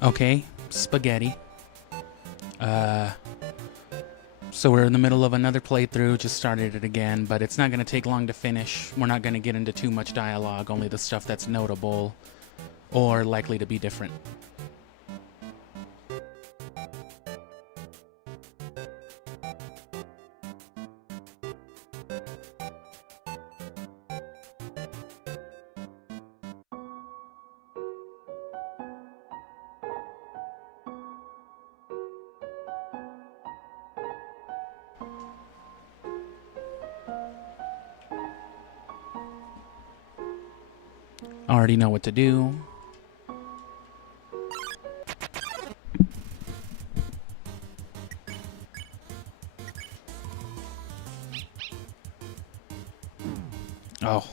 Okay, spaghetti. So we're in the middle of another playthrough, just started it again, but it's not going to take long to finish. We're not going to get into too much dialogue, only the stuff that's notable or likely to be different. Already know what to do. Oh.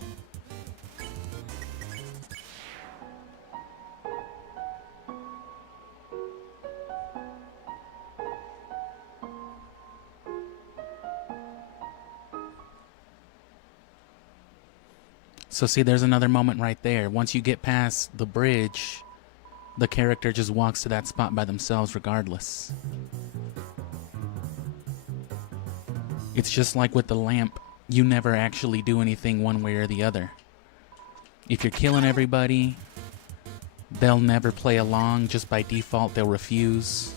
So see, there's another moment right there. Once you get past the bridge, the character just walks to that spot by themselves regardless. It's just like with the lamp. You never actually do anything one way or the other. If you're killing everybody, they'll never play along. Just by default, they'll refuse.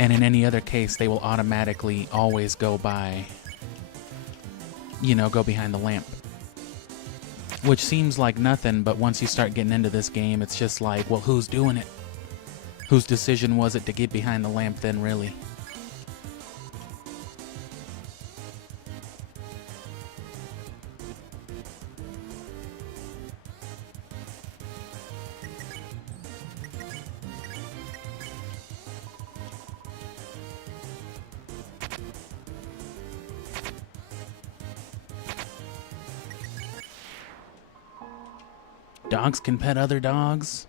And in any other case, they will automatically always go by, go behind the lamp. Which seems like nothing, but once you start getting into this game, it's just like, well, who's doing it? Whose decision was it to get behind the lamp then, really? Dogs can pet other dogs?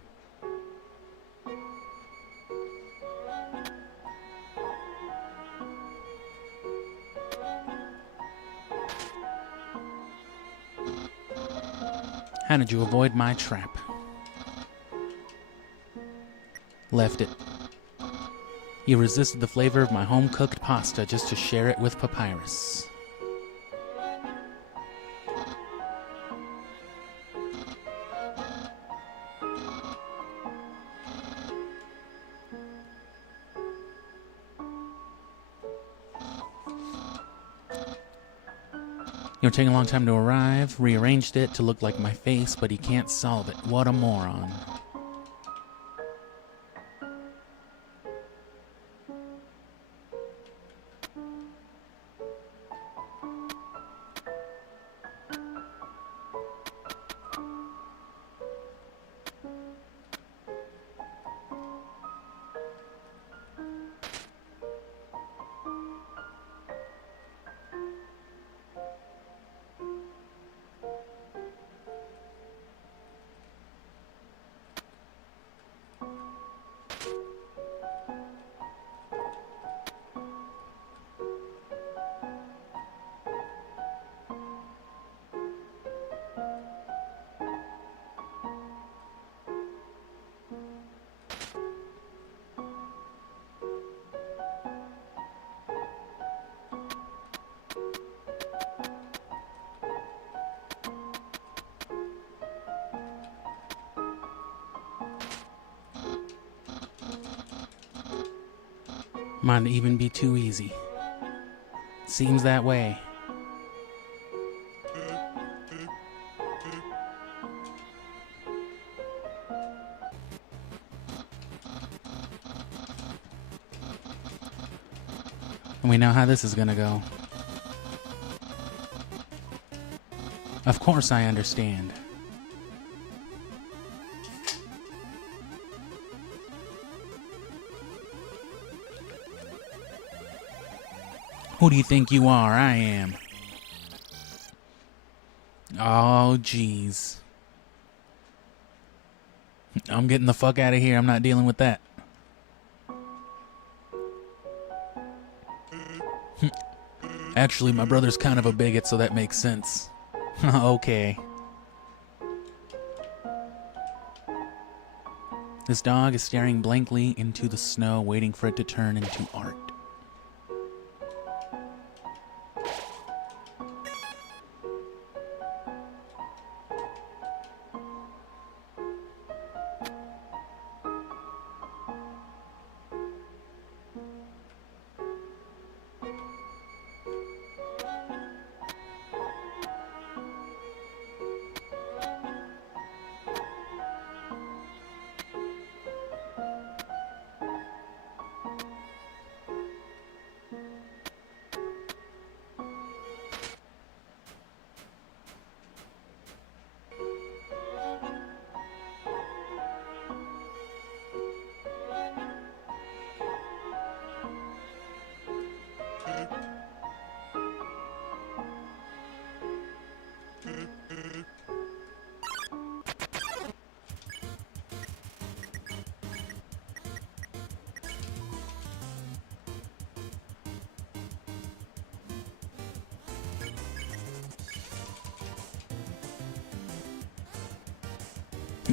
How did you avoid my trap? Left it. You resisted the flavor of my home-cooked pasta just to share it with Papyrus. You're taking a long time to arrive. Rearranged it to look like my face, but he can't solve it. What a moron. Might even be too easy. Seems that way. And we know how this is gonna go. Of course I understand. Who do you think you are? I am. Oh, jeez. I'm getting the fuck out of here. I'm not dealing with that. Actually, my brother's kind of a bigot, so that makes sense. Okay. This dog is staring blankly into the snow, waiting for it to turn into art.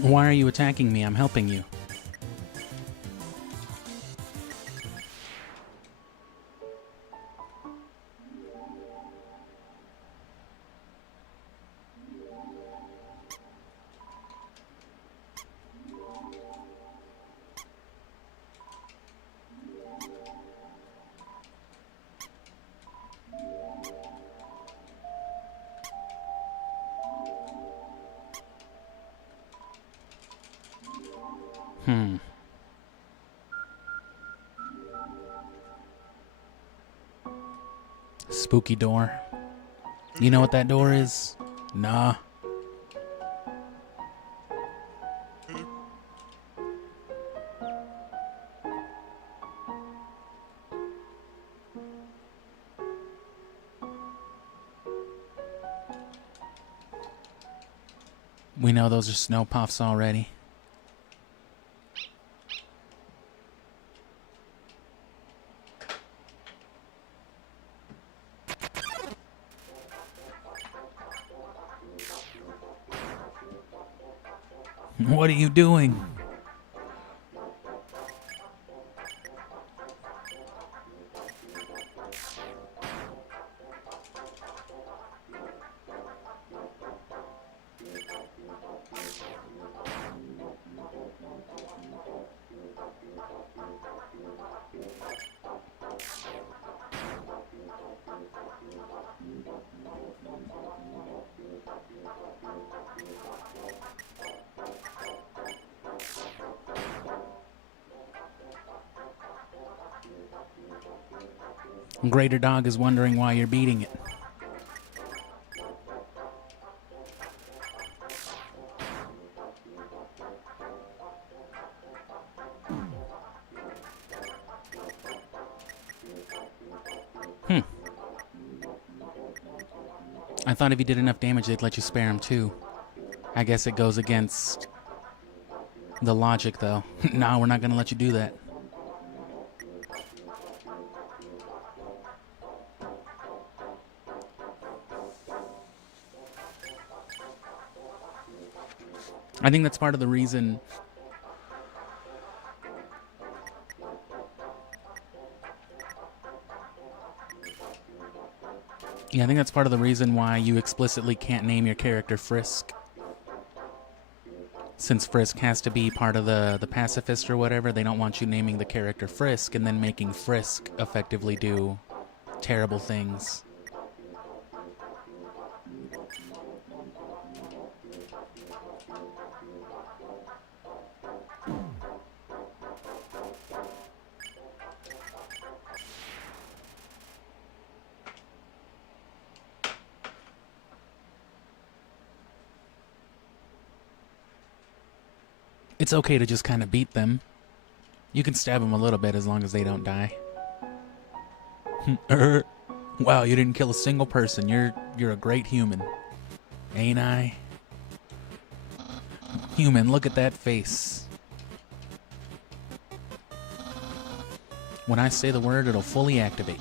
Why are you attacking me? I'm helping you. Spooky door. You know what that door is? Nah. We know those are snow puffs already. What are you doing? Greater Dog is wondering why you're beating it. I thought if you did enough damage, they'd let you spare him too. I guess it goes against the logic, though. No, we're not going to let you do that. I think that's part of the reason. Yeah, I think that's part of the reason why you explicitly can't name your character Frisk. Since Frisk has to be part of the pacifist or whatever, they don't want you naming the character Frisk and then making Frisk effectively do terrible things. It's okay to just kind of beat them. You can stab them a little bit as long as they don't die. Wow, you didn't kill a single person. You're a great human. Ain't I? Human, look at that face. When I say the word, it'll fully activate.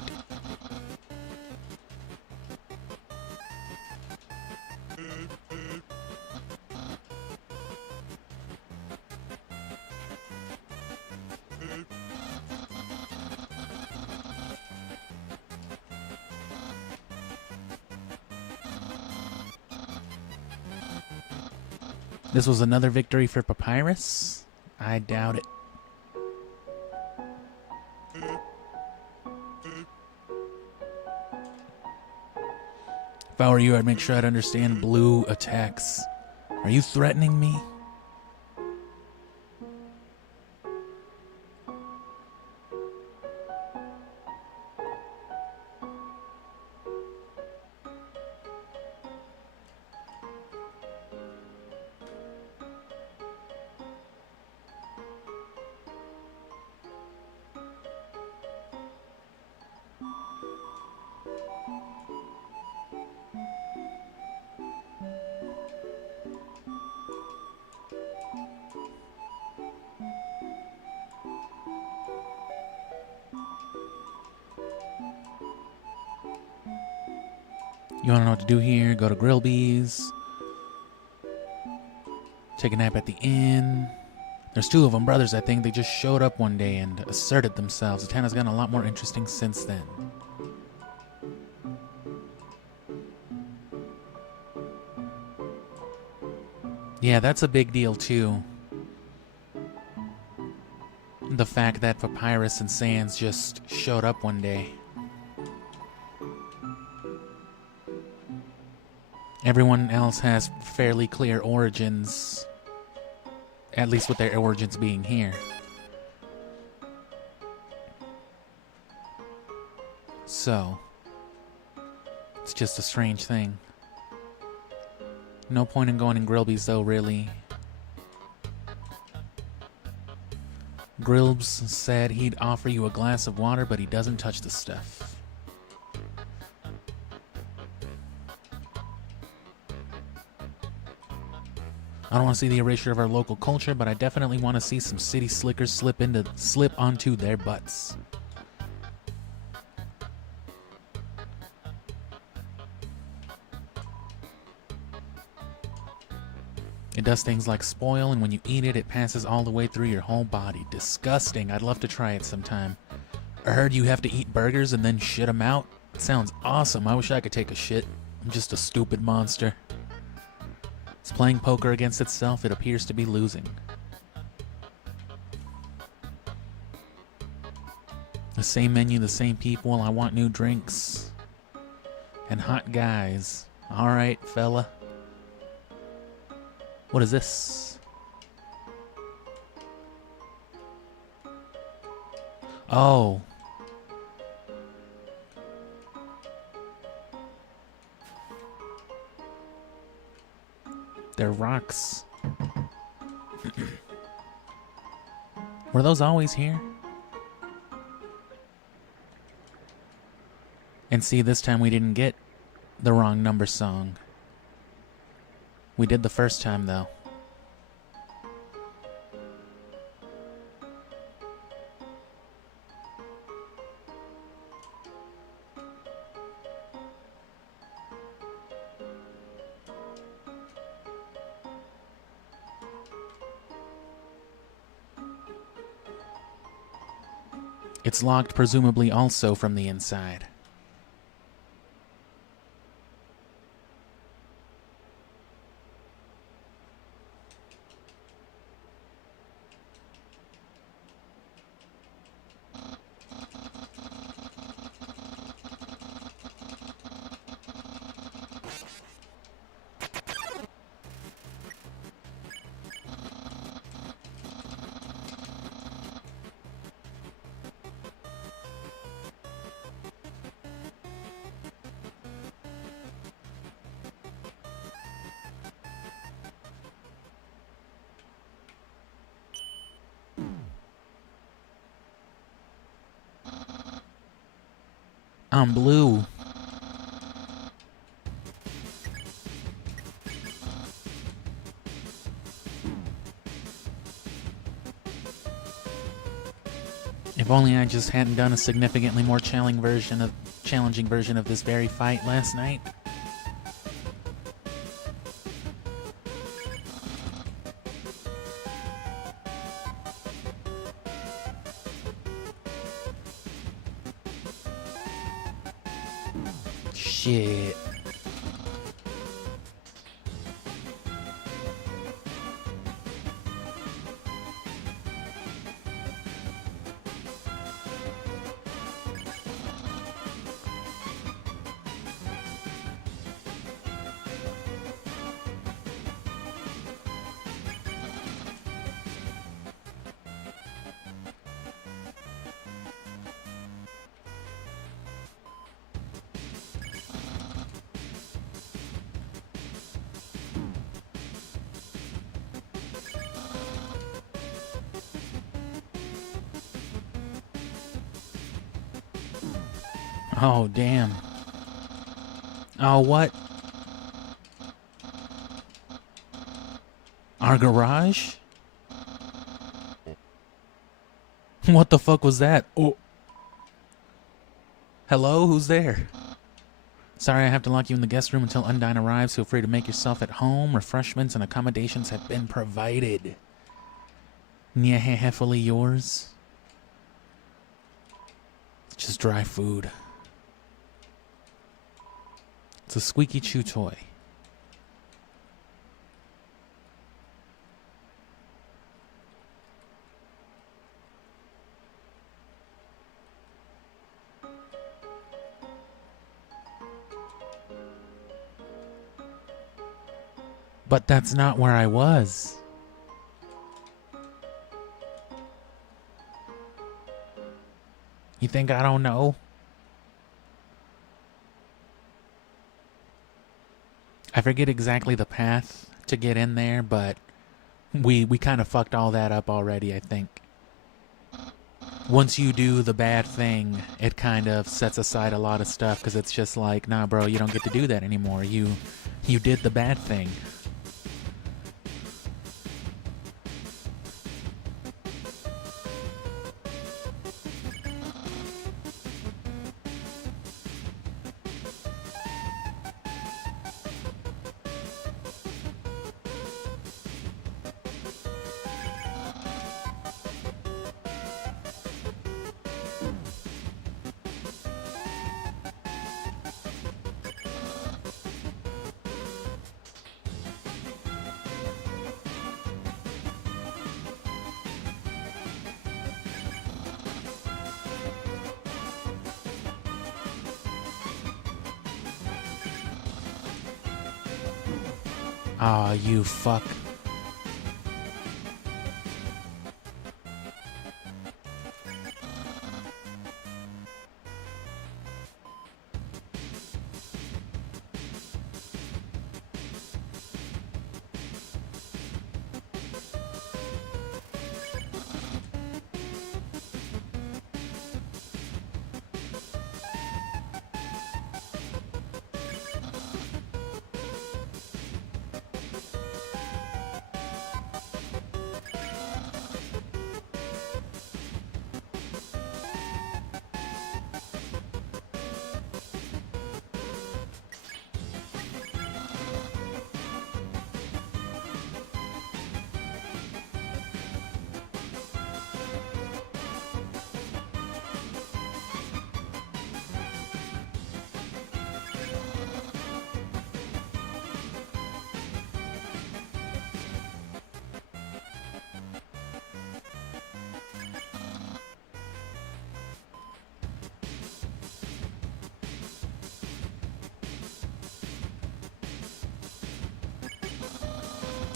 This was another victory for Papyrus? I doubt it. If I were you, I'd make sure I'd understand blue attacks. Are you threatening me? You wanna know what to do here? Go to Grillby's. Take a nap at the inn. There's two of them, brothers, I think. They just showed up one day and asserted themselves. The town has gotten a lot more interesting since then. Yeah, that's a big deal, too. The fact that Papyrus and Sans just showed up one day. Everyone else has fairly clear origins. At least with their origins being here. So, it's just a strange thing. No point in going in Grillby's though, really. Grillbs said he'd offer you a glass of water, but he doesn't touch the stuff. I don't want to see the erasure of our local culture, but I definitely want to see some city slickers slip onto their butts. It does things like spoil, and when you eat it, it passes all the way through your whole body. Disgusting. I'd love to try it sometime. I heard you have to eat burgers and then shit them out. It sounds awesome. I wish I could take a shit. I'm just a stupid monster. It's playing poker against itself. It appears to be losing. The same menu, the same people. I want new drinks. And hot guys. Alright, fella. What is this? Oh. They're rocks. Were those always here? And see, this time we didn't get the wrong number song. We did the first time, though. It's locked, presumably also from the inside. I'm blue. If only I just hadn't done a significantly more challenging version of this very fight last night. Shit. Oh, damn. Oh, what? Our garage? What the fuck was that? Oh. Hello? Who's there? Sorry, I have to lock you in the guest room until Undyne arrives. Feel free to make yourself at home. Refreshments and accommodations have been provided. Nyeh, fully yours. It's just dry food. It's a squeaky chew toy. But that's not where I was. You think I don't know? I forget exactly the path to get in there, but we kind of fucked all that up already, I think. Once you do the bad thing, it kind of sets aside a lot of stuff, because it's just like, nah, bro, you don't get to do that anymore. You did the bad thing. Aw, you fuck.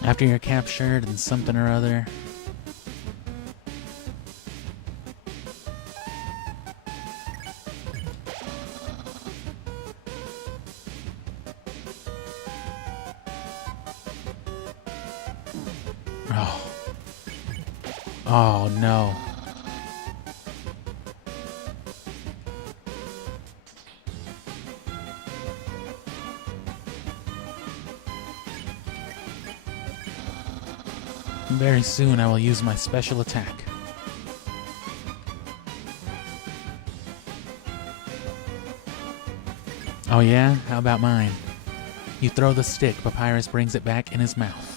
After you're captured and something or other. Oh. Oh no. Very soon I will use my special attack. Oh yeah? How about mine? You throw the stick, Papyrus brings it back in his mouth.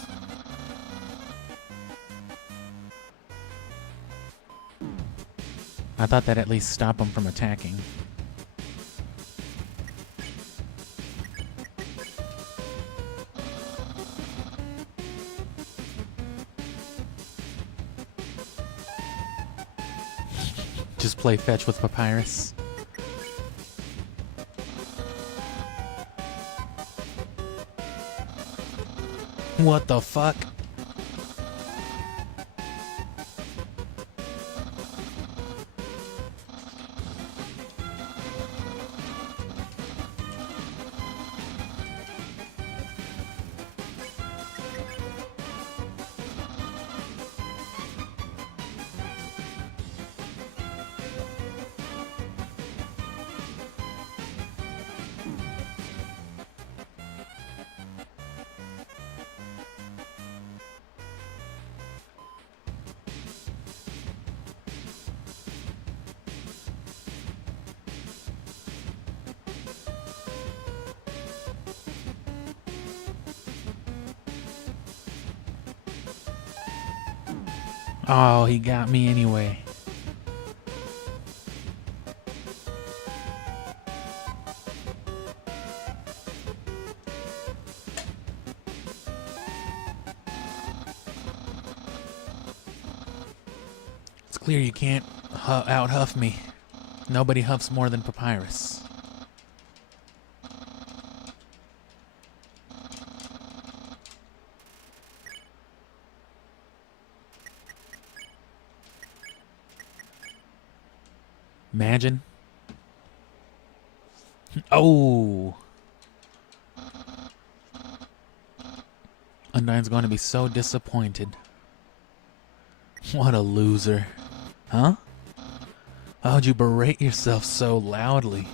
I thought that'd at least stop him from attacking. Just play fetch with Papyrus. What the fuck? Oh, he got me anyway. It's clear you can't out-huff me. Nobody huffs more than Papyrus. Imagine. Oh! Undyne's going to be so disappointed. What a loser. Huh? How'd you berate yourself so loudly?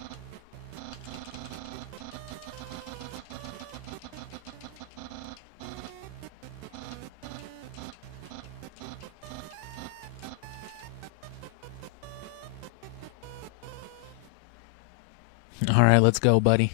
Alright, let's go, buddy.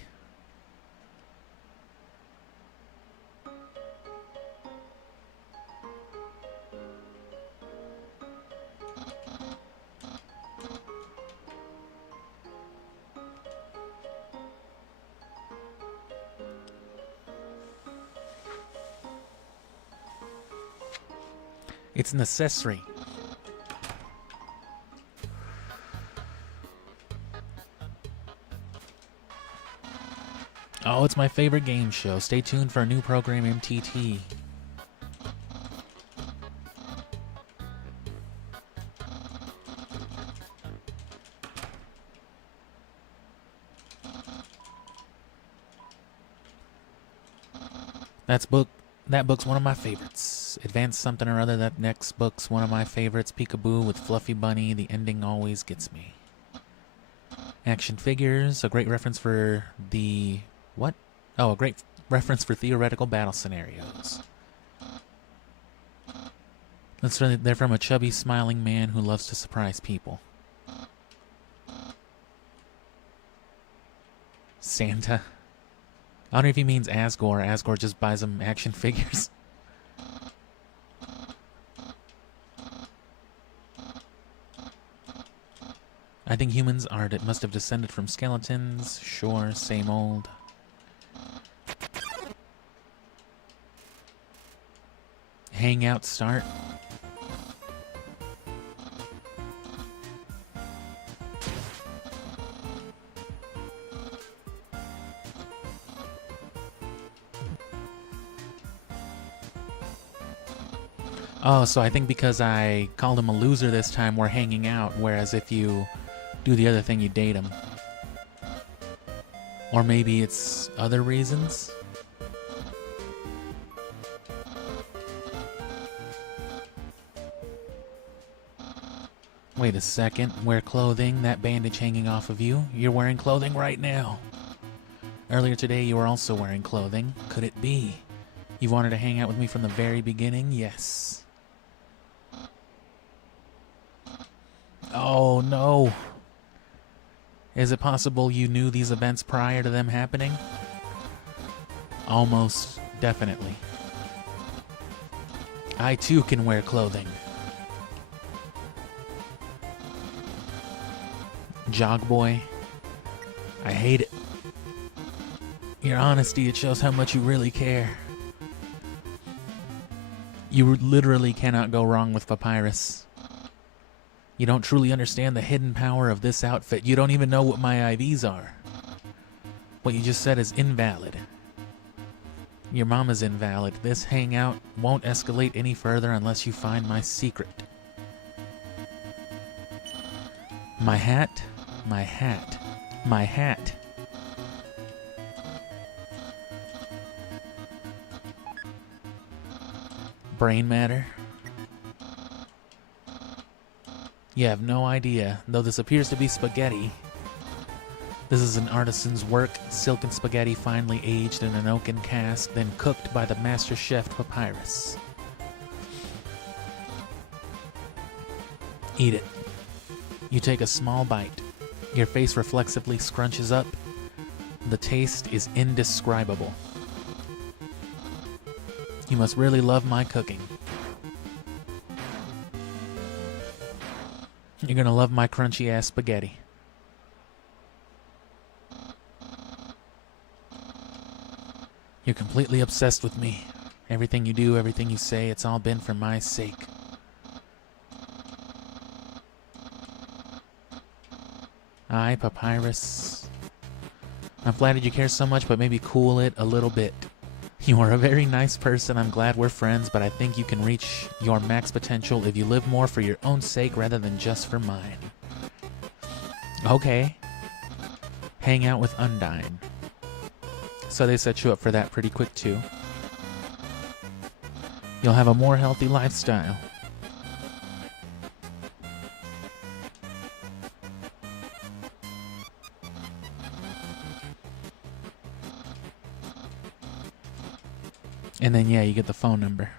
It's necessary. Oh, it's my favorite game show. Stay tuned for a new program, MTT. That book's one of my favorites. Advanced something or other. That next book's one of my favorites. Peekaboo with Fluffy Bunny. The ending always gets me. Action figures. A great reference for the... What? Oh, a great reference for theoretical battle scenarios. They're from a chubby, smiling man who loves to surprise people. Santa. I wonder if he means Asgore. Asgore just buys him action figures. I think humans must have descended from skeletons. Sure, same old. Hangout start. Oh, so I think because I called him a loser this time, we're hanging out, whereas if you do the other thing, you date him. Or maybe it's other reasons? Wait a second. Wear clothing, that bandage hanging off of you. You're wearing clothing right now. Earlier today, you were also wearing clothing. Could it be? You wanted to hang out with me from the very beginning? Yes. Oh, no. Is it possible you knew these events prior to them happening? Almost definitely. I too can wear clothing. Jog boy. I hate it. Your honesty, it shows how much you really care. You literally cannot go wrong with Papyrus. You don't truly understand the hidden power of this outfit. You don't even know what my IVs are. What you just said is invalid. Your mama's invalid. This hangout won't escalate any further unless you find my secret. My hat, my hat, my hat. Brain matter. You have no idea, though this appears to be spaghetti. This is an artisan's work, silken spaghetti finely aged in an oaken cask, then cooked by the master chef Papyrus. Eat it. You take a small bite. Your face reflexively scrunches up. The taste is indescribable. You must really love my cooking. You're gonna love my crunchy ass spaghetti. You're completely obsessed with me. Everything you do, everything you say, it's all been for my sake. I, Papyrus. I'm flattered you care so much, but maybe cool it a little bit. You are a very nice person. I'm glad we're friends, but I think you can reach your max potential if you live more for your own sake rather than just for mine. Okay. Hang out with Undyne. So they set you up for that pretty quick too. You'll have a more healthy lifestyle. And then, yeah, you get the phone number.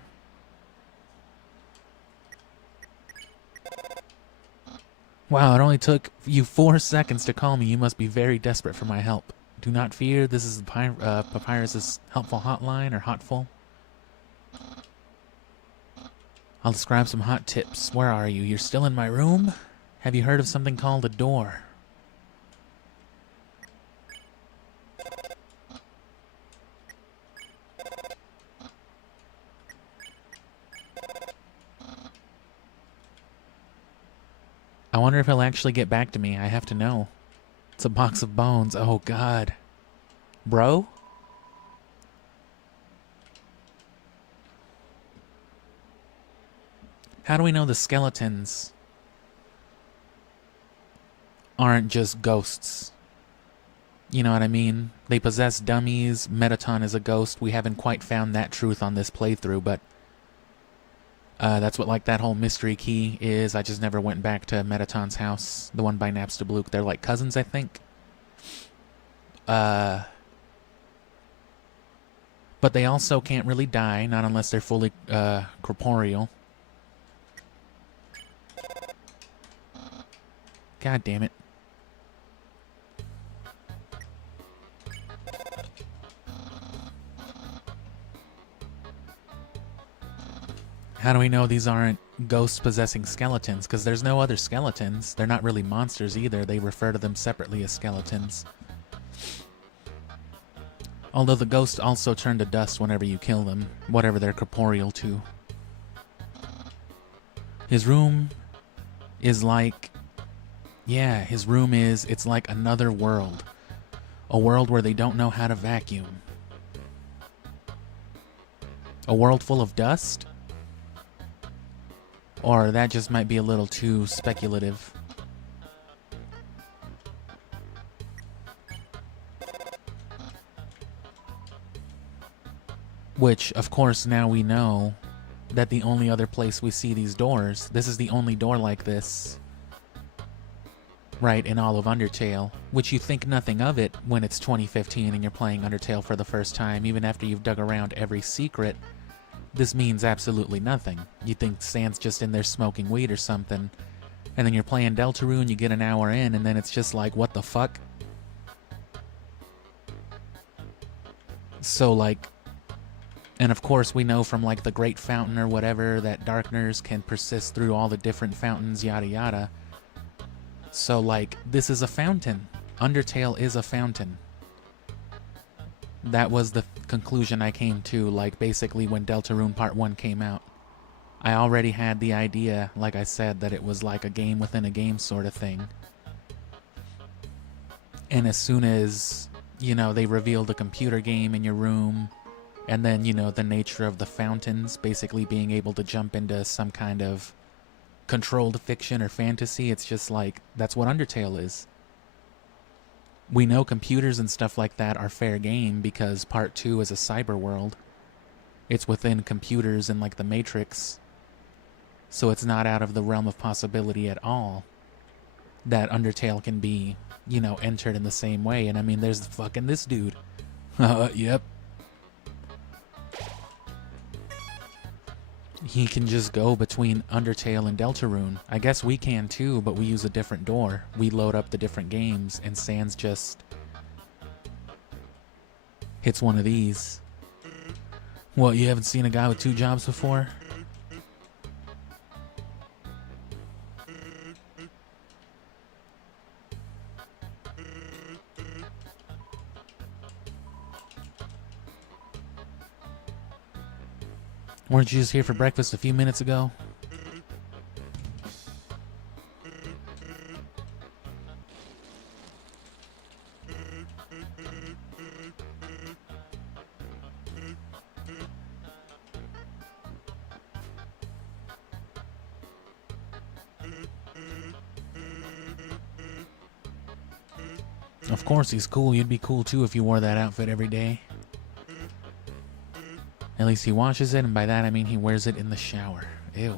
Wow, it only took you 4 seconds to call me. You must be very desperate for my help. Do not fear, this is Papyrus's helpful hotline, or hotful. I'll describe some hot tips. Where are you? You're still in my room? Have you heard of something called a door? I wonder if he'll actually get back to me. I have to know. It's a box of bones. Oh, God. Bro? How do we know the skeletons aren't just ghosts? You know what I mean? They possess dummies. Metaton is a ghost. We haven't quite found that truth on this playthrough, but that's what, like, that whole mystery key is. I just never went back to Metaton's house, the one by Napstablook. They're like cousins, I think. But they also can't really die, not unless they're fully corporeal. God damn it. How do we know these aren't ghosts possessing skeletons? Because there's no other skeletons. They're not really monsters either. They refer to them separately as skeletons. Although the ghosts also turn to dust whenever you kill them, whatever they're corporeal to. His room is like... Yeah, his room is... It's like another world. A world where they don't know how to vacuum. A world full of dust? Or that just might be a little too speculative. Which, of course, now we know that the only other place we see these doors, this is the only door like this, right, in all of Undertale, which you think nothing of it when it's 2015 and you're playing Undertale for the first time, even after you've dug around every secret. This means absolutely nothing. You think Sans just in there smoking weed or something, And then you're playing Deltarune and you get an hour in, and then it's just like, what the fuck? So like, and of course we know from like the Great Fountain or whatever that Darkners can persist through all the different fountains, yada yada. So like, this is a fountain. Undertale is a fountain. That was the conclusion I came to, like, basically when Deltarune Part 1 came out. I already had the idea, like I said, that it was like a game within a game sort of thing. And as soon as, you know, they revealed a computer game in your room, and then, you know, the nature of the fountains, basically being able to jump into some kind of controlled fiction or fantasy, it's just like, that's what Undertale is. We know computers and stuff like that are fair game because Part 2 is a cyber world. It's within computers and like the Matrix. So it's not out of the realm of possibility at all that Undertale can be, you know, entered in the same way. And I mean, there's fucking this dude. Yep. He can just go between Undertale and Deltarune. I guess we can too, but we use a different door. We load up the different games, and Sans just hits one of these. What, you haven't seen a guy with 2 jobs before? Weren't you just here for breakfast a few minutes ago? Of course he's cool. You'd be cool too if you wore that outfit every day. At least he washes it, and by that I mean he wears it in the shower. Ew.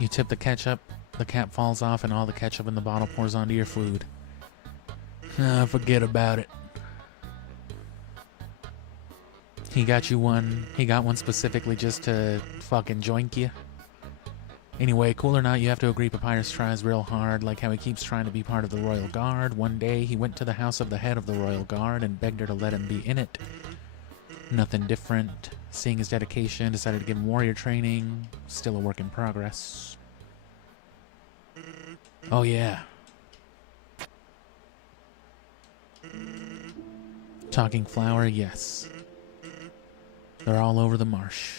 You tip the ketchup, the cap falls off, and all the ketchup in the bottle pours onto your food. Forget about it. He got you one. He got one specifically just to fucking joink you. Anyway, cool or not, you have to agree Papyrus tries real hard, like how he keeps trying to be part of the Royal Guard. One day, he went to the house of the head of the Royal Guard and begged her to let him be in it. Nothing different. Seeing his dedication, decided to give him warrior training. Still a work in progress. Oh yeah. Talking flower, yes. They're all over the marsh.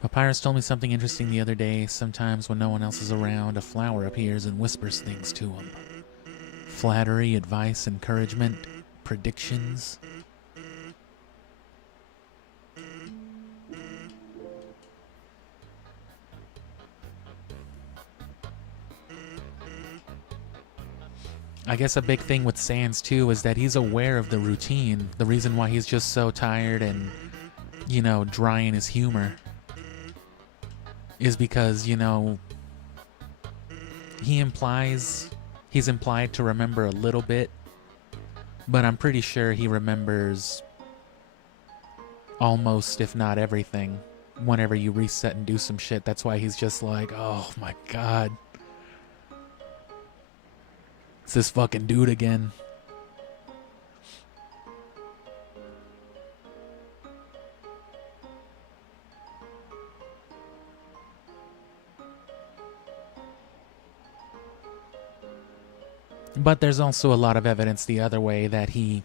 Papyrus told me something interesting the other day. Sometimes when no one else is around, a flower appears and whispers things to him. Flattery, advice, encouragement, predictions. I guess a big thing with Sans too is that he's aware of the routine. The reason why he's just so tired and, you know, dry in his humor is because, you know, he's implied to remember a little bit, but I'm pretty sure he remembers almost, if not everything, whenever you reset and do some shit. That's why he's just like, oh my god. It's this fucking dude again. But there's also a lot of evidence the other way that he,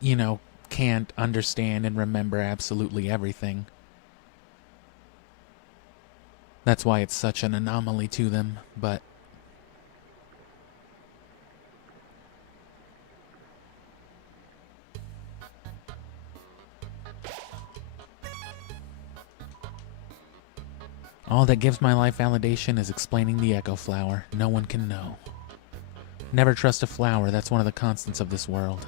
you know, can't understand and remember absolutely everything. That's why it's such an anomaly to them, but all that gives my life validation is explaining the echo flower. No one can know. Never trust a flower, that's one of the constants of this world.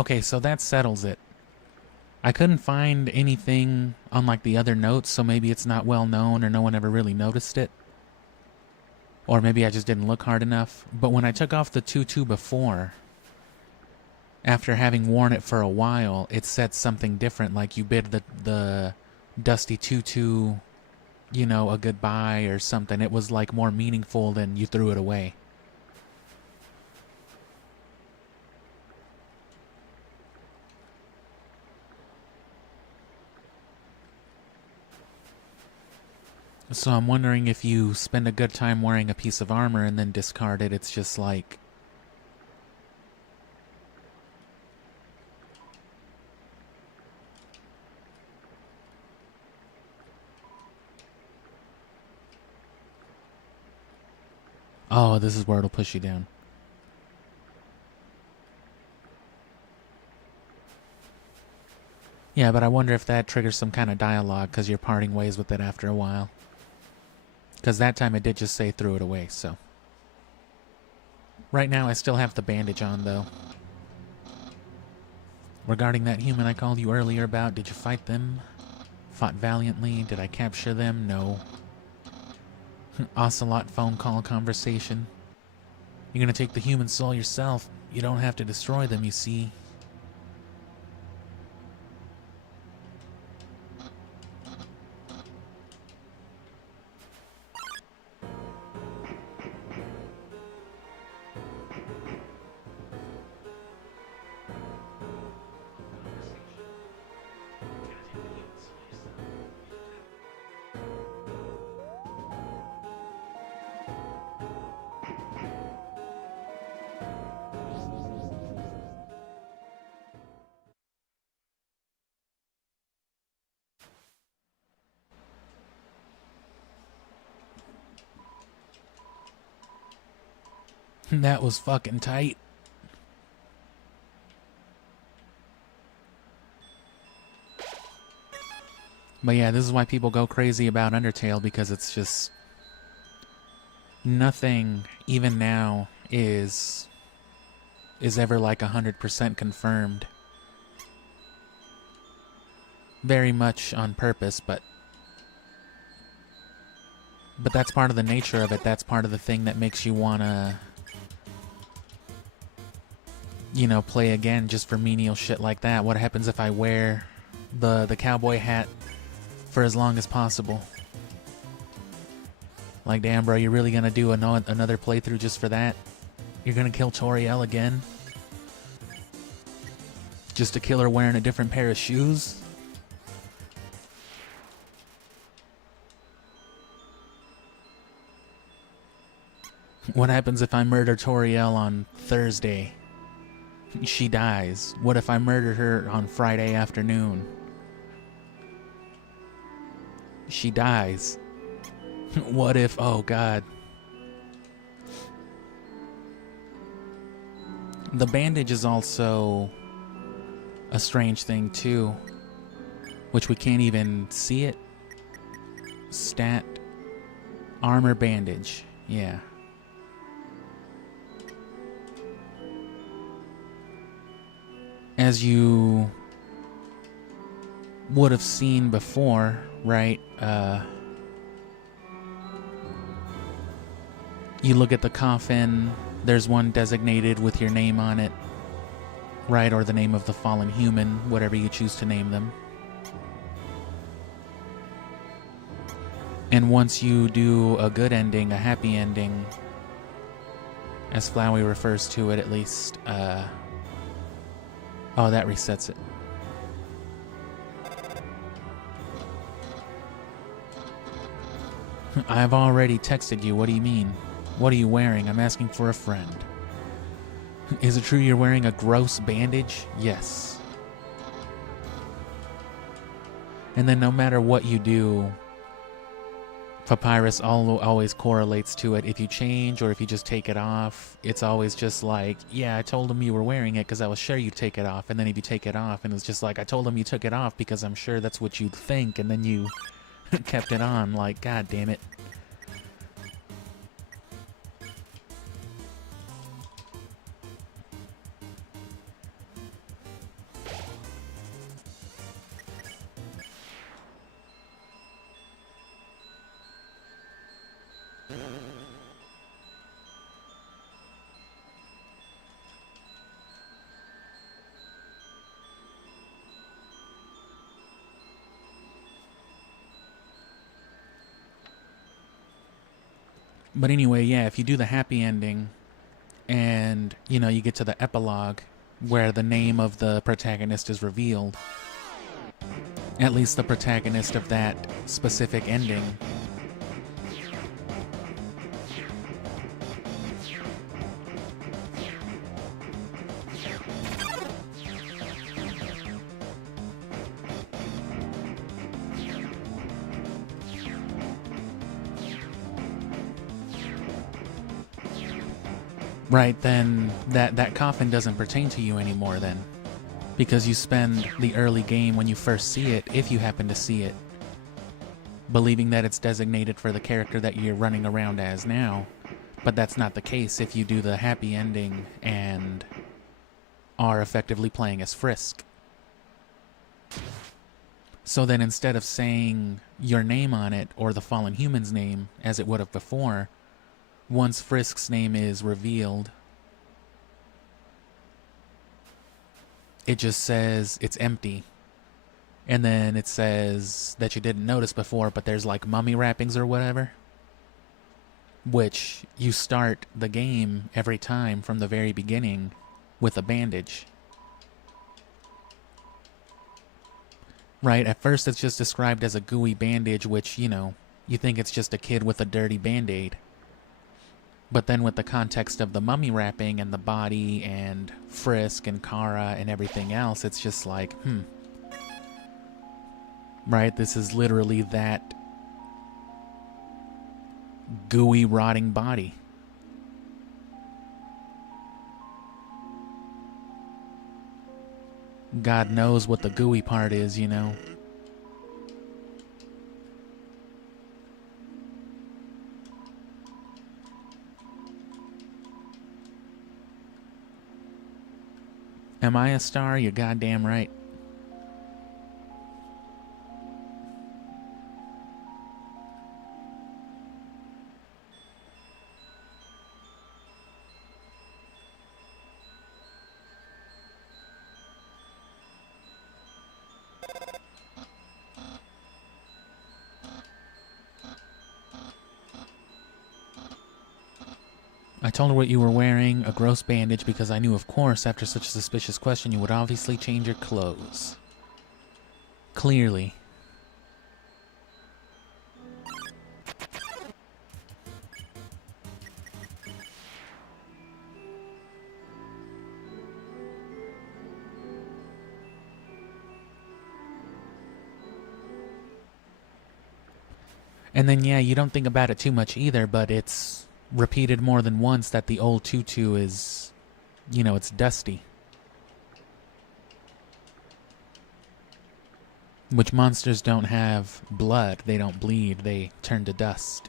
Okay, so that settles it. I couldn't find anything on like the other notes, so maybe it's not well known or no one ever really noticed it. Or maybe I just didn't look hard enough. But when I took off the tutu before, after having worn it for a while, it said something different, like you bid the dusty tutu, you know, a goodbye or something. It was like more meaningful than you threw it away. So I'm wondering if you spend a good time wearing a piece of armor and then discard it, it's just like... Oh, this is where it'll push you down. Yeah, but I wonder if that triggers some kind of dialogue because you're parting ways with it after a while. Because that time it did just say threw it away, so... Right now I still have the bandage on, though. Regarding that human I called you earlier about, did you fight them? Fought valiantly. Did I capture them? No. Ocelot phone call conversation. You're gonna take the human soul yourself. You don't have to destroy them, you see. That was fucking tight. But yeah, this is why people go crazy about Undertale, because it's just... Nothing, even now, is ever like 100% confirmed. Very much on purpose, but that's part of the nature of it. That's part of the thing that makes you wanna... you know, play again just for menial shit like that. What happens if I wear the cowboy hat for as long as possible? Like, damn, bro, you're really gonna do another playthrough just for that? You're gonna kill Toriel again? Just to kill her wearing a different pair of shoes? What happens if I murder Toriel on Thursday? She dies. What if I murder her on Friday afternoon? She dies. What if... oh, God. The bandage is also a strange thing, too. Which we can't even see it. Stat. Armor bandage. Yeah. As you would have seen before, right? You look at the coffin, there's one designated with your name on it, right? Or the name of the fallen human, whatever you choose to name them. And once you do a good ending, a happy ending, as Flowey refers to it at least, oh, that resets it. I've already texted you. What do you mean? What are you wearing? I'm asking for a friend. Is it true you're wearing a gross bandage? Yes. And then no matter what you do, Papyrus always correlates to it. If you change or if you just take it off, it's always just like, yeah, I told him you were wearing it because I was sure you'd take it off. And then if you take it off, and it's just like, I told him you took it off because I'm sure that's what you'd think. And then you kept it on. Like, God damn it. But anyway, yeah, if you do the happy ending and, you know, you get to the epilogue where the name of the protagonist is revealed, at least the protagonist of that specific ending, right, then that coffin doesn't pertain to you anymore then. Because you spend the early game when you first see it, if you happen to see it, believing that it's designated for the character that you're running around as now. But that's not the case if you do the happy ending and are effectively playing as Frisk. So then instead of saying your name on it, or the fallen human's name, as it would have before, once Frisk's name is revealed, it just says it's empty. And then it says that you didn't notice before, but there's like mummy wrappings or whatever. Which you start the game every time from the very beginning with a bandage. Right, at first it's just described as a gooey bandage, which, you know, you think it's just a kid with a dirty band-aid. But then with the context of the mummy wrapping and the body and Frisk and Kara and everything else, it's just like, right, this is literally that gooey, rotting body. God knows what the gooey part is, you know. Am I a star? You're goddamn right. I told her what you were wearing, a gross bandage, because I knew, of course, after such a suspicious question, you would obviously change your clothes. Clearly. And then, yeah, you don't think about it too much either, but it's repeated more than once that the old tutu is, you know, it's dusty. Which monsters don't have blood, they don't bleed, they turn to dust.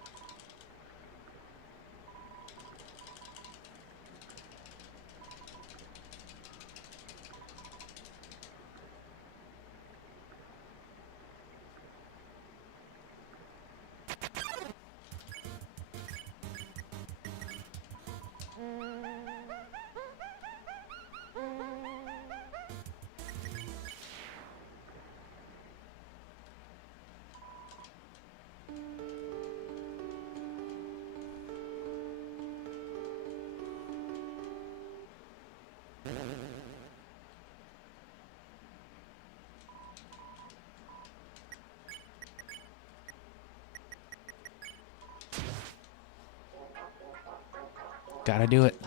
Gotta do it.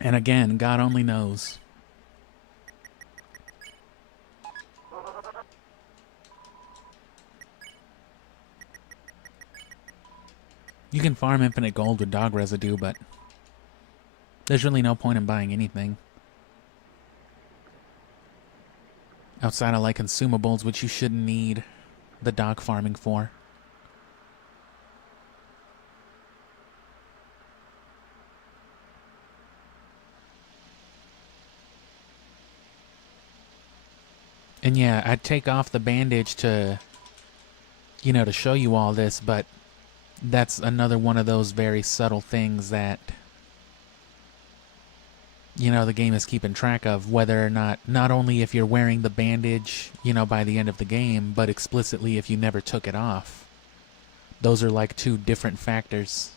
And again, God only knows. You can farm infinite gold with dog residue, but there's really no point in buying anything. Outside of like consumables, which you shouldn't need the dog farming for. And yeah, I'd take off the bandage to you know, to show you all this, but that's another one of those very subtle things that, you know, the game is keeping track of, whether or not only if you're wearing the bandage, you know, by the end of the game, but explicitly if you never took it off. Those are like two different factors.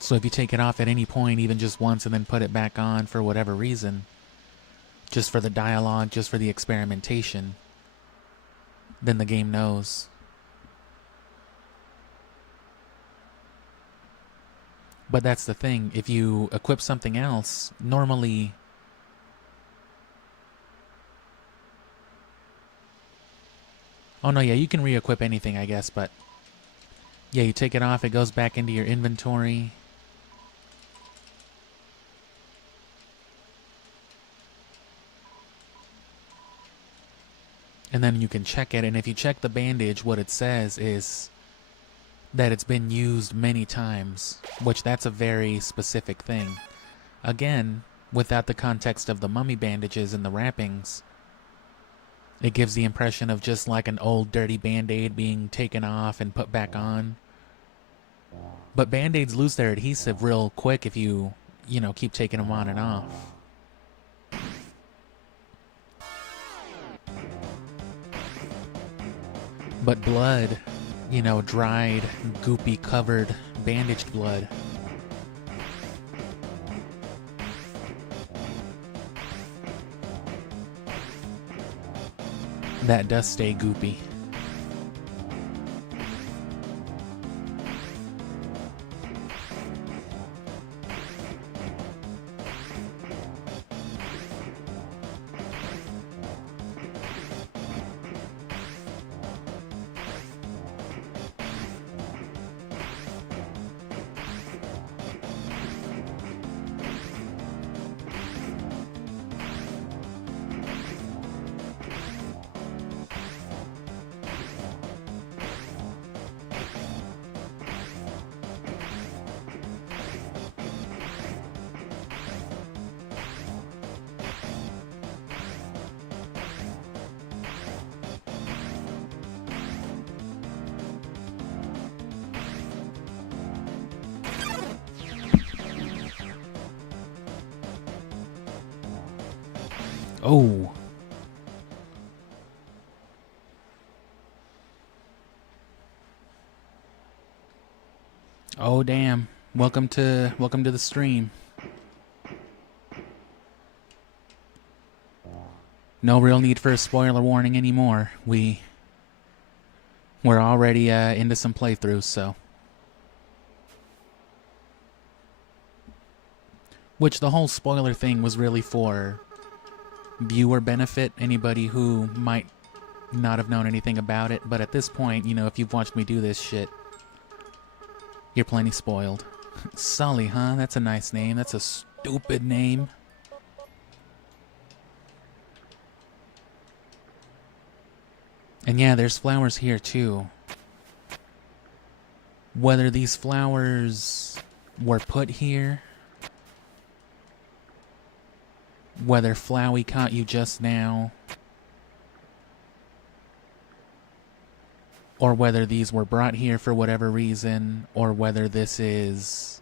So if you take it off at any point, even just once, and then put it back on for whatever reason, just for the dialogue, just for the experimentation, then the game knows. But that's the thing, if you equip something else, normally... Oh no, yeah, you can re-equip anything, I guess, but... Yeah, you take it off, it goes back into your inventory. And then you can check it, and if you check the bandage, what it says is that it's been used many times, which that's a very specific thing. Again, without the context of the mummy bandages and the wrappings, it gives the impression of just like an old dirty band-aid being taken off and put back on. But band-aids lose their adhesive real quick if you know, keep taking them on and off. But blood, you know, dried, goopy, covered, bandaged blood, that does stay goopy. Oh. Oh damn. Welcome to the stream. No real need for a spoiler warning anymore. We're already into some playthroughs, so. Which the whole spoiler thing was really for viewer benefit, anybody who might not have known anything about it, but at this point, you know, if you've watched me do this shit, you're plenty spoiled. Sully, huh? That's a nice name. That's a stupid name. And yeah, there's flowers here too. Whether these flowers were put here, whether Flowey caught you just now, or whether these were brought here for whatever reason, or whether this is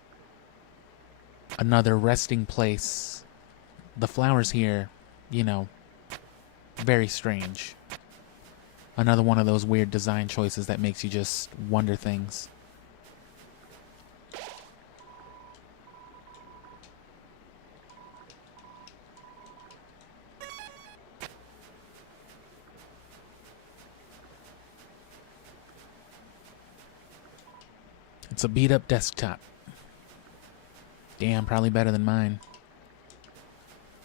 another resting place, the flowers here, you know, very strange. Another one of those weird design choices that makes you just wonder things. It's a beat-up desktop. Damn, probably better than mine.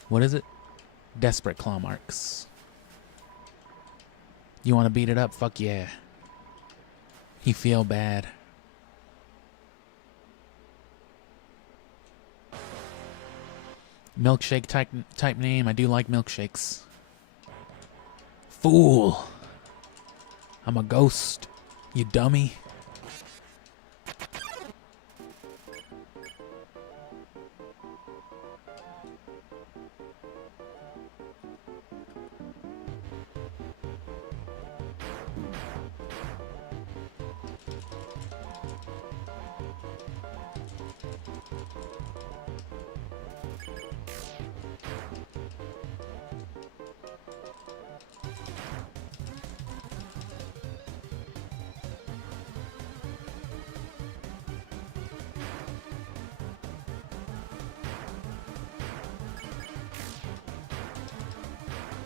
What is it? Desperate claw marks. You want to beat it up? Fuck yeah. You feel bad. Milkshake type name. I do like milkshakes. Fool. I'm a ghost. You dummy.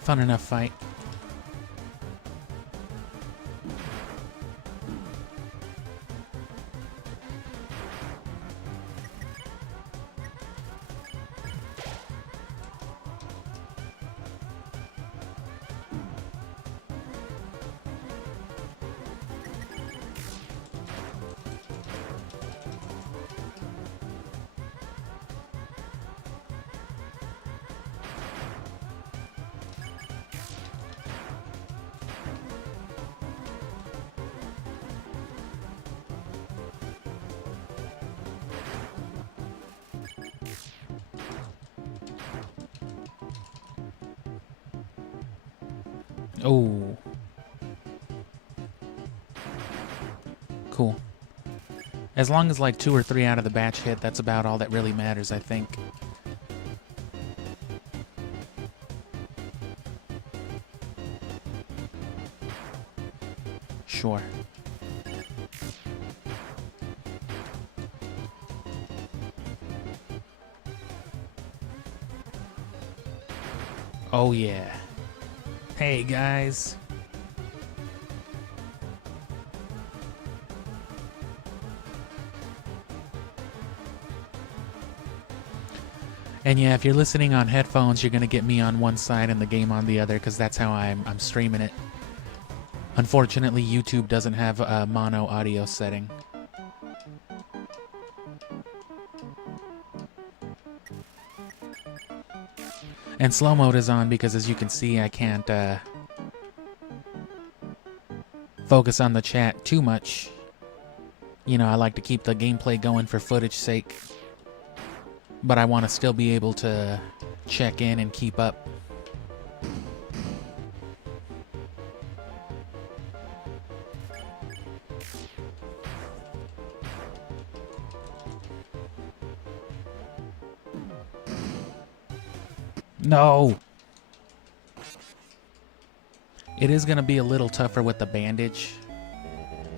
Fun enough fight. Oh. Cool. As long as like 2 or 3 out of the batch hit, that's about all that really matters, I think. Sure. Oh yeah. Hey guys. And yeah, if you're listening on headphones, you're gonna get me on one side and the game on the other, because that's how I'm streaming it. Unfortunately, YouTube doesn't have a mono audio setting. And slow mode is on because, as you can see, I can't focus on the chat too much. You know, I like to keep the gameplay going for footage sake, but I want to still be able to check in and keep up. No! It is going to be a little tougher with the bandage,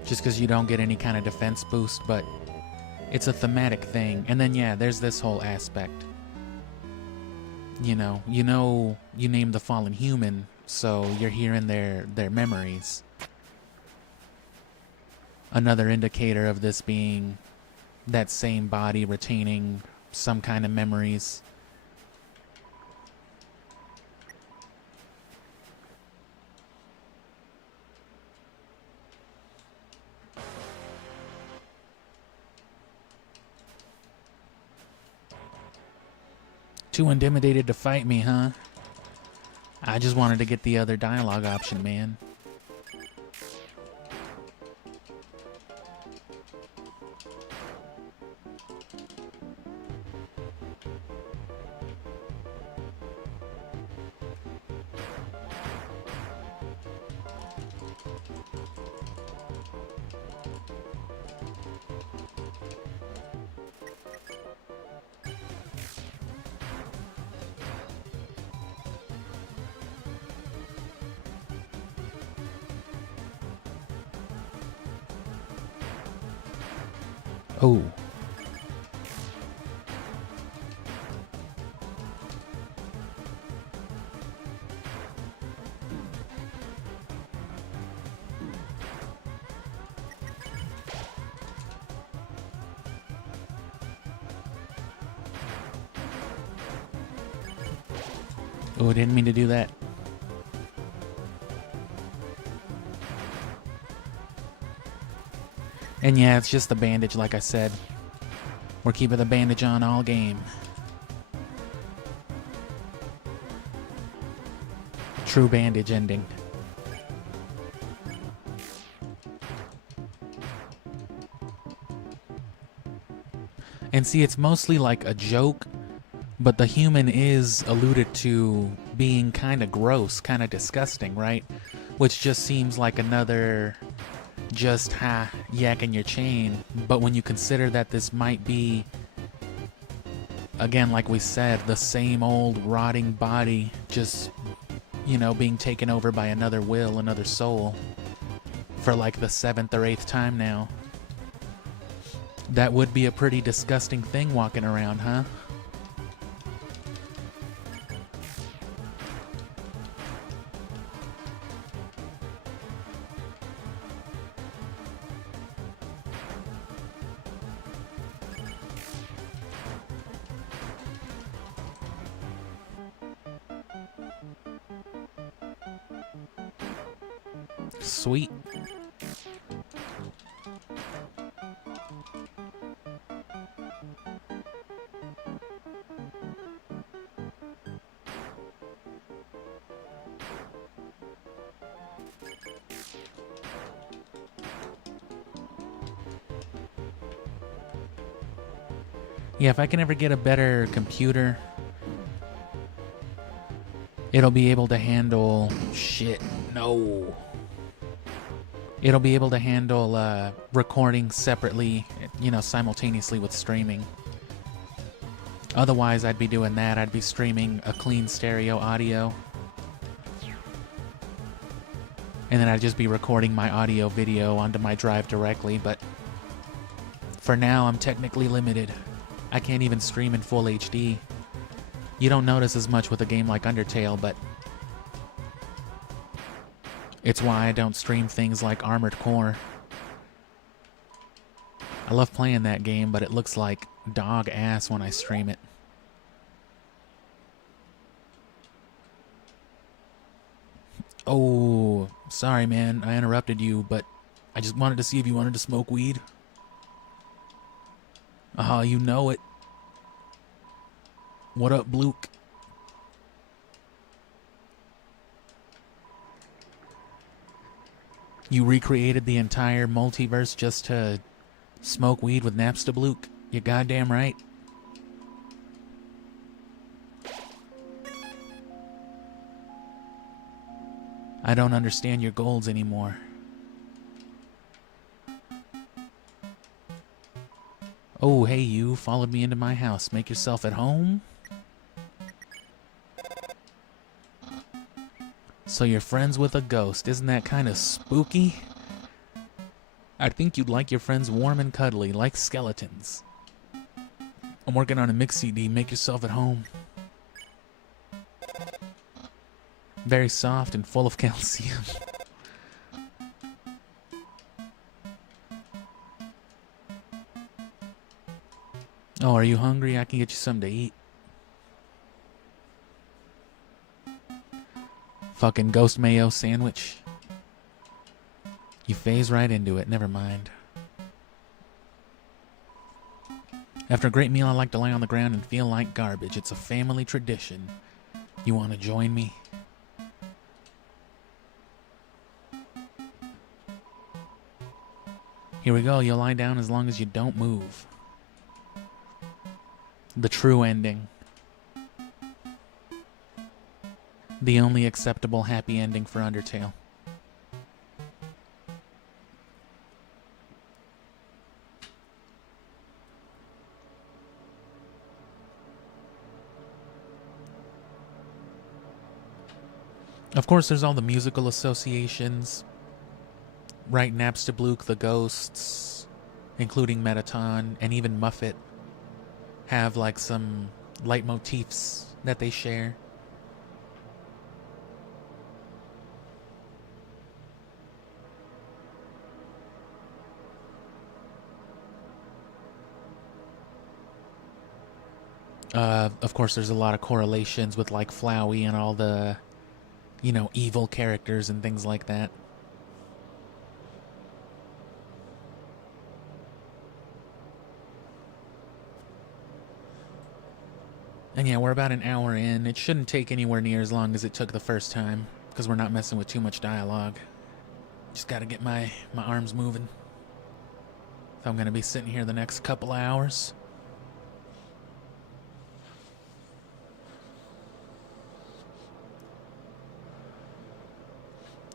just because you don't get any kind of defense boost, but it's a thematic thing. And then, yeah, there's this whole aspect. You name the fallen human, so you're hearing their memories. Another indicator of this being that same body retaining some kind of memories. Too intimidated to fight me, huh? I just wanted to get the other dialogue option, man. Oh. Oh, didn't mean to do that. And yeah, it's just the bandage, like I said. We're keeping the bandage on all game. True bandage ending. And see, it's mostly like a joke, but the human is alluded to being kind of gross, kind of disgusting, right? Which just seems like another just yakking your chain. But when you consider that this might be, again, like we said, the same old rotting body, just, you know, being taken over by another will, another soul, for like the 7th or 8th time now. That would be a pretty disgusting thing walking around, huh? Sweet. Yeah, if I can ever get a better computer, it'll be able to handle... Shit, no. It'll be able to handle recording separately, you know, simultaneously with streaming. Otherwise, I'd be doing that. I'd be streaming a clean stereo audio. And then I'd just be recording my audio video onto my drive directly, but for now, I'm technically limited. I can't even stream in full HD. You don't notice as much with a game like Undertale, but it's why I don't stream things like Armored Core. I love playing that game, but it looks like dog ass when I stream it. Oh, sorry man, I interrupted you, but I just wanted to see if you wanted to smoke weed. Oh, you know it. What up, Bluke? You recreated the entire multiverse just to smoke weed with Napster Bluke? You're goddamn right. I don't understand your goals anymore. Oh, hey, you followed me into my house. Make yourself at home? So you're friends with a ghost. Isn't that kind of spooky? I think you'd like your friends warm and cuddly, like skeletons. I'm working on a mix CD. Make yourself at home. Very soft and full of calcium. Oh, are you hungry? I can get you something to eat. Fucking ghost mayo sandwich. You phase right into it. Never mind. After a great meal, I like to lie on the ground and feel like garbage. It's a family tradition. You want to join me? Here we go. You'll lie down as long as you don't move. The true ending. The only acceptable happy ending for Undertale. Of course, there's all the musical associations. Right, Napstablook, the ghosts, including Metaton, and even Muffet, have like some leitmotifs that they share. Of course, there's a lot of correlations with like Flowey and all the, you know, evil characters and things like that. And yeah, we're about an hour in. It shouldn't take anywhere near as long as it took the first time, because we're not messing with too much dialogue. Just gotta get my arms moving. If I'm gonna be sitting here the next couple of hours.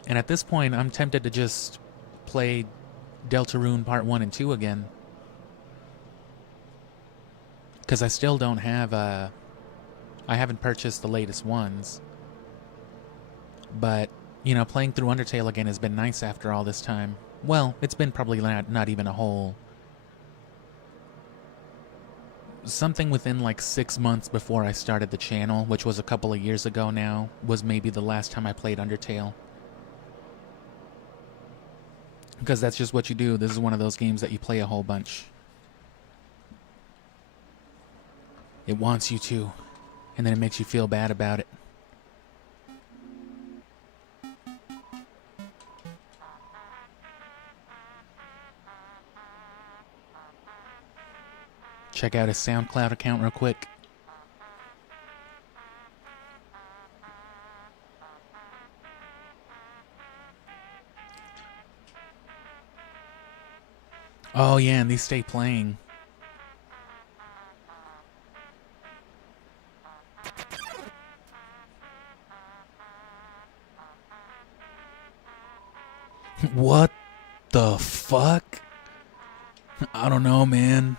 And at this point, I'm tempted to just play Deltarune Part 1 and 2 again. Because I still don't have, I haven't purchased the latest ones. But, you know, playing through Undertale again has been nice after all this time. Well, it's been probably not even a whole... Something within like 6 months before I started the channel, which was a couple of years ago now, was maybe the last time I played Undertale. Because that's just what you do. This is one of those games that you play a whole bunch. It wants you to, and then it makes you feel bad about it. Check out his SoundCloud account real quick. Oh yeah, and these stay playing. What the fuck? I don't know, man.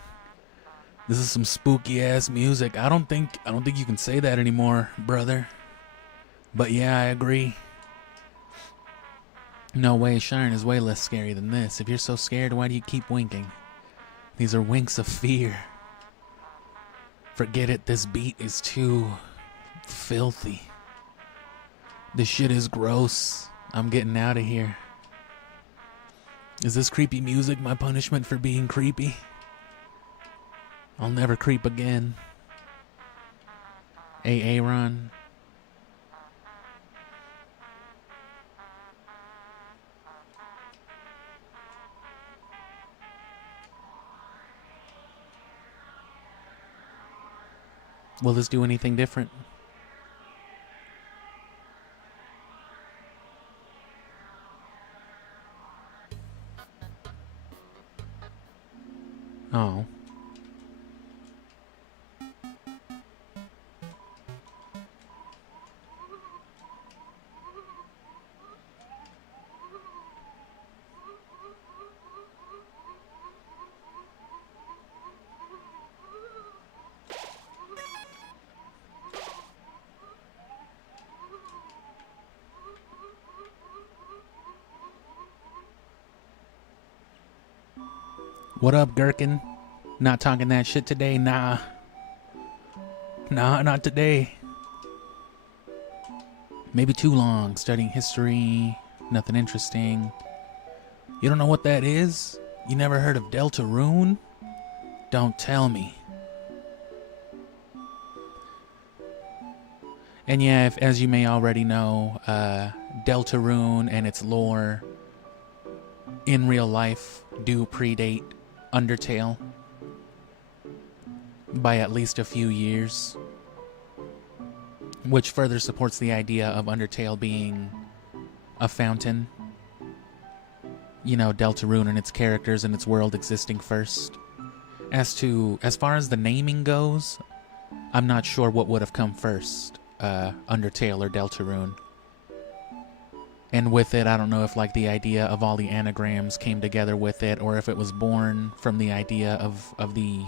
This is some spooky ass music. I don't think you can say that anymore, brother. But yeah, I agree. No way, Shine is way less scary than this. If you're so scared, why do you keep winking? These are winks of fear. Forget it, this beat is too filthy. This shit is gross. I'm getting out of here. Is this creepy music my punishment for being creepy? I'll never creep again. Hey, Aaron. Will this do anything different? Oh. What up, Gherkin? Not talking that shit today? Nah. Nah, not today. Maybe too long. Studying history. Nothing interesting. You don't know what that is? You never heard of Deltarune? Don't tell me. And yeah, as you may already know, Deltarune and its lore in real life do predate Undertale by at least a few years, which further supports the idea of Undertale being a fountain. You know, Deltarune and its characters and its world existing first. As far as the naming goes, I'm not sure what would have come first, Undertale or Deltarune. And with it, I don't know if like the idea of all the anagrams came together with it, or if it was born from the idea of the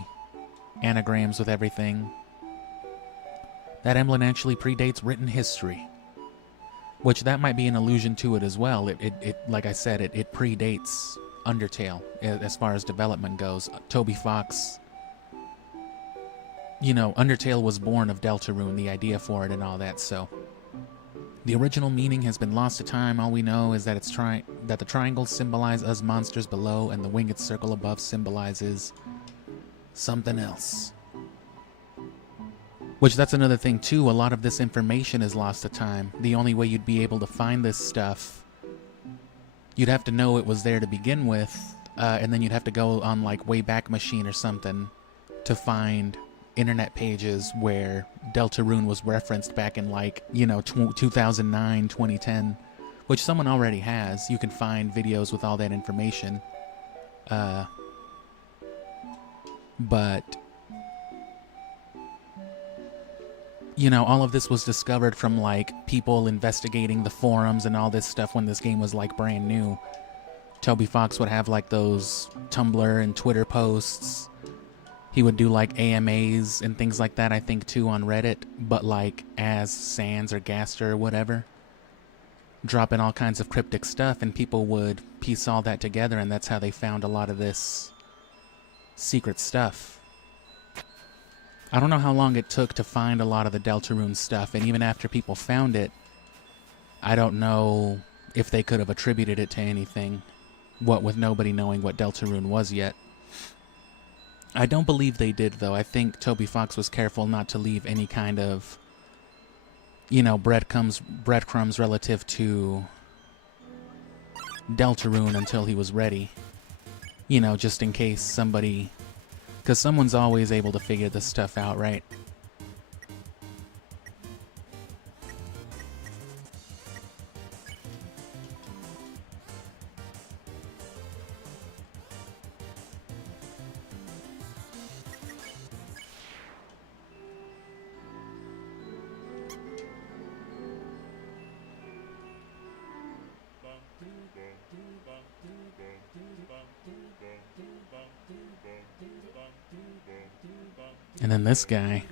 anagrams with everything. That emblem actually predates written history, which that might be an allusion to it as well. It like I said, it predates Undertale as far as development goes. Toby Fox, you know, Undertale was born of Deltarune, the idea for it and all that, so the original meaning has been lost to time. All we know is that that the triangles symbolize us monsters below, and the winged circle above symbolizes something else. Which, that's another thing too. A lot of this information is lost to time. The only way you'd be able to find this stuff, you'd have to know it was there to begin with, and then you'd have to go on like Wayback Machine or something to find internet pages where Deltarune was referenced back in like, you know, 2009, 2010, which someone already has. You can find videos with all that information. But you know, all of this was discovered from like people investigating the forums and all this stuff when this game was like brand new. Toby Fox would have like those Tumblr and Twitter posts. He would do like AMAs and things like that, I think, too, on Reddit, but like as Sans or Gaster or whatever. Dropping all kinds of cryptic stuff, and people would piece all that together, and that's how they found a lot of this secret stuff. I don't know how long it took to find a lot of the Deltarune stuff, and even after people found it, I don't know if they could have attributed it to anything, what with nobody knowing what Deltarune was yet. I don't believe they did, though. I think Toby Fox was careful not to leave any kind of, you know, breadcrumbs relative to Deltarune until he was ready. You know, just in case somebody... Because someone's always able to figure this stuff out, right? And then this guy.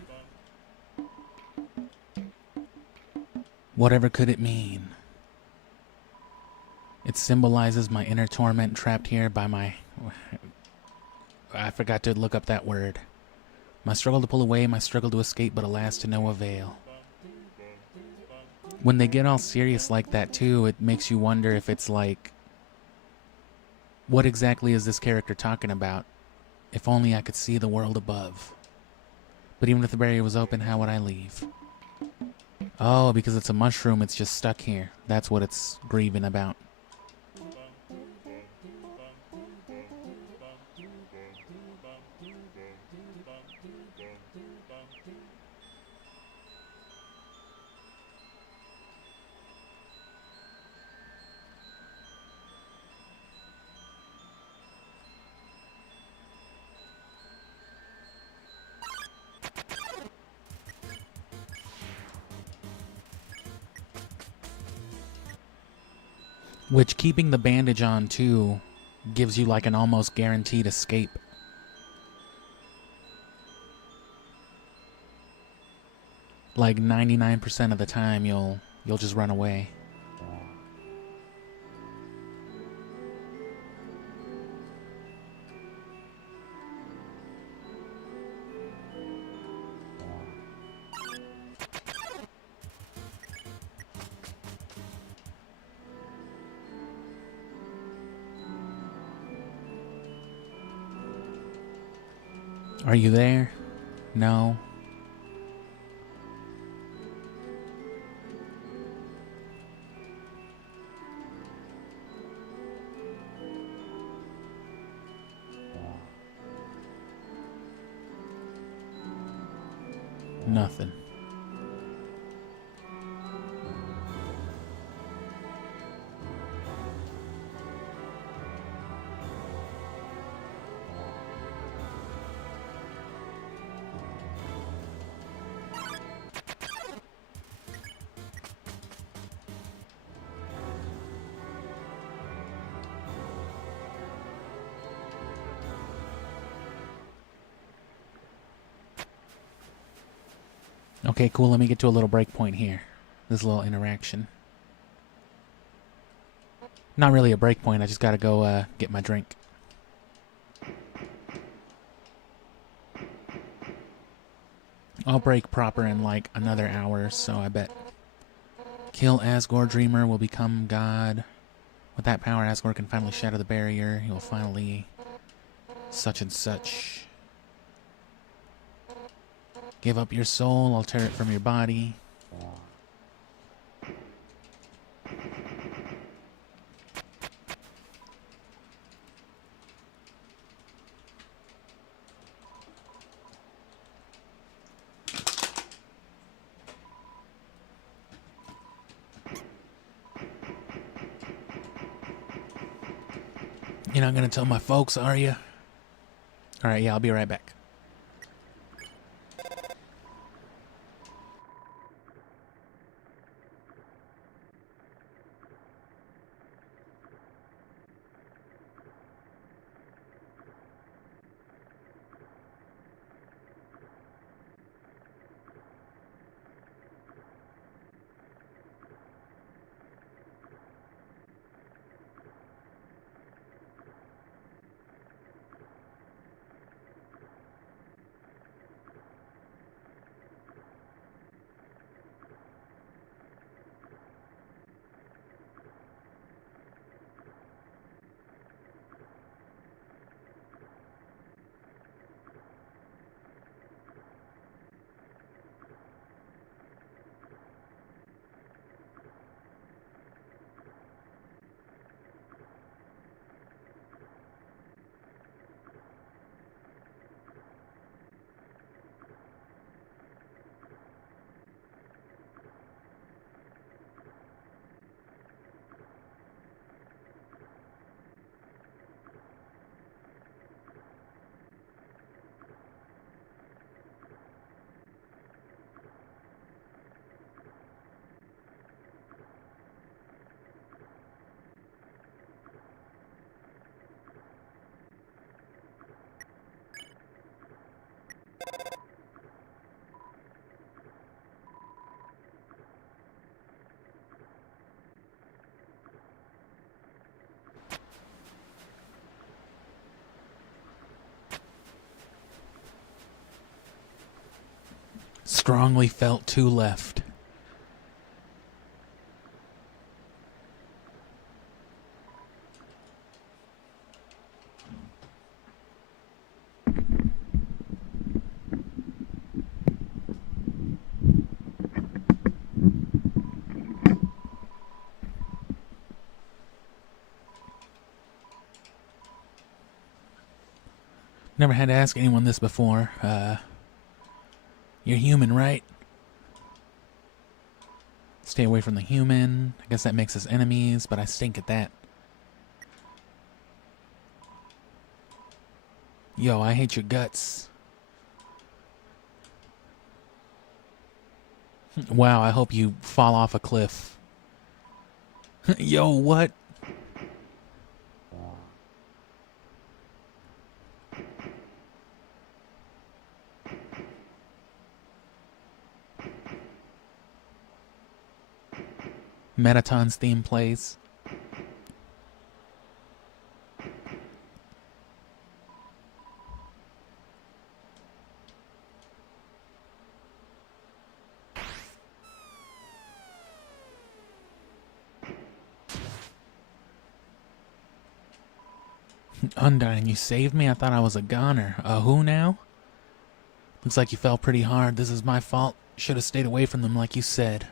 Whatever could it mean? It symbolizes my inner torment trapped here by my... I forgot to look up that word. My struggle to pull away, my struggle to escape, but alas to no avail. When they get all serious like that too, it makes you wonder if it's like... What exactly is this character talking about? If only I could see the world above. But even if the barrier was open, how would I leave? Oh, because it's a mushroom, it's just stuck here. That's what it's grieving about. Which, keeping the bandage on, too, gives you like an almost guaranteed escape. Like 99% of the time, you'll just run away. Are you there? No. Nothing. Okay, cool. Let me get to a little break point here. This little interaction. Not really a break point. I just gotta go get my drink. I'll break proper in like another hour, so I bet. Kill Asgore Dreamer will become God. With that power, Asgore can finally shatter the barrier. He will finally... such and such. Give up your soul, I'll tear it from your body. You're not gonna tell my folks, are you? Alright, yeah, I'll be right back. Strongly felt 2 left. Never had to ask anyone this before. You're human, right? Stay away from the human. I guess that makes us enemies, but I stink at that. Yo, I hate your guts. Wow, I hope you fall off a cliff. Yo, what? Metaton's theme plays. Undyne, you saved me? I thought I was a goner. Who now? Looks like you fell pretty hard. This is my fault. Should have stayed away from them like you said.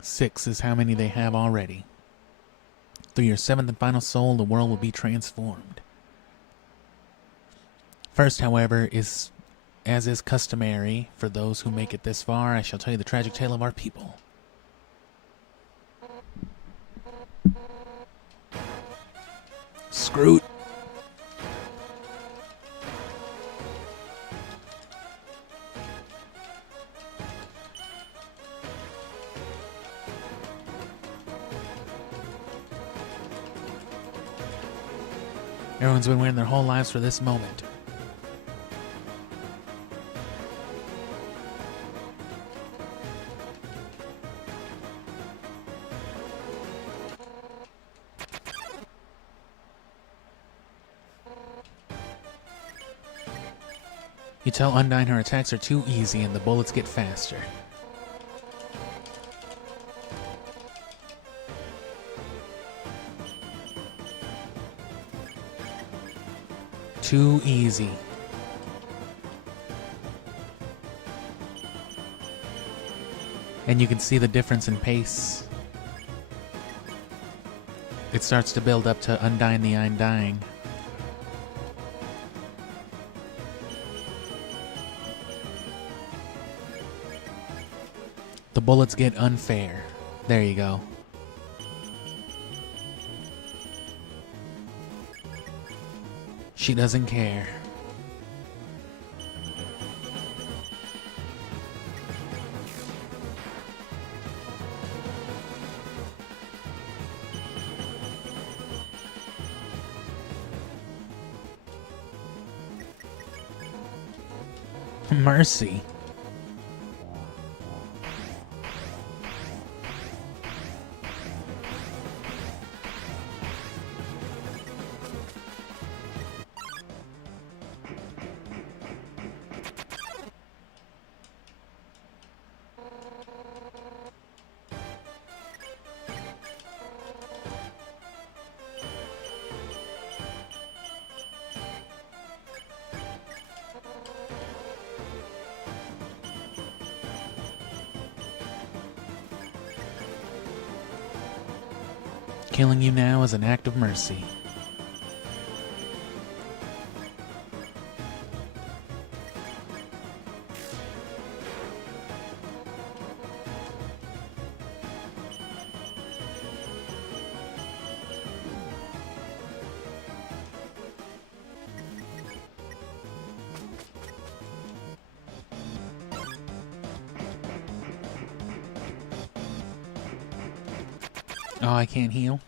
Six is how many they have already. Through your 7th and final soul, the world will be transformed. First, however, as is customary for those who make it this far, I shall tell you the tragic tale of our people. Screwed. Everyone's been waiting their whole lives for this moment. You tell Undyne her attacks are too easy and the bullets get faster. Too easy. And you can see the difference in pace. It starts to build up to Undyne the Undying. The bullets get unfair. There you go. She doesn't care. Mercy. Killing you now is an act of mercy. Oh, I can't heal?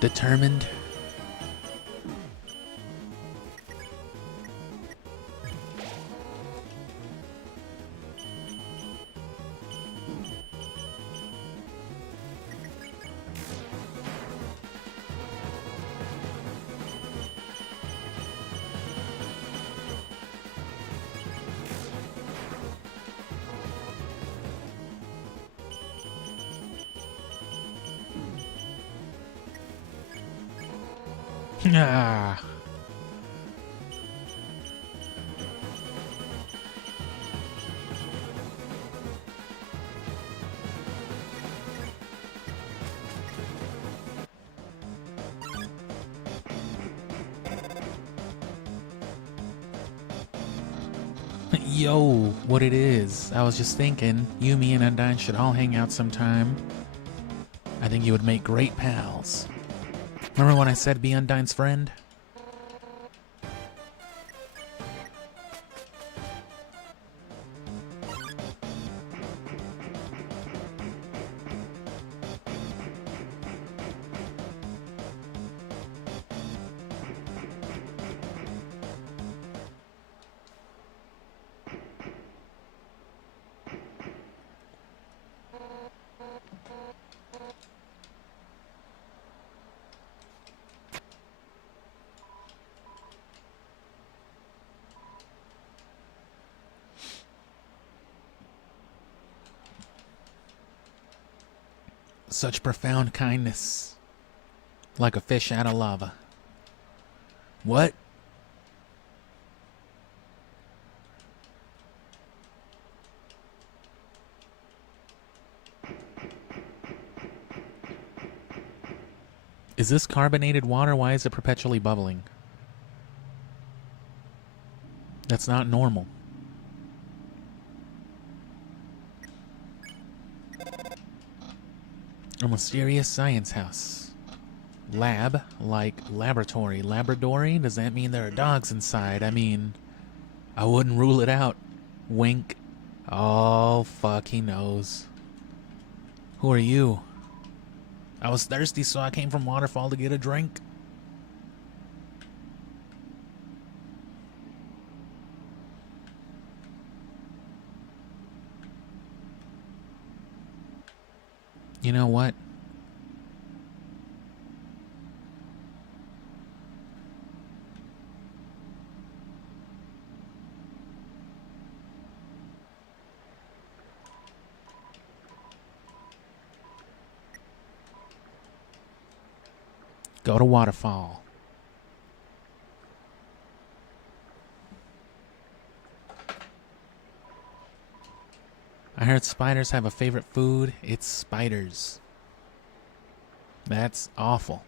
Determined. Ah. Yo, what it is? I was just thinking, you, me, and Undyne should all hang out sometime. I think you would make great pals. Remember when I said be Undyne's friend? Such profound kindness. Like a fish out of lava. What? Is this carbonated water? Why is it perpetually bubbling? That's not normal. A mysterious science house. Lab, like laboratory. Labradory? Does that mean there are dogs inside? I mean, I wouldn't rule it out. Wink. Oh, fuck, he knows. Who are you? I was thirsty, so I came from Waterfall to get a drink. You know what? Go to Waterfall. I heard spiders have a favorite food. It's spiders. That's awful.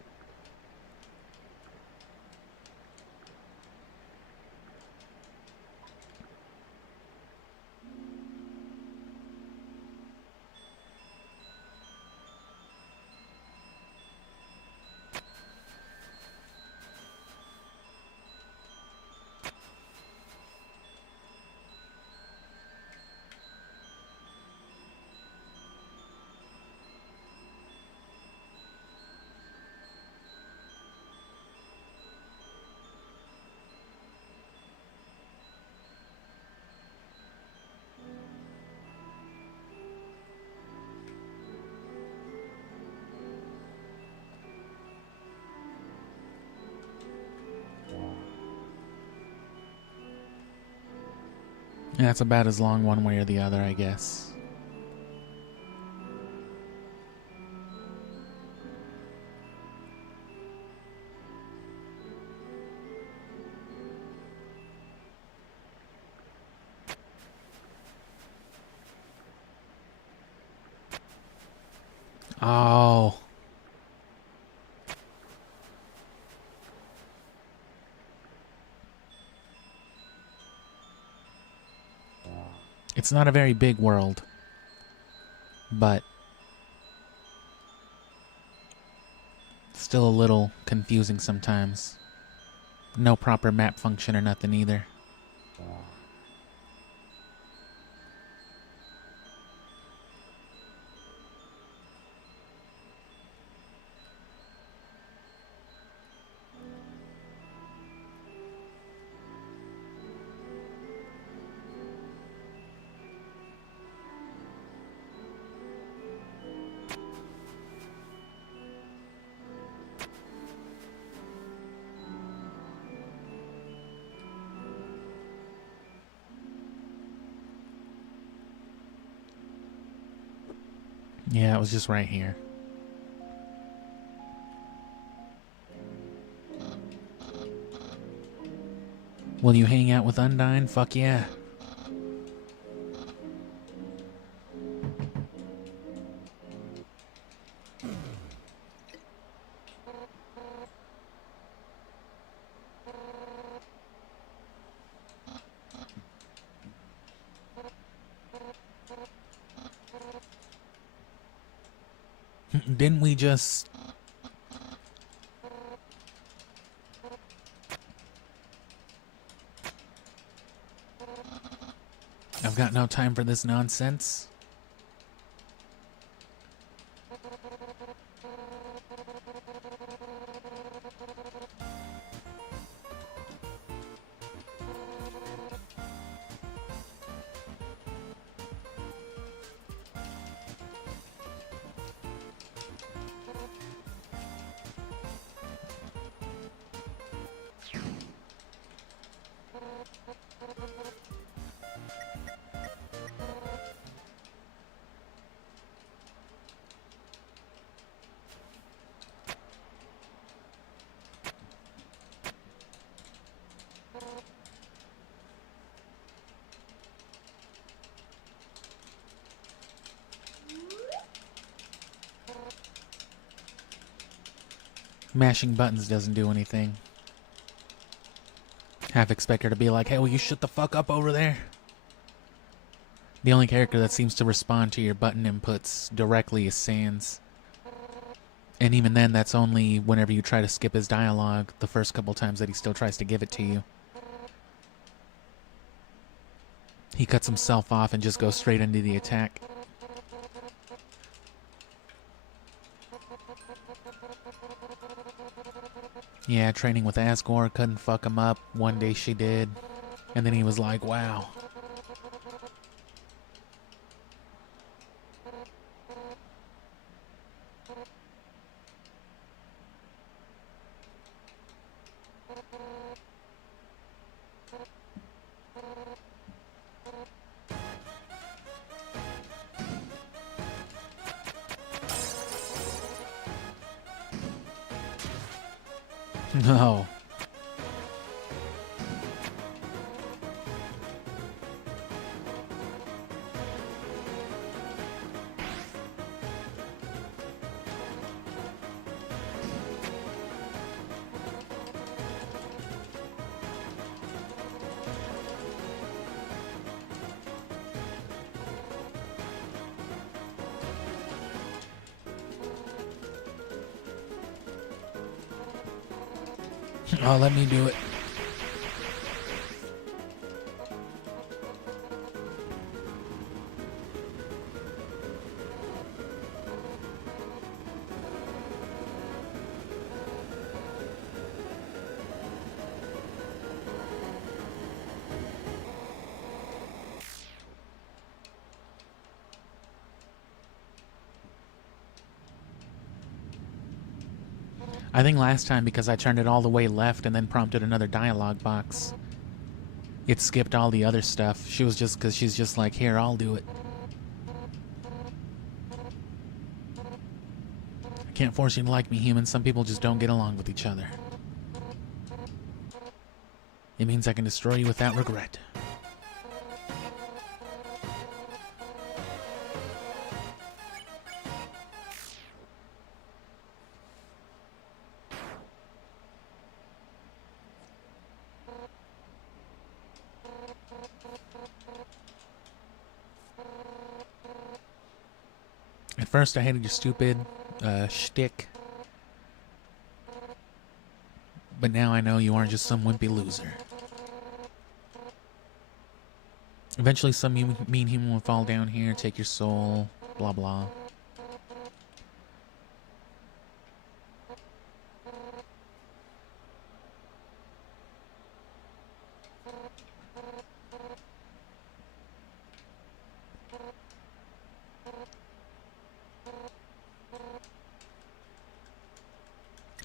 Yeah, it's about as long one way or the other, I guess. Oh. It's not a very big world, but still a little confusing sometimes. No proper map function or nothing either. Yeah, it was just right here. Will you hang out with Undyne? Fuck yeah. Didn't we just... I've got no time for this nonsense. Mashing buttons doesn't do anything. Half expect her to be like, hey, will you shut the fuck up over there? The only character that seems to respond to your button inputs directly is Sans. And even then, that's only whenever you try to skip his dialogue the first couple times that he still tries to give it to you. He cuts himself off and just goes straight into the attack. Yeah, training with Asgore couldn't fuck him up. One day she did. And then he was like, wow. No. Oh, let me do it. I think last time, because I turned it all the way left and then prompted another dialogue box, it skipped all the other stuff. She was just, because she's just like, here, I'll do it. I can't force you to like me, human. Some people just don't get along with each other. It means I can destroy you without regret. At first, I hated your stupid shtick. But now I know you aren't just some wimpy loser. Eventually, some mean human will fall down here, take your soul, blah blah.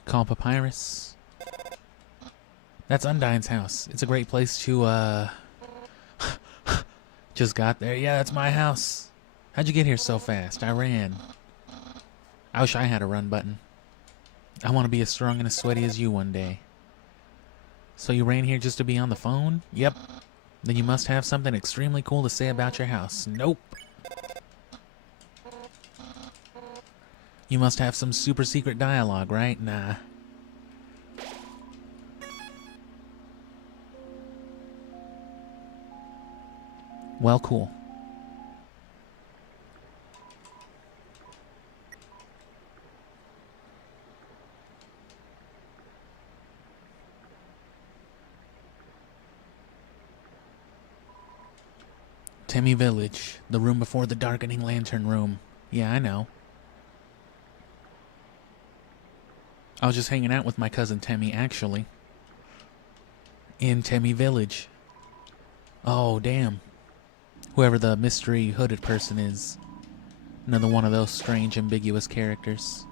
Call Papyrus. That's Undyne's house. It's a great place to, just got there. Yeah, that's my house. How'd you get here so fast? I ran. I wish I had a run button. I want to be as strong and as sweaty as you one day. So you ran here just to be on the phone? Yep. Then you must have something extremely cool to say about your house. Nope. You must have some super secret dialogue, right? Nah. Well, cool. Temmie Village, the room before the darkening lantern room. Yeah, I know. I was just hanging out with my cousin Temmie, actually. In Temmie Village. Oh, damn. Whoever the mystery hooded person is. Another one of those strange, ambiguous characters.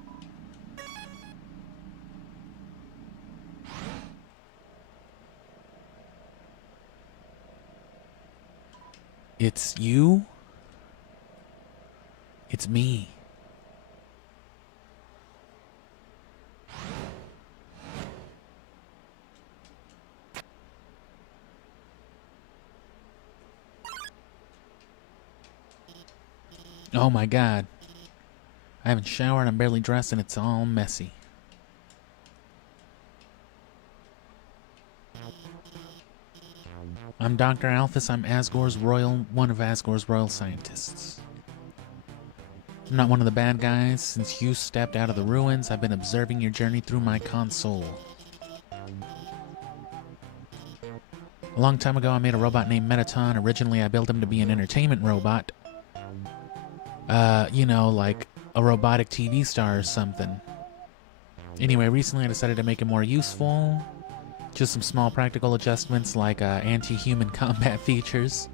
It's you? It's me. Oh my god. I haven't showered, I'm barely dressed, and it's all messy. I'm Dr. Alphys. I'm one of Asgore's royal scientists. I'm not one of the bad guys. Since you stepped out of the ruins, I've been observing your journey through my console. A long time ago, I made a robot named Metaton. Originally, I built him to be an entertainment robot. You know, like a robotic TV star or something. Anyway, recently I decided to make it more useful. Just some small practical adjustments like anti-human combat features.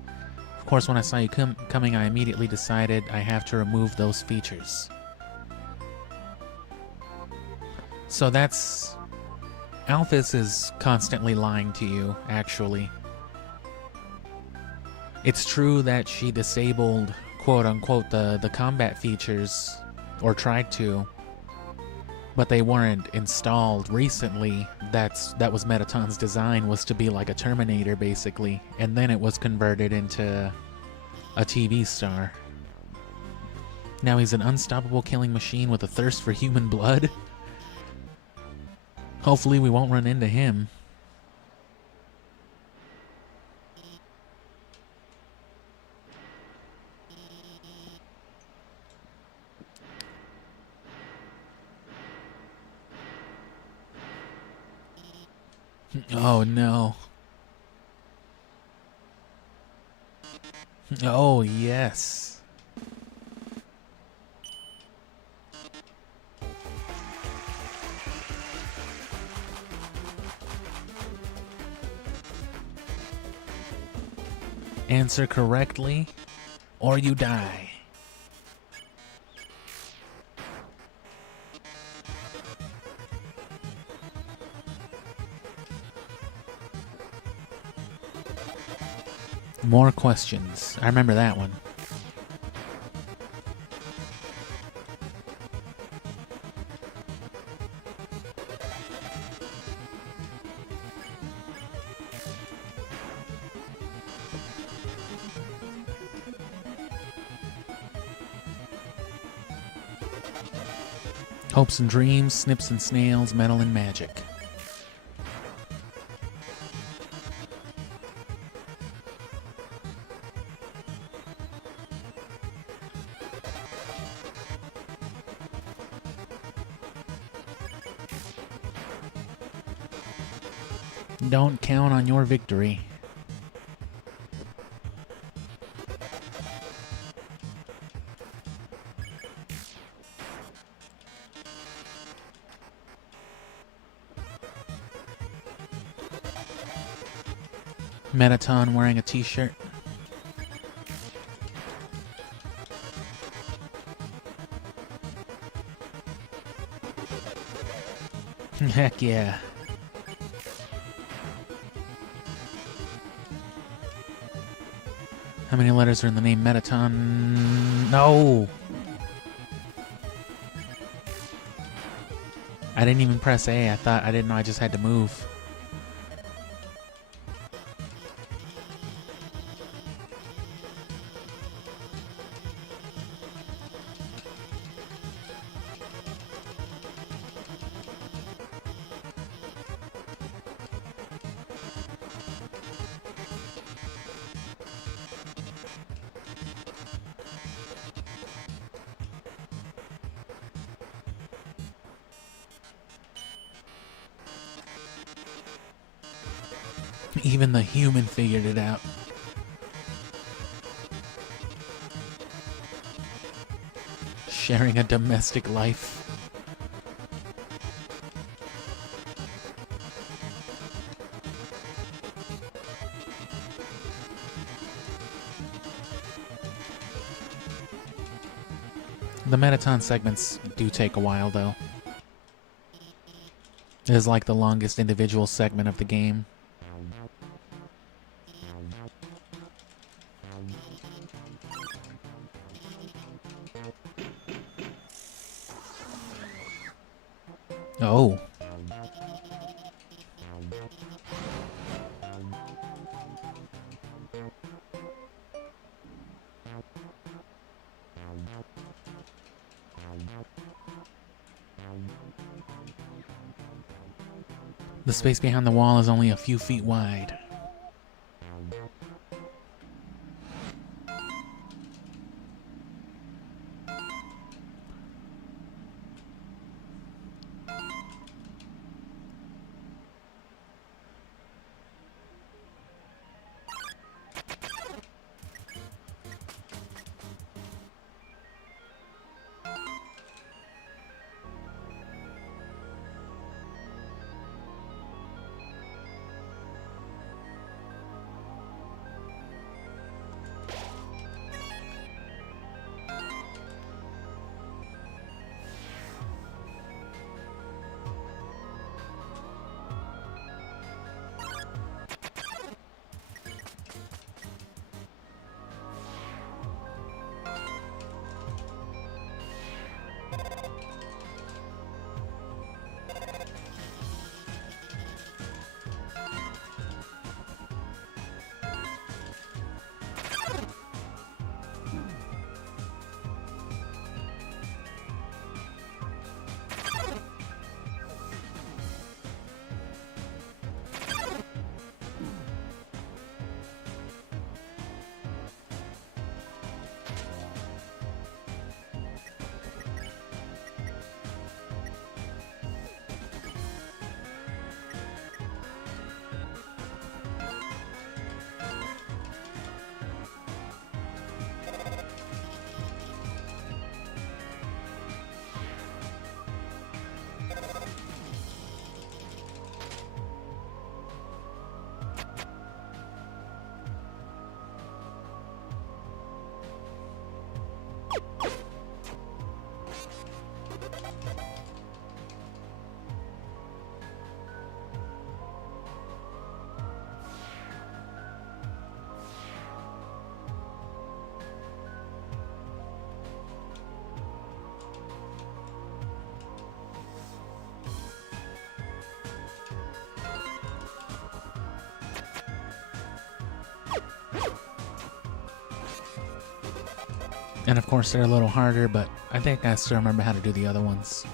Of course, when I saw you coming, I immediately decided I have to remove those features. So that's... Alphys is constantly lying to you, actually. It's true that she disabled, quote-unquote, the combat features, or tried to, but they weren't installed recently. That was Metaton's design, was to be like a Terminator, basically, and then it was converted into a TV star. Now he's an unstoppable killing machine with a thirst for human blood. Hopefully we won't run into him. Oh no. Oh yes. Answer correctly, or you die. More questions. I remember that one. Hopes and dreams, snips and snails, metal and magic. Don't count on your victory. Metaton wearing a t-shirt. Heck yeah. How many letters are in the name Metaton? No! I didn't even press A. I didn't know I just had to move. Even the human figured it out. Sharing a domestic life. The Metaton segments do take a while, though. It is like the longest individual segment of the game. Oh. The space behind the wall is only a few feet wide. And of course they're a little harder, but I think I still remember how to do the other ones.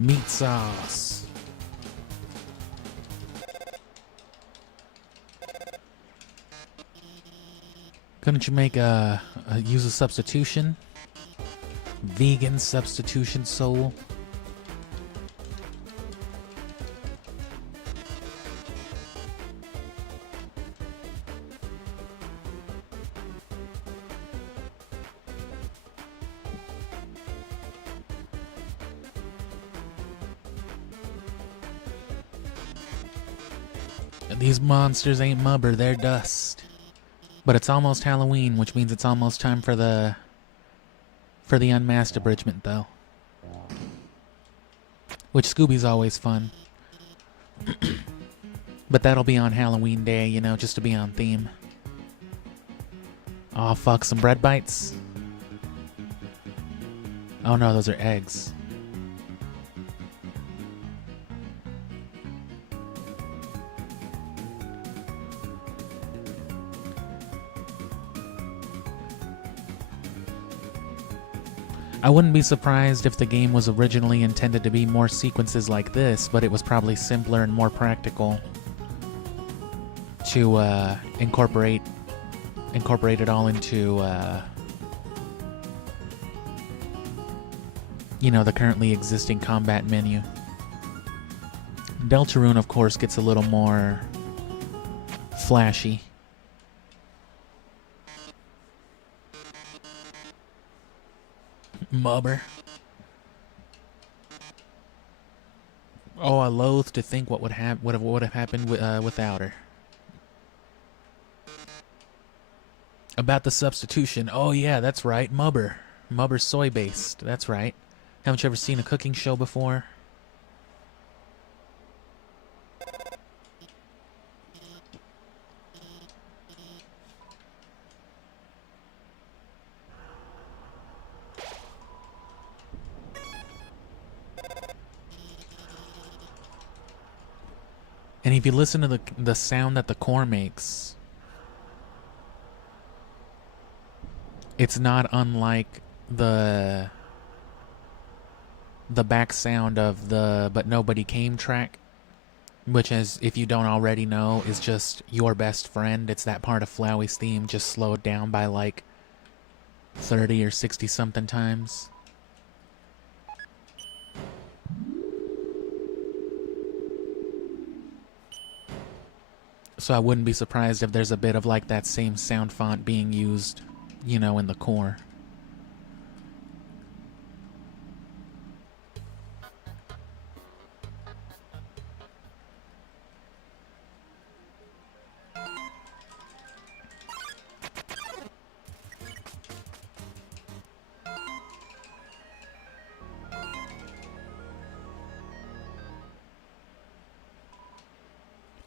Meat sauce. Couldn't you make use a substitution? Vegan substitution soul? These monsters ain't mubber, they're dust. But it's almost Halloween, which means it's almost time for the unmasked abridgment, though. Which Scooby's always fun. But that'll be on Halloween Day, you know, just to be on theme. Oh fuck, some bread bites? Oh no, those are eggs. I wouldn't be surprised if the game was originally intended to be more sequences like this, but it was probably simpler and more practical to incorporate it all into you know, the currently existing combat menu. Deltarune, of course, gets a little more flashy. Mubber. Oh, I loathe to think what would have happened without her. About the substitution. Oh yeah, that's right. Mubber. Mubber soy based. That's right. Haven't you ever seen a cooking show before? And if you listen to the sound that the core makes, it's not unlike the back sound of the But Nobody Came track, which, is, if you don't already know, is just Your Best Friend. It's that part of Flowey's theme just slowed down by like 30 or 60 something times. So I wouldn't be surprised if there's a bit of like that same sound font being used, you know, in the core.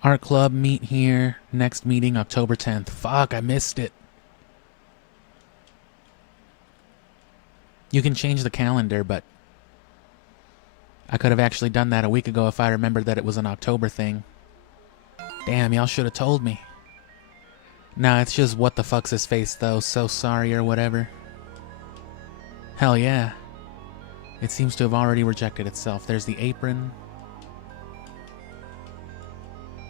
Art Club, meet here. Next meeting, October 10th. Fuck, I missed it. You can change the calendar, but I could have actually done that a week ago if I remembered that it was an October thing. Damn, y'all should have told me. Nah, it's just what the fuck's his face, though. So sorry or whatever. Hell yeah. It seems to have already rejected itself. There's the apron.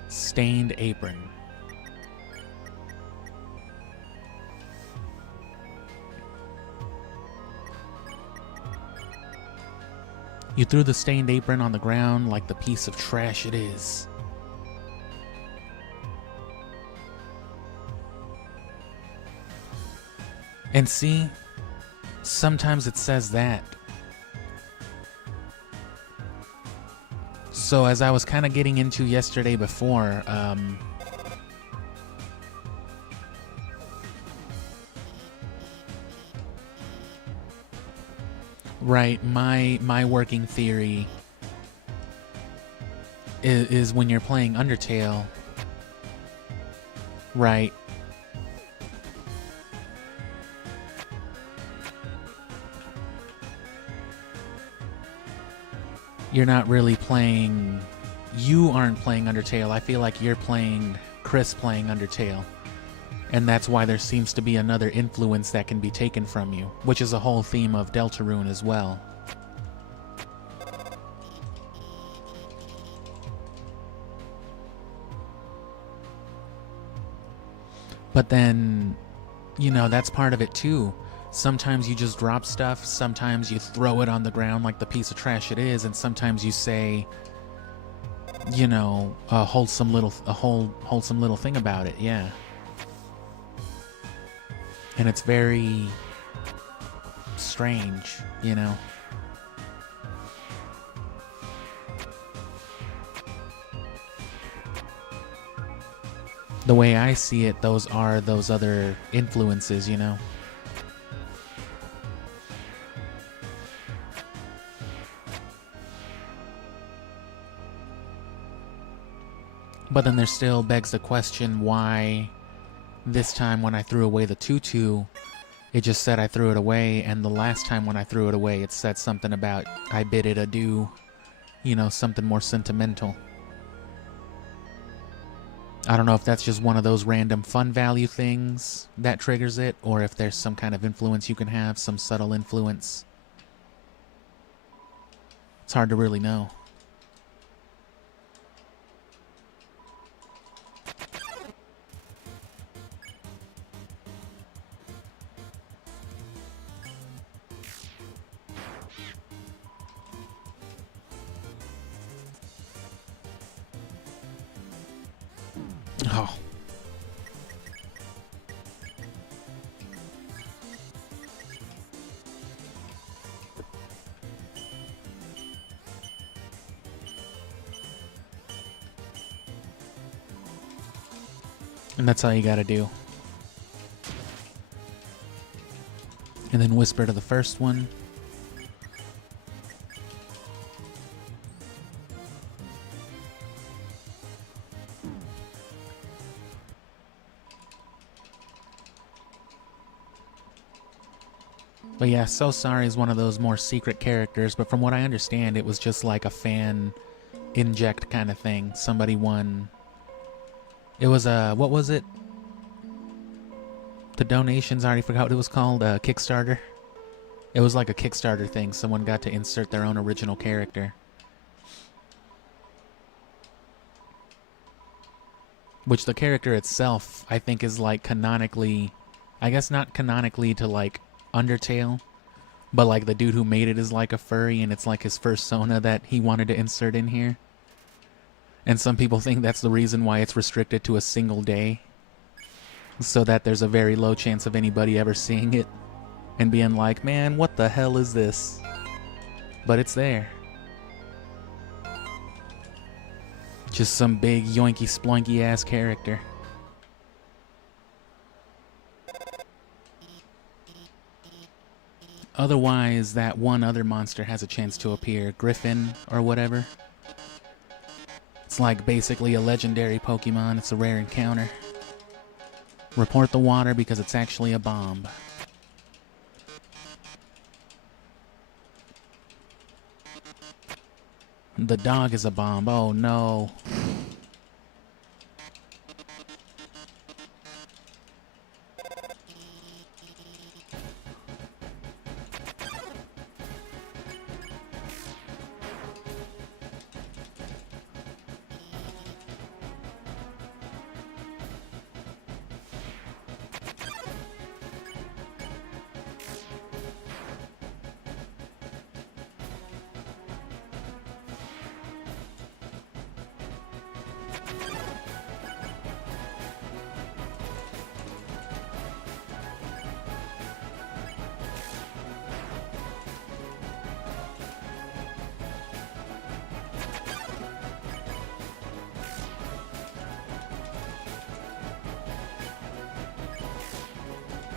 Stained apron. You threw the stained apron on the ground like the piece of trash it is. And see, sometimes it says that. So as I was kind of getting into yesterday before, right, my working theory is when you're playing Undertale, right, you're not really playing, you aren't playing Undertale. I feel like you're playing Chris playing Undertale. And that's why there seems to be another influence that can be taken from you, which is a whole theme of Deltarune as well. But then you know, that's part of it too. Sometimes you just drop stuff, sometimes you throw it on the ground like the piece of trash it is, and sometimes you say, you know, a wholesome little thing about it, yeah. And it's very strange, you know. The way I see it, those are those other influences, you know. But then there still begs the question why this time when I threw away the tutu, it just said I threw it away, and the last time when I threw it away, it said something about I bid it adieu, you know, something more sentimental. I don't know if that's just one of those random fun value things that triggers it, or if there's some kind of influence you can have, some subtle influence. It's hard to really know. Oh. And that's all you gotta do. And then whisper to the first one. But yeah, So Sorry is one of those more secret characters, but from what I understand, it was just like a fan inject kind of thing. Somebody won. It was a, what was it? The donations, I already forgot what it was called, Kickstarter. It was like a Kickstarter thing. Someone got to insert their own original character. Which the character itself, I think, is like canonically, I guess not canonically to like Undertale, but like the dude who made it is like a furry, and it's like his persona that he wanted to insert in here. And some people think that's the reason why it's restricted to a single day, so that there's a very low chance of anybody ever seeing it and being like, man, what the hell is this? But it's there. Just some big yoinky sploinky ass character. Otherwise, that one other monster has a chance to appear, Griffin or whatever. It's like basically a legendary Pokemon. It's a rare encounter. Report the water because it's actually a bomb. The dog is a bomb. Oh no.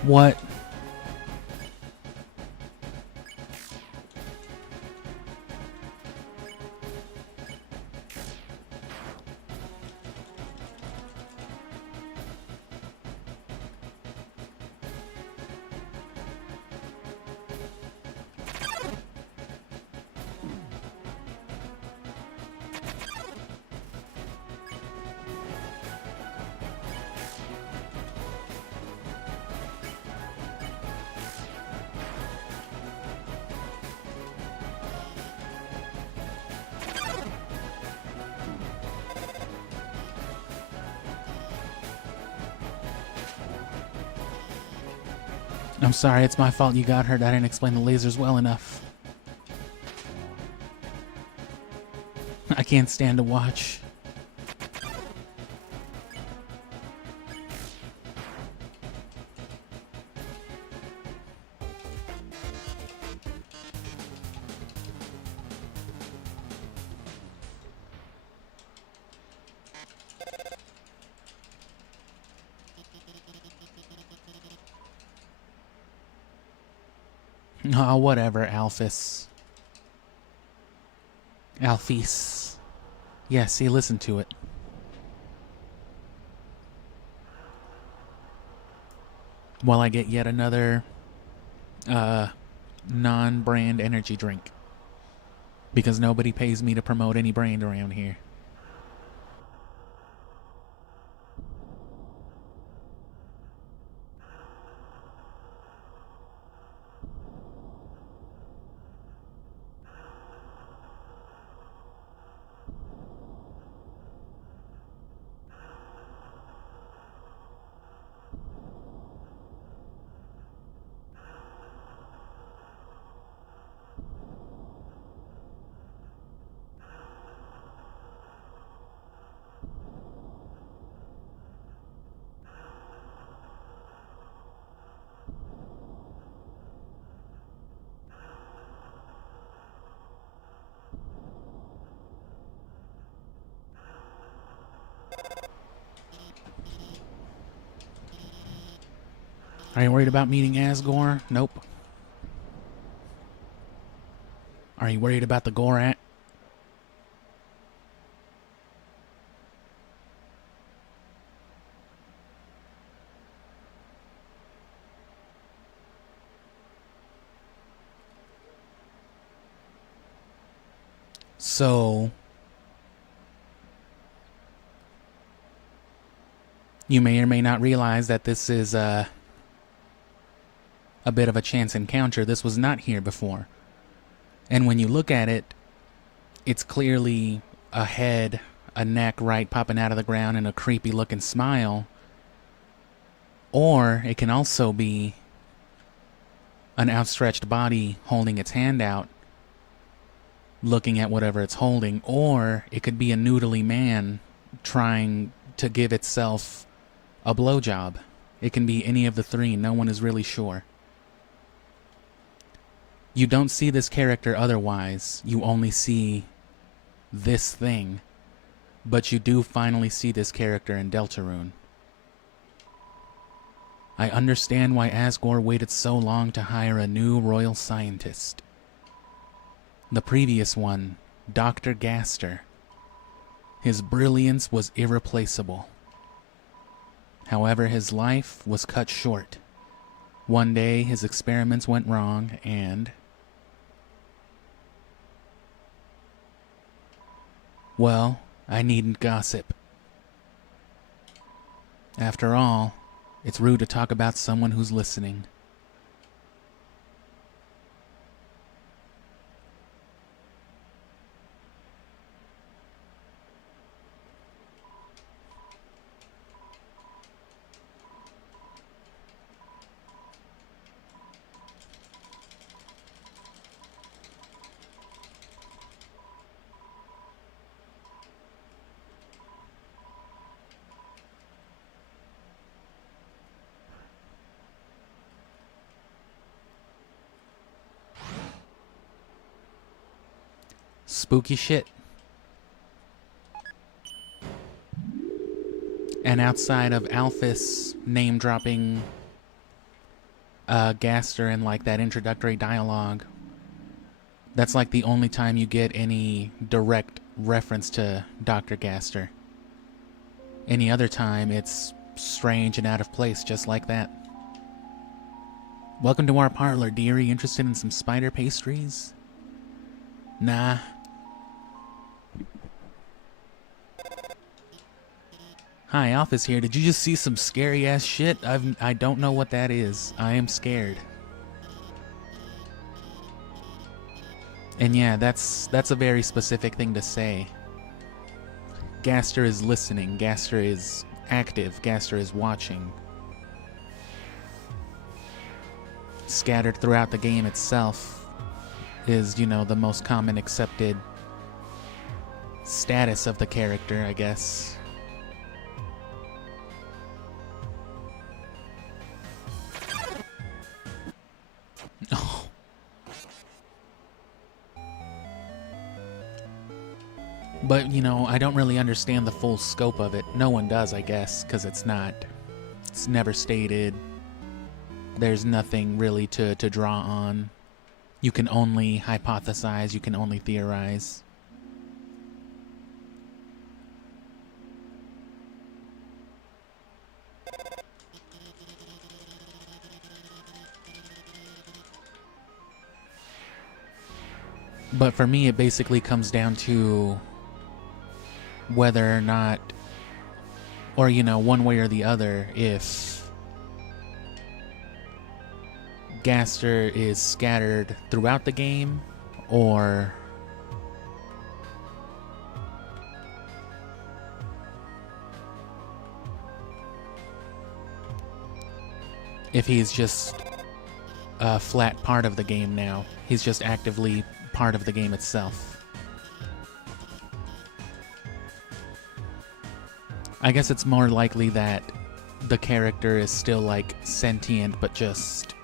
What? I'm sorry, it's my fault you got hurt. I didn't explain the lasers well enough. I can't stand to watch. Oh, whatever, Alphys. Alphys. Yeah, see, listen to it. While I get yet another non-brand energy drink. Because nobody pays me to promote any brand around here. Are you worried about meeting Asgore? Nope. Are you worried about the Gorat? So, you may or may not realize that this is a bit of a chance encounter. This was not here before. And when you look at it, it's clearly a head, a neck, right, popping out of the ground and a creepy looking smile. Or it can also be an outstretched body holding its hand out, looking at whatever it's holding. Or it could be a noodly man trying to give itself a blowjob. It can be any of the three. No one is really sure. You don't see this character otherwise. You only see this thing. But you do finally see this character in Deltarune. I understand why Asgore waited so long to hire a new royal scientist. The previous one, Dr. Gaster. His brilliance was irreplaceable. However, his life was cut short. One day, his experiments went wrong, and... well, I needn't gossip. After all, it's rude to talk about someone who's listening. Spooky shit. And outside of Alphys name-dropping Gaster in like that introductory dialogue, that's like the only time you get any direct reference to Dr. Gaster. Any other time, it's strange and out of place, just like that. Welcome to our parlor, dearie. Interested in some spider pastries? Nah. Hi, Alphys here. Did you just see some scary ass shit? I don't know what that is. I am scared. And yeah, that's a very specific thing to say. Gaster is listening. Gaster is active. Gaster is watching. scattered throughout the game itself is, you know, the most common accepted status of the character, I guess. Oh. But, you know, I don't really understand the full scope of it. No one does, I guess, because it's never stated. There's nothing really to draw on. You can only hypothesize, you can only theorize. But for me, it basically comes down to whether or not, or, you know, one way or the other, if Gaster is scattered throughout the game, or if he's just a flat part of the game now. He's just actively part of the game itself. I guess it's more likely that the character is still, like, sentient, but just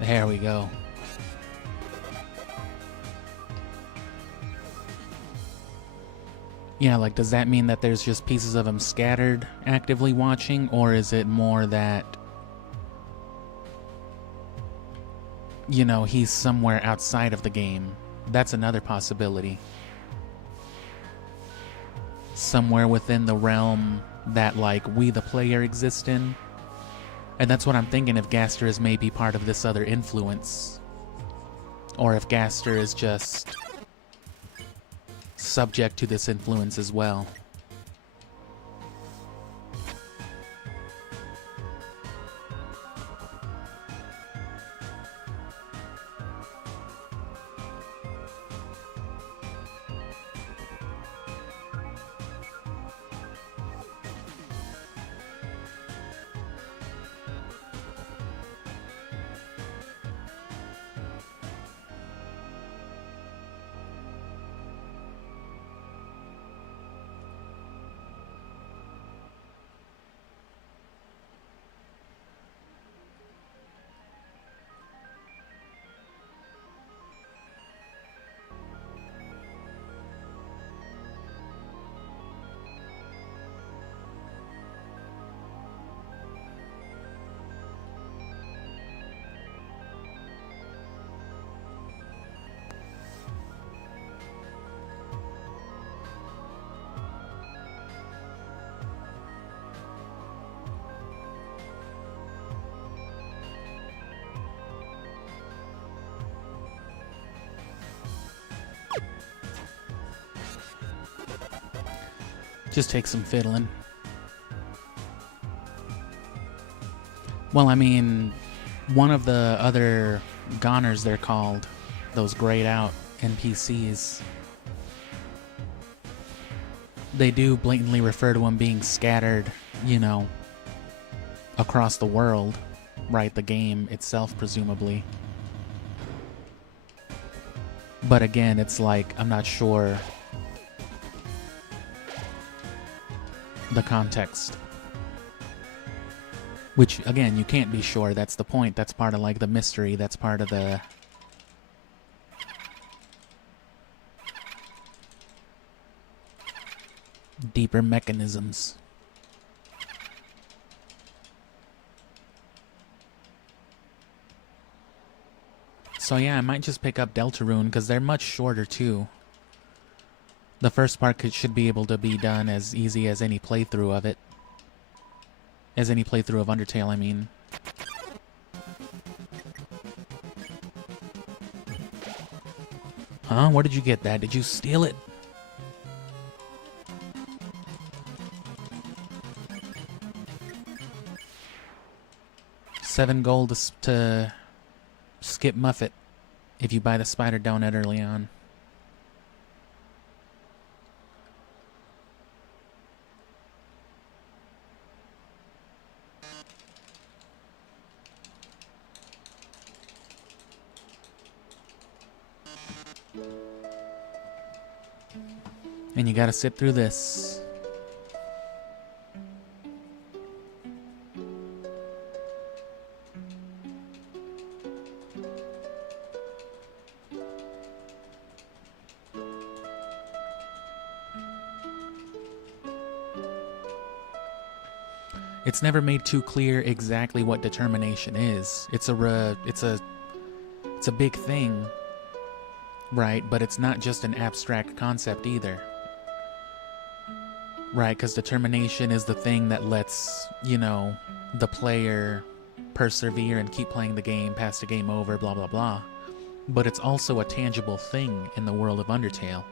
there we go. Yeah, like, does that mean that there's just pieces of him scattered actively watching, or is it more that, you know, he's somewhere outside of the game? That's another possibility. Somewhere within the realm that, like, we the player exist in. And that's what I'm thinking, if Gaster is maybe part of this other influence. Or if Gaster is just subject to this influence as well. Just take some fiddling. Well, I mean, one of the other goners, they're called, those grayed out NPCs, they do blatantly refer to them being scattered, you know, across the world, right? The game itself, presumably. But again, it's like, I'm not sure the context. Which, again, you can't be sure. That's the point. That's part of, like, the mystery. That's part of the deeper mechanisms. So yeah, I might just pick up Deltarune, because they're much shorter, too. The first part should be able to be done as easy as any playthrough of it. As any playthrough of Undertale, I mean. Huh? Where did you get that? Did you steal it? $7 to skip Muffet if you buy the spider donut early on. And you gotta sit through this. It's never made too clear exactly what determination is. It's a big thing, right? But it's not just an abstract concept either. Right, because determination is the thing that lets, you know, the player persevere and keep playing the game past the game over, blah, blah, blah. But it's also a tangible thing in the world of Undertale.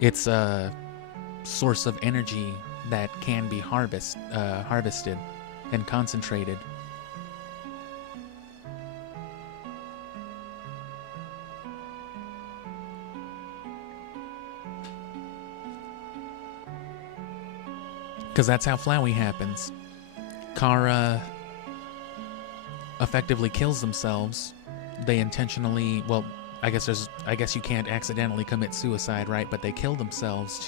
It's a source of energy that can be harvested and concentrated. Because that's how flowey happens. Kara effectively kills themselves. They intentionally, well, I guess you can't accidentally commit suicide, right? But they kill themselves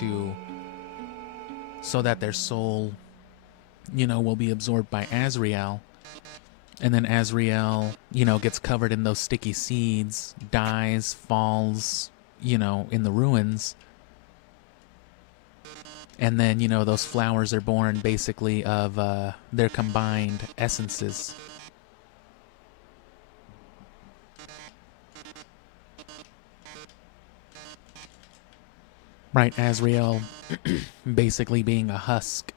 so that their soul, you know, will be absorbed by Azrael. And then Azrael, you know, gets covered in those sticky seeds, dies, falls, you know, in the ruins. And then, you know, those flowers are born basically of their combined essences. Right, Azrael basically being a husk.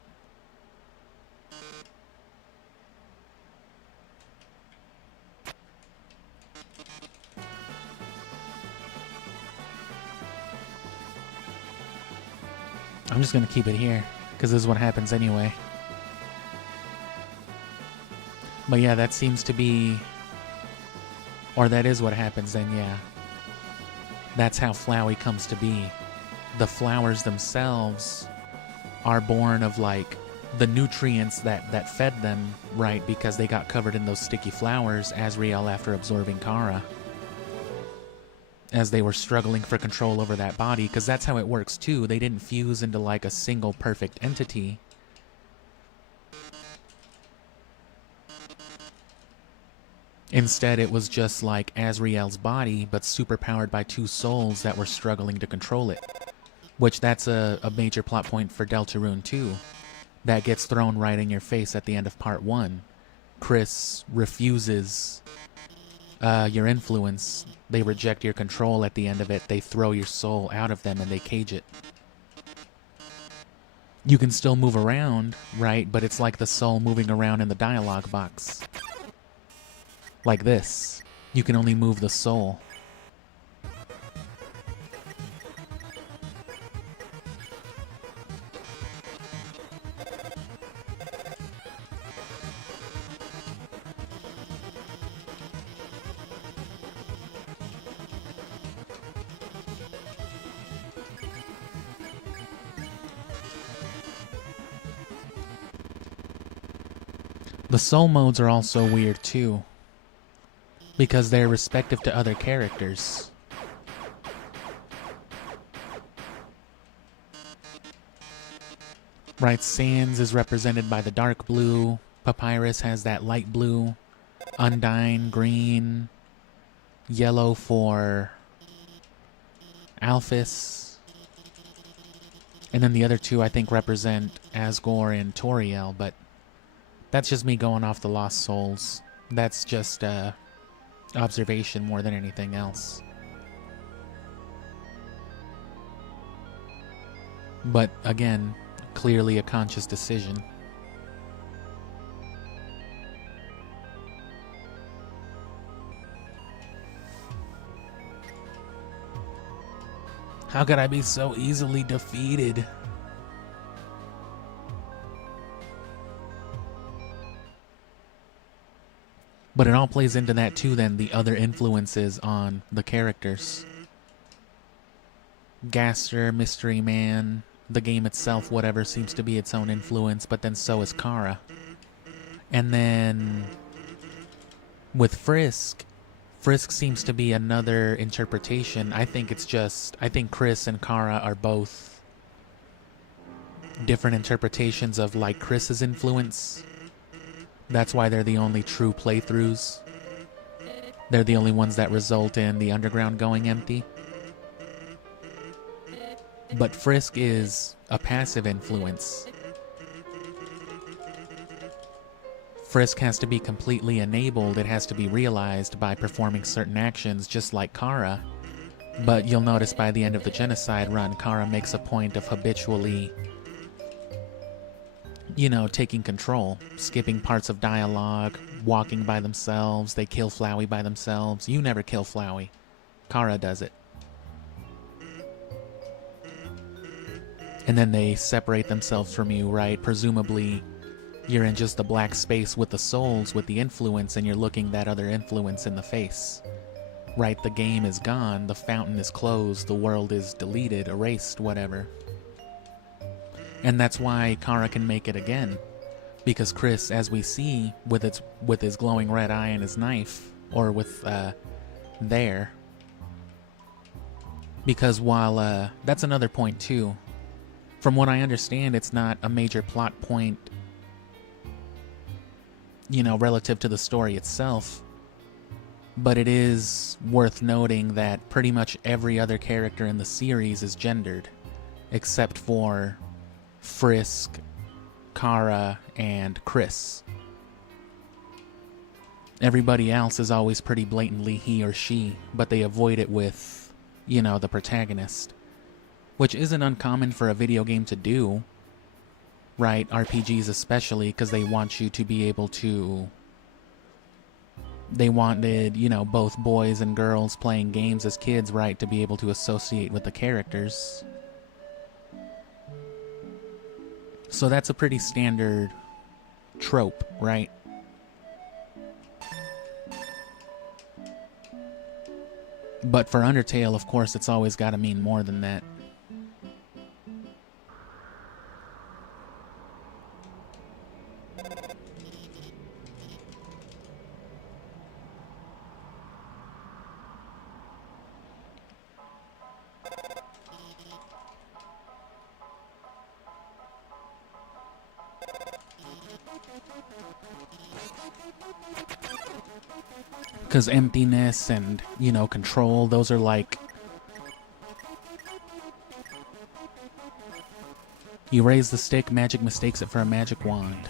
I'm just gonna keep it here, because this is what happens anyway. But yeah, that seems to be... Or that is what happens then, yeah. That's how flowey comes to be. The flowers themselves are born of, like, the nutrients that fed them, right, because they got covered in those sticky flowers, Azrael after absorbing Kara. As they were struggling for control over that body, because that's how it works too. They didn't fuse into like a single perfect entity. Instead, it was just like Azrael's body, but superpowered by two souls that were struggling to control it. Which that's a major plot point for Deltarune too. That gets thrown right in your face at the end of part 1. Chris refuses your influence. They reject your control at the end of it. They throw your soul out of them and they cage it. You can still move around, right? But it's like the soul moving around in the dialogue box. Like this. You can only move the soul. The soul modes are also weird too, because they're respective to other characters. Right, Sans is represented by the dark blue, Papyrus has that light blue, Undyne green, yellow for Alphys, and then the other two I think represent Asgore and Toriel, but that's just me going off the Lost Souls. That's just observation more than anything else. But again, clearly a conscious decision. How could I be so easily defeated? But it all plays into that too, then, the other influences on the characters. Gaster, Mystery Man, the game itself, whatever, seems to be its own influence, but then so is Kara. And then with Frisk seems to be another interpretation. I think Chris and Kara are both different interpretations of like Chris's influence. That's why they're the only true playthroughs. They're the only ones that result in the underground going empty. But Frisk is a passive influence. Frisk has to be completely enabled. It has to be realized by performing certain actions, just like Kara. But you'll notice by the end of the Genocide run, Kara makes a point of habitually, you know, taking control, skipping parts of dialogue, walking by themselves. They kill Flowey by themselves. You never kill Flowey. Kara does it. And then they separate themselves from you, right? Presumably, you're in just the black space with the souls, with the influence, and you're looking that other influence in the face. Right? The game is gone, the fountain is closed, the world is deleted, erased, whatever. And that's why Kara can make it again. Because Chris, as we see, with his glowing red eye and his knife, or with, there. Because while, that's another point too. From what I understand, it's not a major plot point, you know, relative to the story itself. But it is worth noting that pretty much every other character in the series is gendered, except for Frisk, Kara, and Chris. Everybody else is always pretty blatantly he or she, but they avoid it with, you know, the protagonist. Which isn't uncommon for a video game to do, right? RPGs especially, because they want you to be able to... They wanted, you know, both boys and girls playing games as kids, right, to be able to associate with the characters. So that's a pretty standard trope, right? But for Undertale, of course, it's always got to mean more than that. Because emptiness and, you know, control, those are like... You raise the stick, magic mistakes it for a magic wand.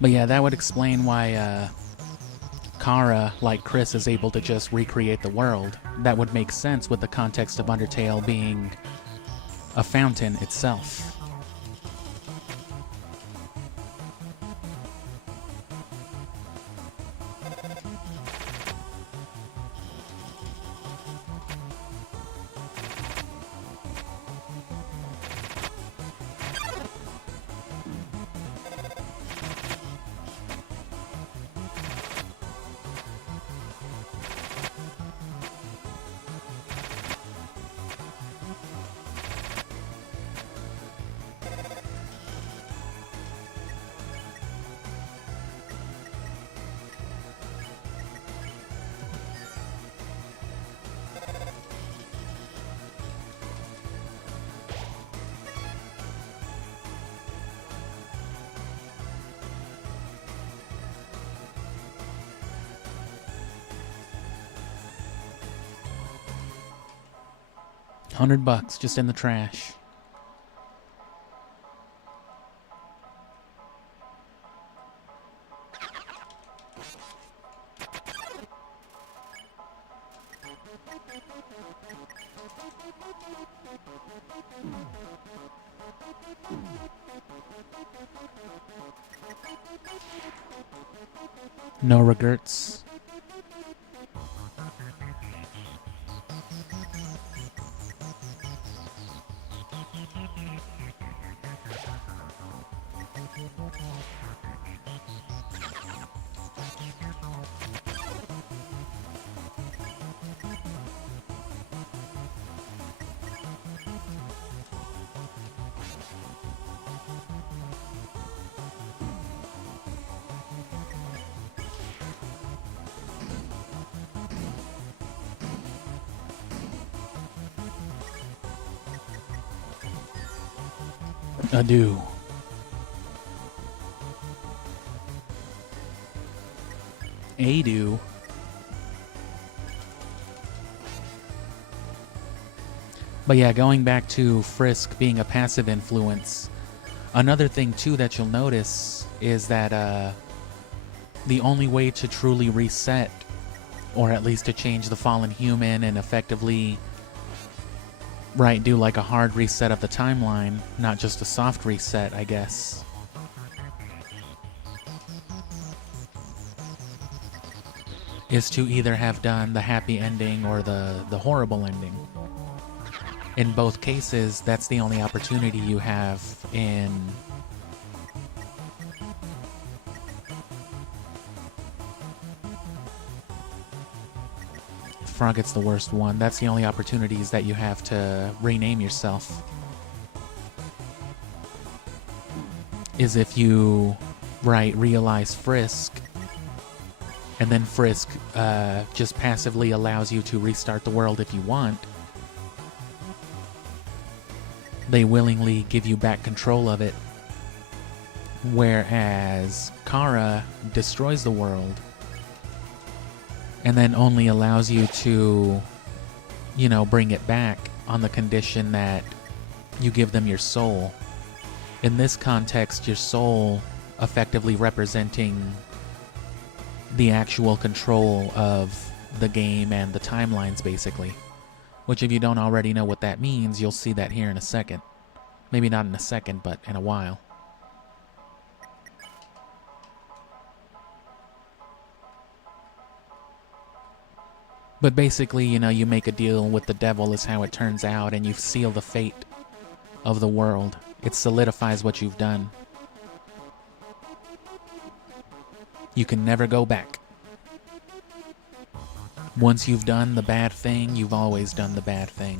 But yeah, that would explain why Kara, like Chris, is able to just recreate the world. That would make sense with the context of Undertale being a fountain itself. $100 just in the trash. No regrets. Adieu. Adu. But yeah, going back to Frisk being a passive influence, another thing too that you'll notice is that the only way to truly reset, or at least to change the fallen human and effectively, right, do like a hard reset of the timeline, not just a soft reset, I guess, is to either have done the happy ending or the horrible ending. In both cases, that's the only opportunity you have in Frog gets the worst one. That's the only opportunities that you have to rename yourself. Is if you, right, realize Frisk, and then Frisk just passively allows you to restart the world if you want. They willingly give you back control of it. Whereas Kara destroys the world and then only allows you to, you know, bring it back on the condition that you give them your soul. In this context, your soul effectively representing the actual control of the game and the timelines, basically. Which, if you don't already know what that means, you'll see that here in a second. Maybe not in a second, but in a while. But basically, you know, you make a deal with the devil is how it turns out, and you seal the fate of the world. It solidifies what you've done. You can never go back. Once you've done the bad thing, you've always done the bad thing.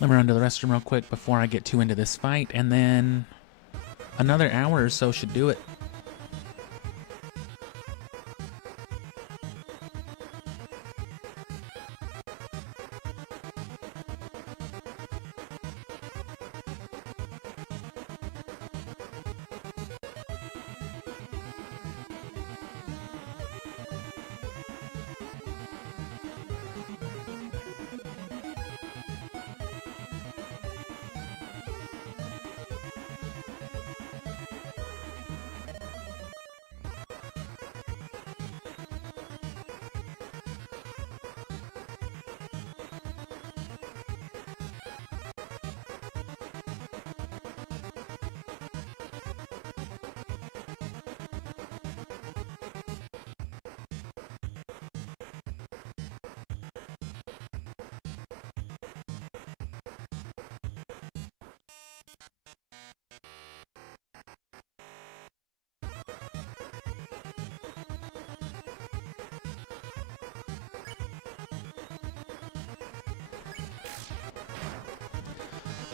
Let me run to the restroom real quick before I get too into this fight, and then another hour or so should do it.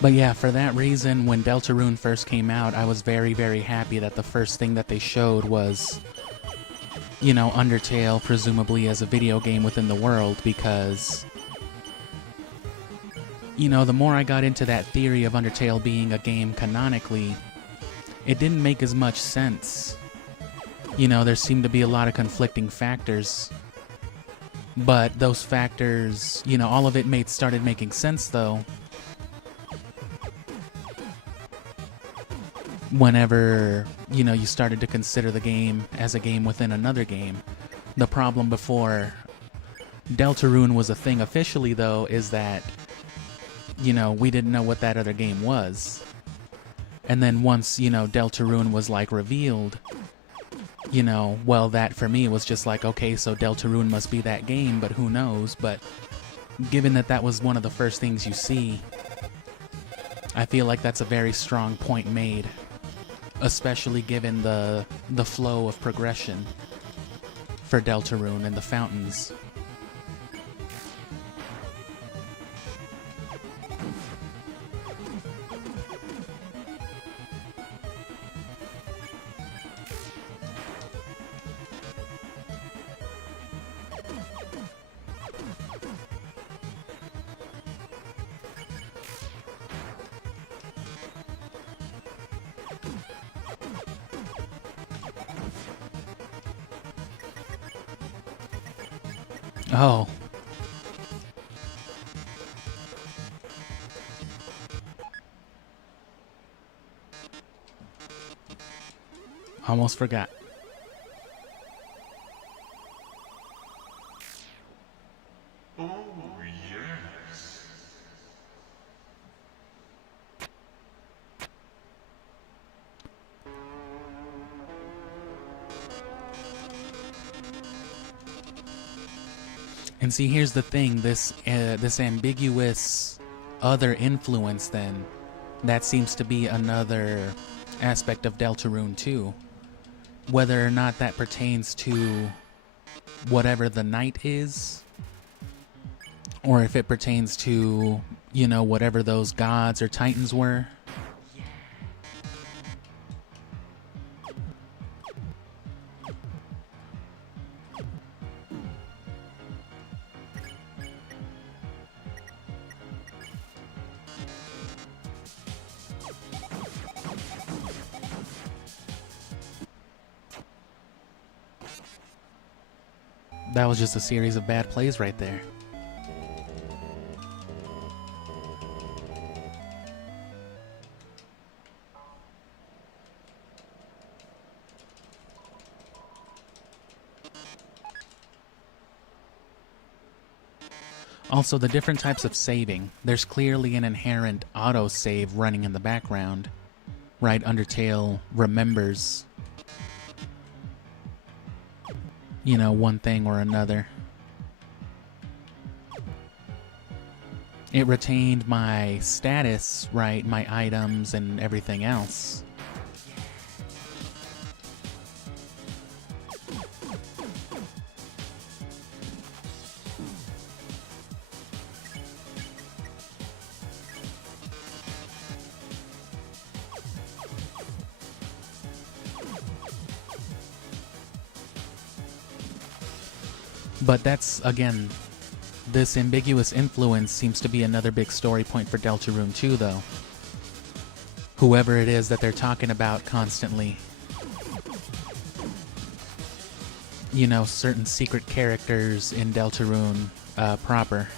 But yeah, for that reason, when Deltarune first came out, I was very, very happy that the first thing that they showed was, you know, Undertale, presumably as a video game within the world, because, you know, the more I got into that theory of Undertale being a game canonically, it didn't make as much sense. You know, there seemed to be a lot of conflicting factors. But those factors, you know, all of it started making sense, though, whenever, you know, you started to consider the game as a game within another game. The problem before Deltarune was a thing officially, though, is that, you know, we didn't know what that other game was. And then once, you know, Deltarune was, like, revealed, you know, well, that for me was just like, okay, so Deltarune must be that game, but who knows? But given that that was one of the first things you see, I feel like that's a very strong point made, especially given the flow of progression for Deltarune and the fountains. Oh. Almost forgot. Oh, yes. And see, here's the thing, this ambiguous other influence then, that seems to be another aspect of Deltarune too. Whether or not that pertains to whatever the night is, or if it pertains to, you know, whatever those gods or titans were. That was just a series of bad plays right there. Also, the different types of saving. There's clearly an inherent auto-save running in the background. Right, Undertale remembers, you know, one thing or another. It retained my status, right, my items and everything else. But that's, again, this ambiguous influence seems to be another big story point for Deltarune too, though. Whoever it is that they're talking about constantly. You know, certain secret characters in Deltarune proper.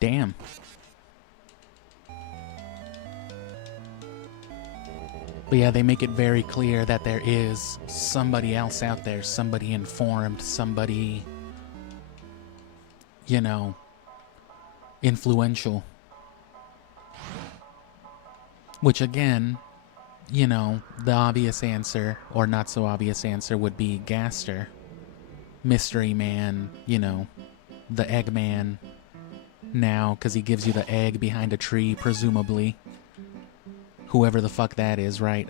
Damn. But yeah, they make it very clear that there is somebody else out there, somebody informed, somebody, you know, influential Which again, you know, the obvious answer, or not so obvious answer, would be Gaster. Mystery Man, you know, the Eggman. Now, because he gives you the egg behind a tree, presumably. Whoever the fuck that is, right?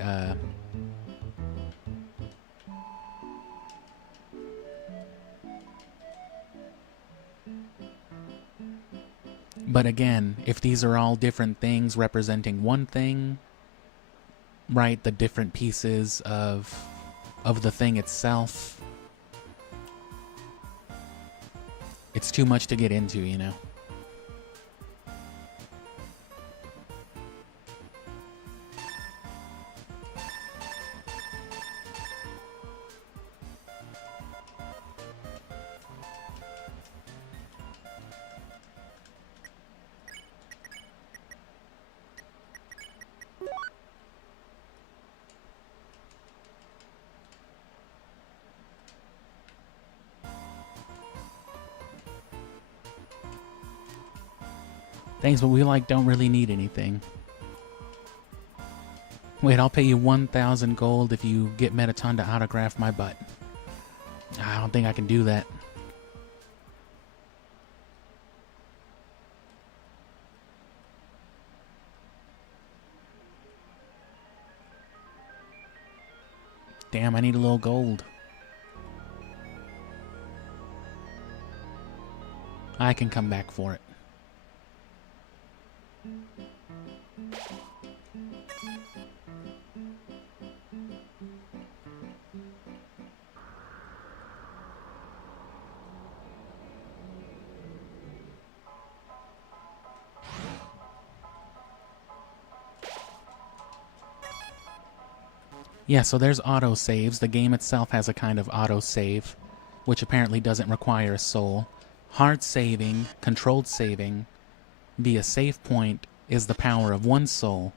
But again, if these are all different things representing one thing, right, the different pieces of the thing itself, it's too much to get into, you know? Thanks, but we, like, don't really need anything. Wait, I'll pay you 1,000 gold if you get Mettaton to autograph my butt. I don't think I can do that. Damn, I need a little gold. I can come back for it. Yeah, so there's auto-saves. The game itself has a kind of auto-save, which apparently doesn't require a soul. Hard saving, controlled saving, via save point is the power of one soul.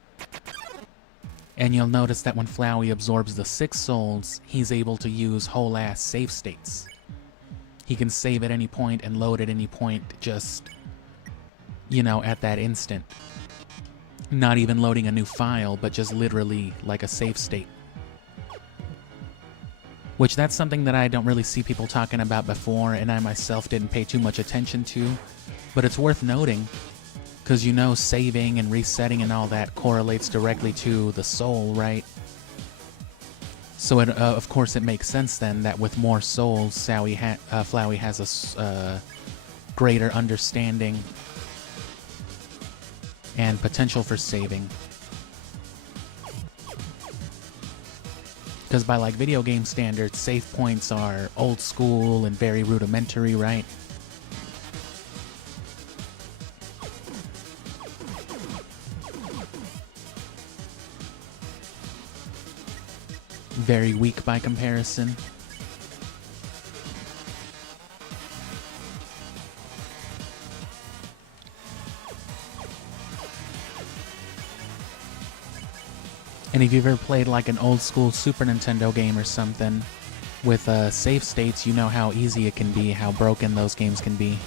And you'll notice that when Flowey absorbs the 6 souls, he's able to use whole-ass save states. He can save at any point and load at any point just, you know, at that instant. Not even loading a new file, but just literally like a save state. Which that's something that I don't really see people talking about before, and I myself didn't pay too much attention to. But it's worth noting, because you know saving and resetting and all that correlates directly to the soul, right? So it, of course it makes sense then that with more souls, Flowey has a greater understanding and potential for saving. Because by like video game standards, save points are old school and very rudimentary, right? Very weak by comparison. And if you've ever played like an old school Super Nintendo game or something with save states, you know how easy it can be, how broken those games can be.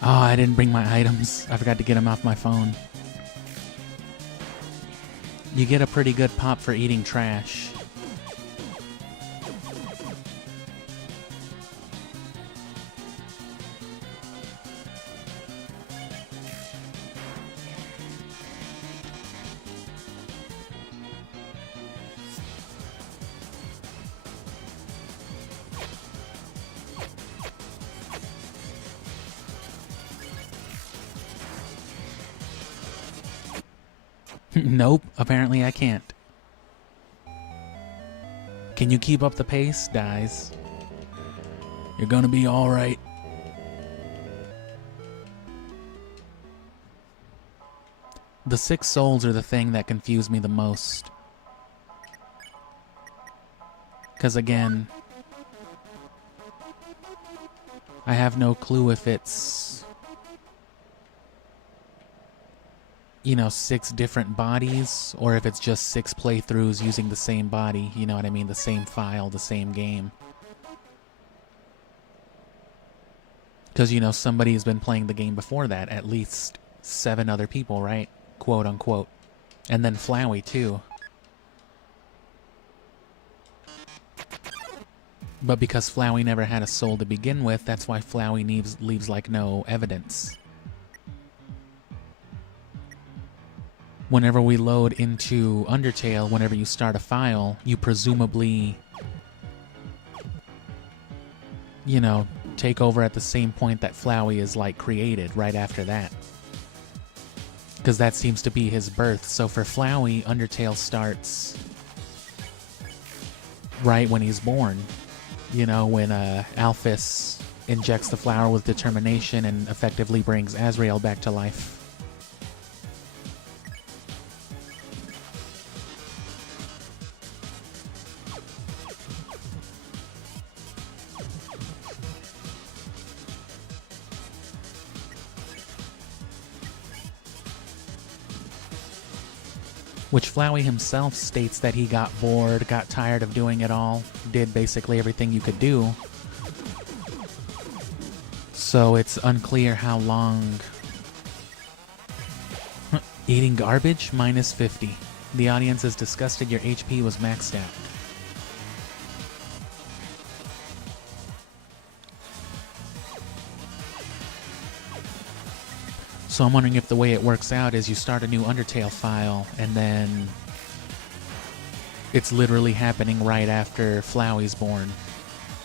Oh, I didn't bring my items. I forgot to get them off my phone. You get a pretty good pop for eating trash. Nope, apparently I can't. Can you keep up the pace? Dies. You're gonna be alright. The 6 souls are the thing that confuse me the most. Because again, I have no clue if it's you know, 6 different bodies, or if it's just 6 playthroughs using the same body, you know what I mean? The same file, the same game. Because, you know, somebody's been playing the game before that, at least 7 other people, right? Quote unquote. And then Flowey, too. But because Flowey never had a soul to begin with, that's why Flowey leaves like no evidence. Whenever we load into Undertale, whenever you start a file, you presumably, you know, take over at the same point that Flowey is like created, right after that. Because that seems to be his birth. So for Flowey, Undertale starts right when he's born. You know, when Alphys injects the flower with determination and effectively brings Azrael back to life. Which Flowey himself states that he got bored, got tired of doing it all, did basically everything you could do. So it's unclear how long... Eating garbage? Minus 50. The audience is disgusted your HP was maxed out. So I'm wondering if the way it works out is you start a new Undertale file, and then it's literally happening right after Flowey's born.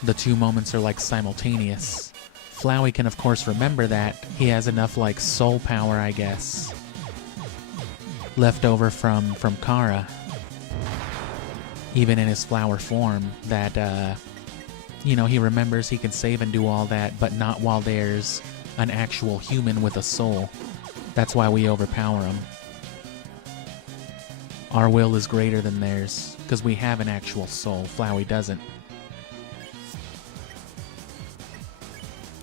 The 2 moments are like simultaneous. Flowey can of course remember that. He has enough like soul power, I guess, left over from Kara, even in his flower form, that you know, he remembers he can save and do all that, but not while there's an actual human with a soul. That's why we overpower him. Our will is greater than theirs, because we have an actual soul. Flowey doesn't.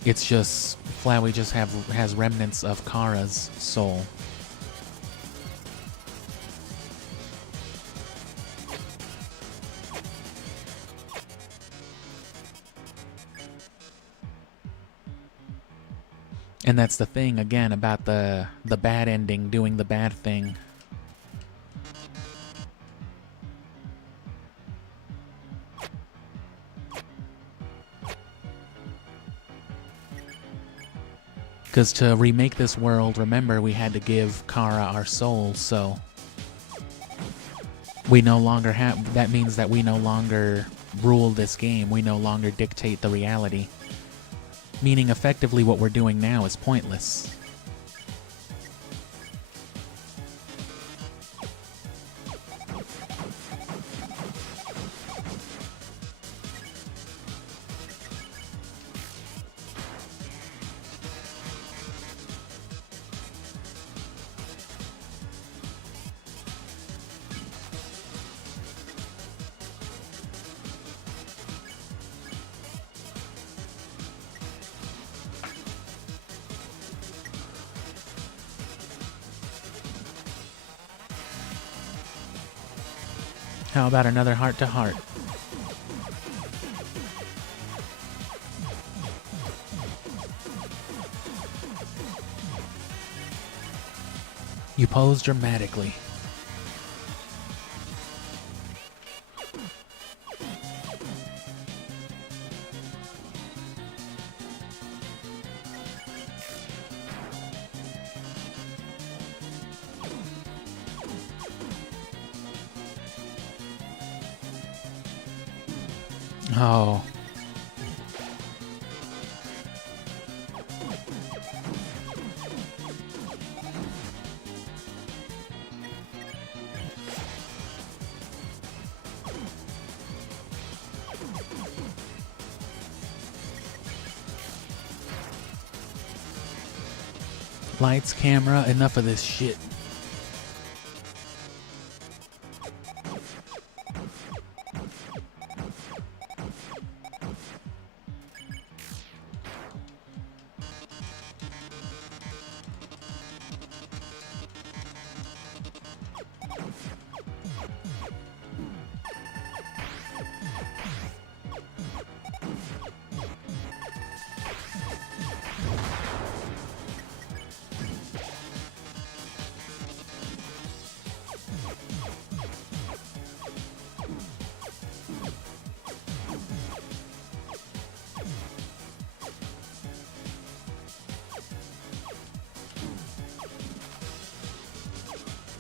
It's just, Flowey just has remnants of Kara's soul. And that's the thing, again, about the bad ending, doing the bad thing. Because to remake this world, remember, we had to give Kara our soul, so... we no longer have... that means that we no longer rule this game, we no longer dictate the reality. Meaning, effectively, what we're doing now is pointless. How about another heart-to-heart? You pose dramatically. Oh. Lights, camera, enough of this shit.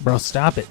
Bro, stop it.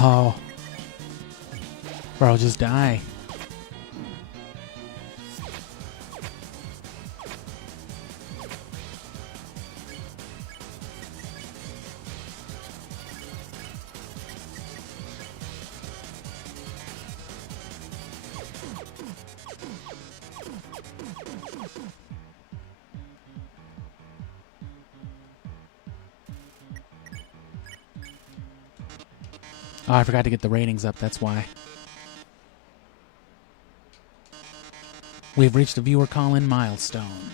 Oh. Bro, just die. Oh, I forgot to get the ratings up, that's why. We've reached a viewer call-in milestone.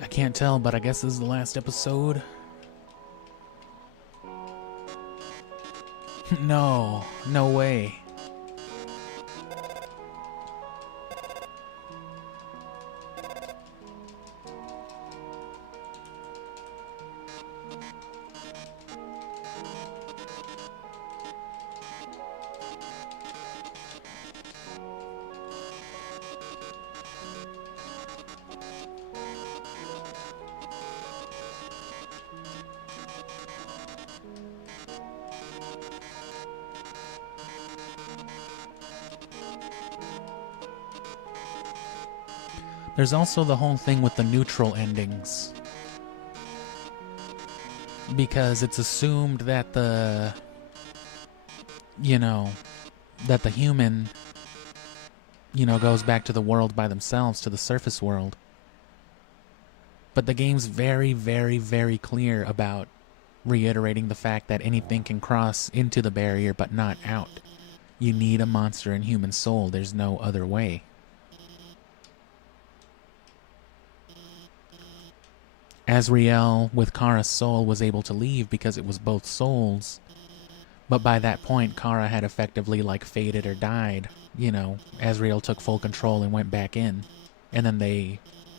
I can't tell, but I guess this is the last episode. No, no way. There's also the whole thing with the neutral endings. Because it's assumed that the human, goes back to the world by themselves, to the surface world. But the game's very, very, very clear about reiterating the fact that anything can cross into the barrier but not out. You need a monster and human soul. There's no other way. Azrael, with Kara's soul, was able to leave because it was both souls. But by that point, Kara had effectively, faded or died. Azrael took full control and went back in. And then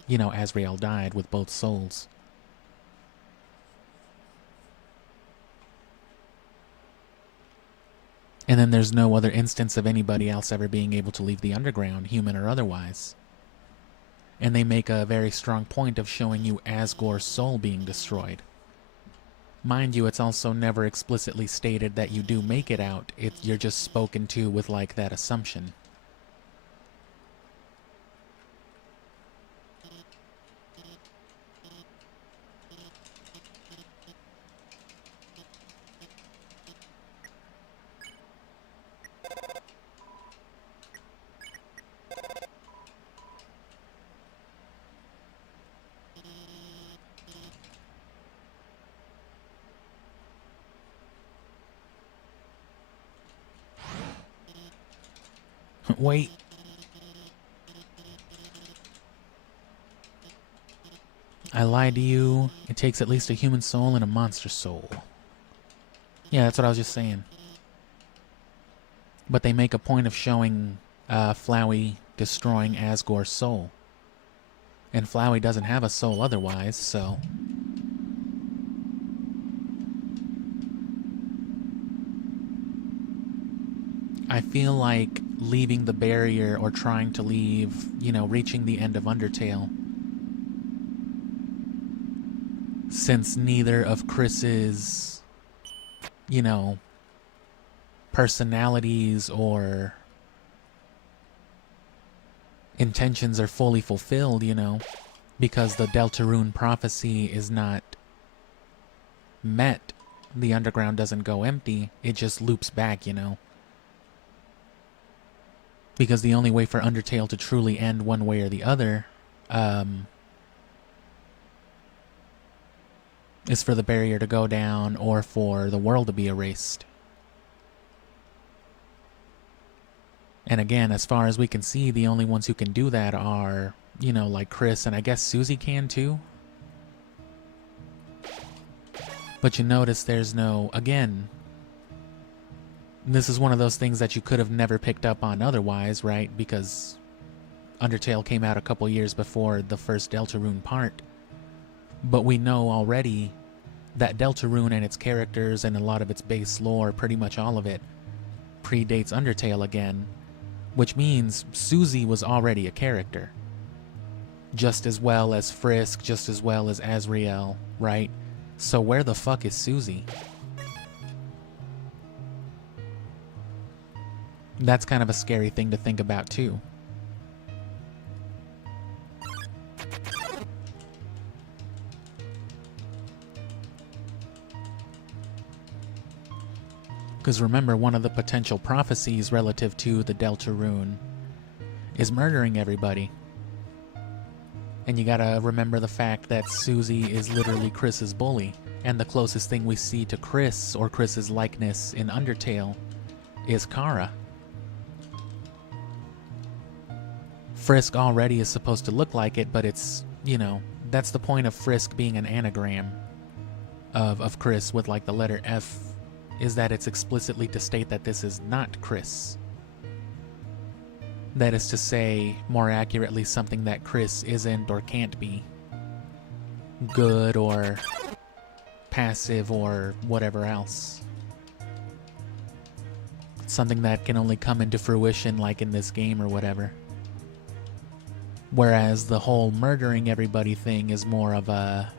Azrael died with both souls. And then there's no other instance of anybody else ever being able to leave the underground, human or otherwise. And they make a very strong point of showing you Asgore's soul being destroyed. Mind you, it's also never explicitly stated that you do make it out. You're just spoken to with, that assumption. Wait. I lied to you. It takes at least a human soul and a monster soul. Yeah, that's what I was just saying. But they make a point of showing Flowey destroying Asgore's soul. And Flowey doesn't have a soul otherwise, so... I feel like leaving the barrier or trying to leave, you know, reaching the end of Undertale, since neither of Chris's, you know, personalities or intentions are fully fulfilled, you know, because the Deltarune prophecy is not met, the underground doesn't go empty, it just loops back, you know. Because the only way for Undertale to truly end one way or the other is for the barrier to go down or for the world to be erased. And again, as far as we can see, the only ones who can do that are, you know, like Chris, and I guess Susie can too. But you notice there's no, again, this is one of those things that you could have never picked up on otherwise, right? Because Undertale came out a couple years before the first Deltarune part. But we know already that Deltarune and its characters and a lot of its base lore, pretty much all of it, predates Undertale again. Which means Susie was already a character. Just as well as Frisk, just as well as Azrael, right? So where the fuck is Susie? That's kind of a scary thing to think about too. Because remember, one of the potential prophecies relative to the Deltarune is murdering everybody. And you gotta remember the fact that Susie is literally Chris's bully. And the closest thing we see to Chris, or Chris's likeness in Undertale, is Kara. Frisk already is supposed to look like it, but it's, you know, that's the point of Frisk being an anagram of Chris with like the letter F, is that it's explicitly to state that this is not Chris. That is to say, more accurately, something that Chris isn't or can't be. Good or passive or whatever else. Something that can only come into fruition like in this game or whatever. Whereas the whole murdering everybody thing is more of a,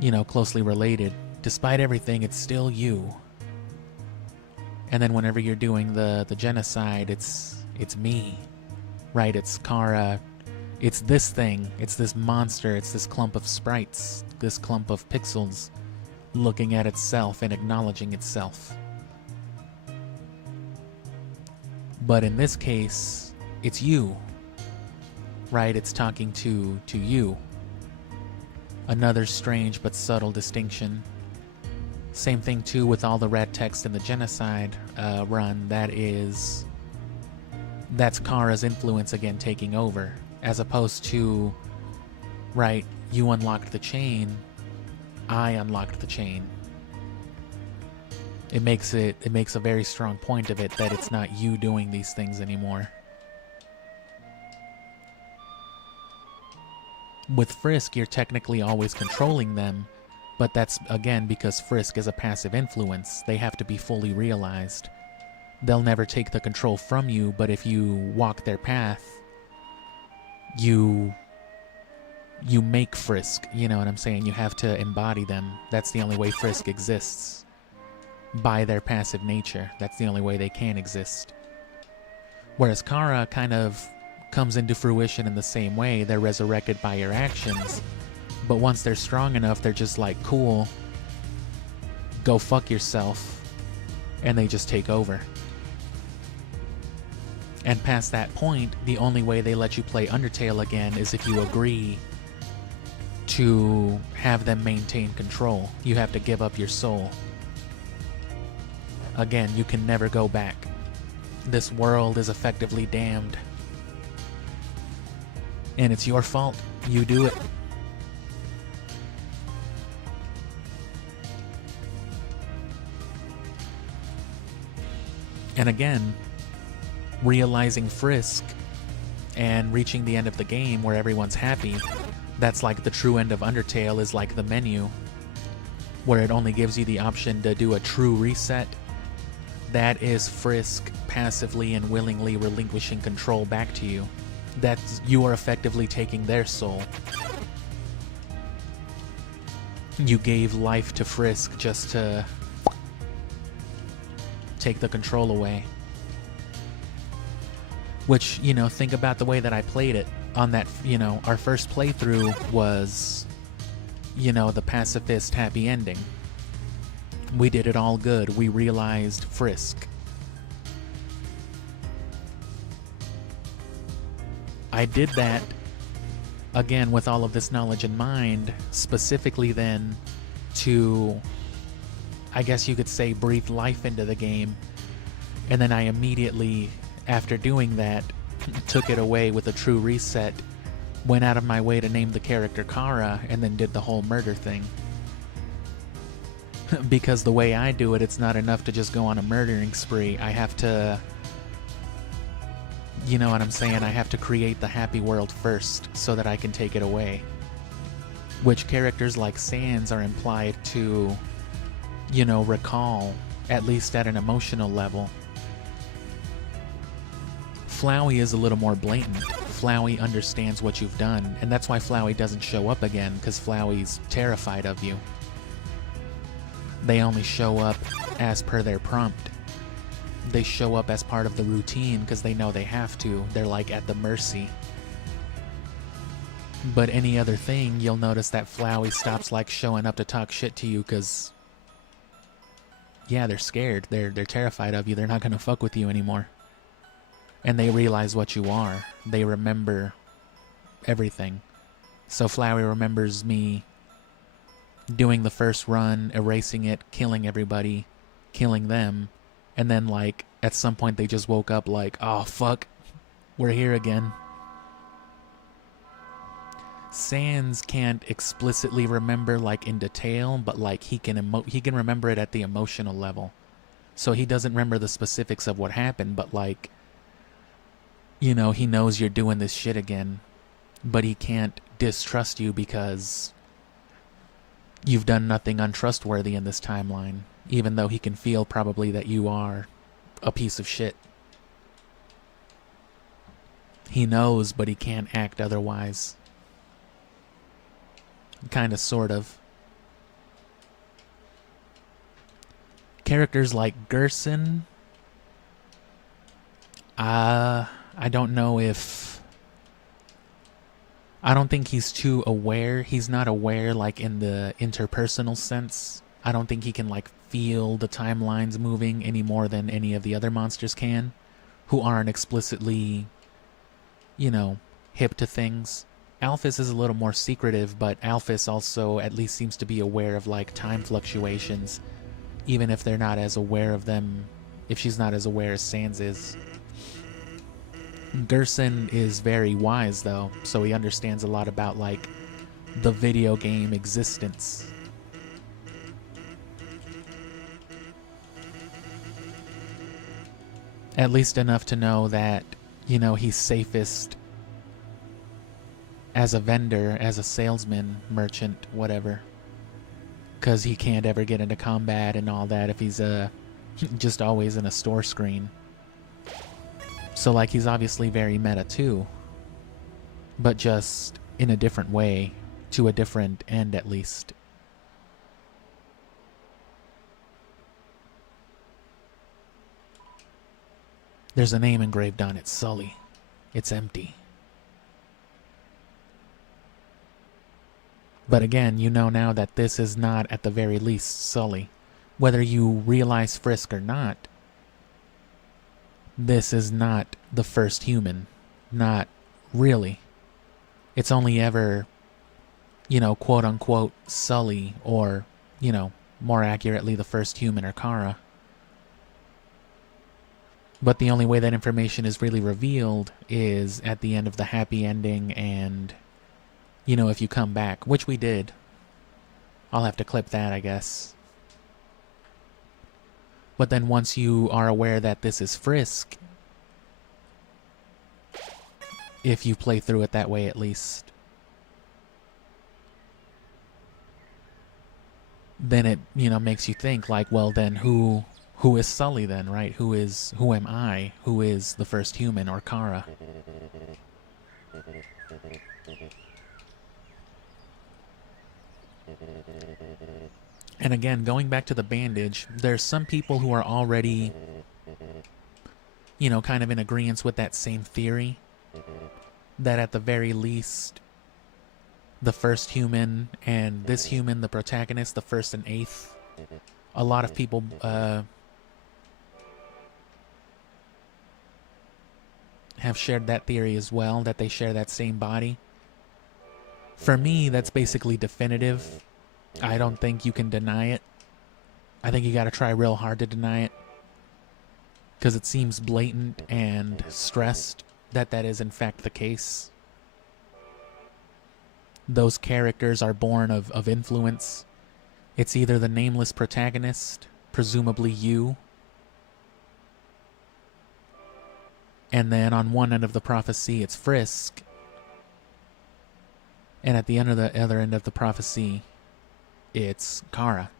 you know, closely related. Despite everything, it's still you. And then whenever you're doing the genocide, it's me, right? It's Kara. It's this thing. It's this monster. It's this clump of sprites. This clump of pixels looking at itself and acknowledging itself. But in this case, it's you, right? It's talking to you. Another strange but subtle distinction. Same thing too with all the red text in the genocide run. That's Kara's influence again taking over, as opposed to, right, you unlocked the chain, I unlocked the chain. It makes a very strong point of it that it's not you doing these things anymore. With Frisk, you're technically always controlling them, but that's, again, because Frisk is a passive influence. They have to be fully realized. They'll never take the control from you, but if you walk their path, you make Frisk, you know what I'm saying? You have to embody them. That's the only way Frisk exists. By their passive nature. That's the only way they can exist. Whereas Kara kind of comes into fruition in the same way. They're resurrected by your actions. But once they're strong enough, they're just like, cool, go fuck yourself. And they just take over. And past that point, the only way they let you play Undertale again is if you agree to have them maintain control. You have to give up your soul. Again, you can never go back. This world is effectively damned. And it's your fault. You do it. And again, realizing Frisk and reaching the end of the game where everyone's happy. That's like the true end of Undertale, is like the menu, where it only gives you the option to do a true reset. That is Frisk passively and willingly relinquishing control back to you. That's, you are effectively taking their soul. You gave life to Frisk just to take the control away. Which, you know, think about the way that I played it on that, you know, our first playthrough was, you know, the pacifist happy ending. We did it all good. We realized Frisk. I did that, again, with all of this knowledge in mind, specifically then to, I guess you could say, breathe life into the game. And then I immediately, after doing that, took it away with a true reset, went out of my way to name the character Kara, and then did the whole murder thing. Because the way I do it, it's not enough to just go on a murdering spree. I have to, you know what I'm saying? I have to create the happy world first so that I can take it away. Which characters like Sans are implied to, you know, recall, at least at an emotional level. Flowey is a little more blatant. Flowey understands what you've done, and that's why Flowey doesn't show up again, because Flowey's terrified of you. They only show up as per their prompt. They show up as part of the routine because they know they have to. They're like at the mercy. But any other thing, you'll notice that Flowey stops like showing up to talk shit to you because, yeah, they're scared. They're terrified of you. They're not gonna fuck with you anymore. And they realize what you are. They remember everything. So Flowey remembers me doing the first run, erasing it, killing everybody, killing them, and then like at some point they just woke up like, oh fuck, we're here again. Sans can't explicitly remember like in detail, but like he can remember it at the emotional level. So he doesn't remember the specifics of what happened, but like, you know, he knows you're doing this shit again, but he can't distrust you because you've done nothing untrustworthy in this timeline, even though he can feel probably that you are a piece of shit. He knows, but he can't act otherwise. Kinda, sort of. Characters like Gerson, I don't know if... I don't think he's too aware. He's not aware like in the interpersonal sense. I don't think he can like feel the timelines moving any more than any of the other monsters can, who aren't explicitly, you know, hip to things. Alphys is a little more secretive, but Alphys also at least seems to be aware of like time fluctuations, even if they're not as aware of them, if she's not as aware as Sans is. Gerson is very wise though, so he understands a lot about like the video game existence. At least enough to know that, you know, he's safest as a vendor, as a salesman, merchant, whatever. Because he can't ever get into combat and all that if he's just always in a store screen. So, like, he's obviously very meta, too. But just in a different way. To a different end, at least. There's a name engraved on it, Sully. It's empty. But again, you know now that this is not, at the very least, Sully. Whether you realize Frisk or not, this is not the first human. Not really. It's only ever, you know, quote-unquote Sully, or, you know, more accurately, the first human, or Kara. But the only way that information is really revealed is at the end of the happy ending and, you know, if you come back, which we did. I'll have to clip that, I guess. But then once you are aware that this is Frisk, if you play through it that way, at least. Then it, makes you think like, well, then who is Sully then, right? Who am I? Who is the first human, or Kara? And again, going back to the bandage, there's some people who are already, kind of in agreement with that same theory, that at the very least, the first human and this human, the protagonist, the first and eighth, a lot of people have shared that theory as well, that they share that same body. For me, that's basically definitive. I don't think you can deny it. I think you gotta try real hard to deny it, because it seems blatant and stressed that is in fact the case. Those characters are born of influence. It's either the nameless protagonist, presumably you, and then on one end of the prophecy it's Frisk, and at the other end of the prophecy it's Kara.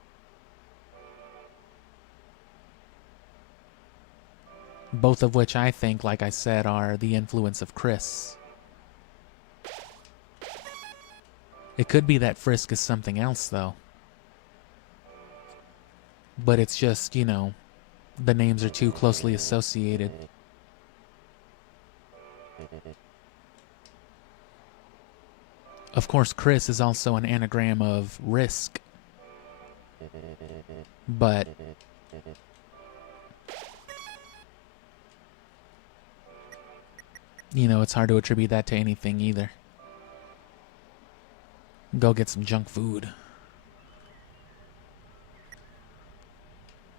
Both of which I think, like I said, are the influence of Chris. It could be that Frisk is something else, though. But it's just, the names are too closely associated. Of course, Chris is also an anagram of risk. But it's hard to attribute that to anything either. Go get some junk food.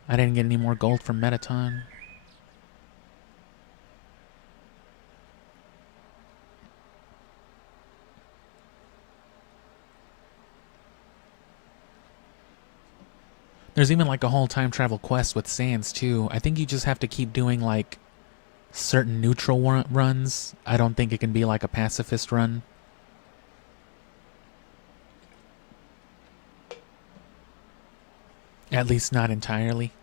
I didn't get any more gold from Metaton. There's even like a whole time travel quest with Sans too. I think you just have to keep doing like certain neutral runs. I don't think it can be like a pacifist run. At least not entirely.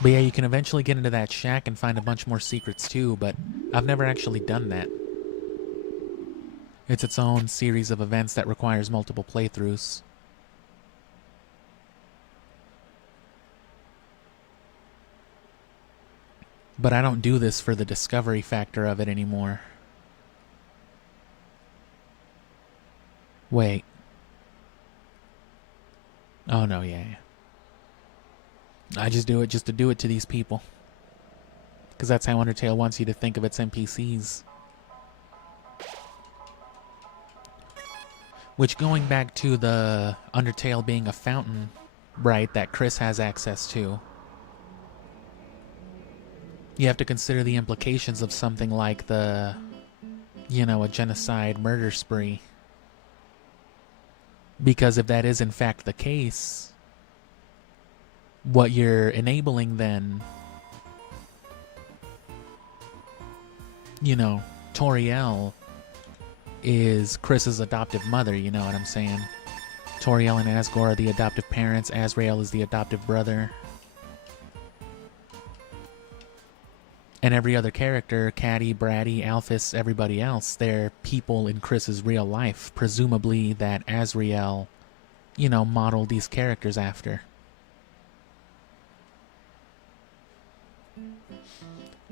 But yeah, you can eventually get into that shack and find a bunch more secrets too, but I've never actually done that. It's its own series of events that requires multiple playthroughs. But I don't do this for the discovery factor of it anymore. Wait. Oh no, yeah. I just do it just to do it to these people. Because that's how Undertale wants you to think of its NPCs. Which, going back to the Undertale being a fountain, right, that Chris has access to, you have to consider the implications of something like a genocide murder spree. Because if that is in fact the case, what you're enabling then, Toriel is Chris's adoptive mother, you know what I'm saying? Toriel and Asgore are the adoptive parents, Azrael is the adoptive brother. And every other character, Caddy, Bratty, Alphys, everybody else, they're people in Chris's real life, presumably that Azrael, modeled these characters after.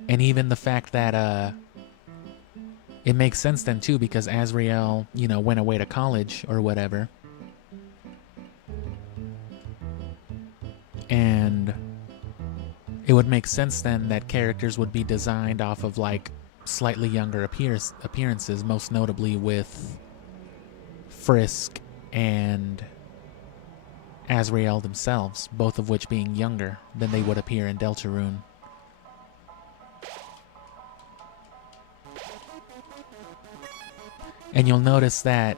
And even the fact that, it makes sense then too, because Azrael, went away to college or whatever. And it would make sense then that characters would be designed off of like slightly younger appearances, most notably with Frisk and Azrael themselves, both of which being younger than they would appear in Deltarune. And you'll notice that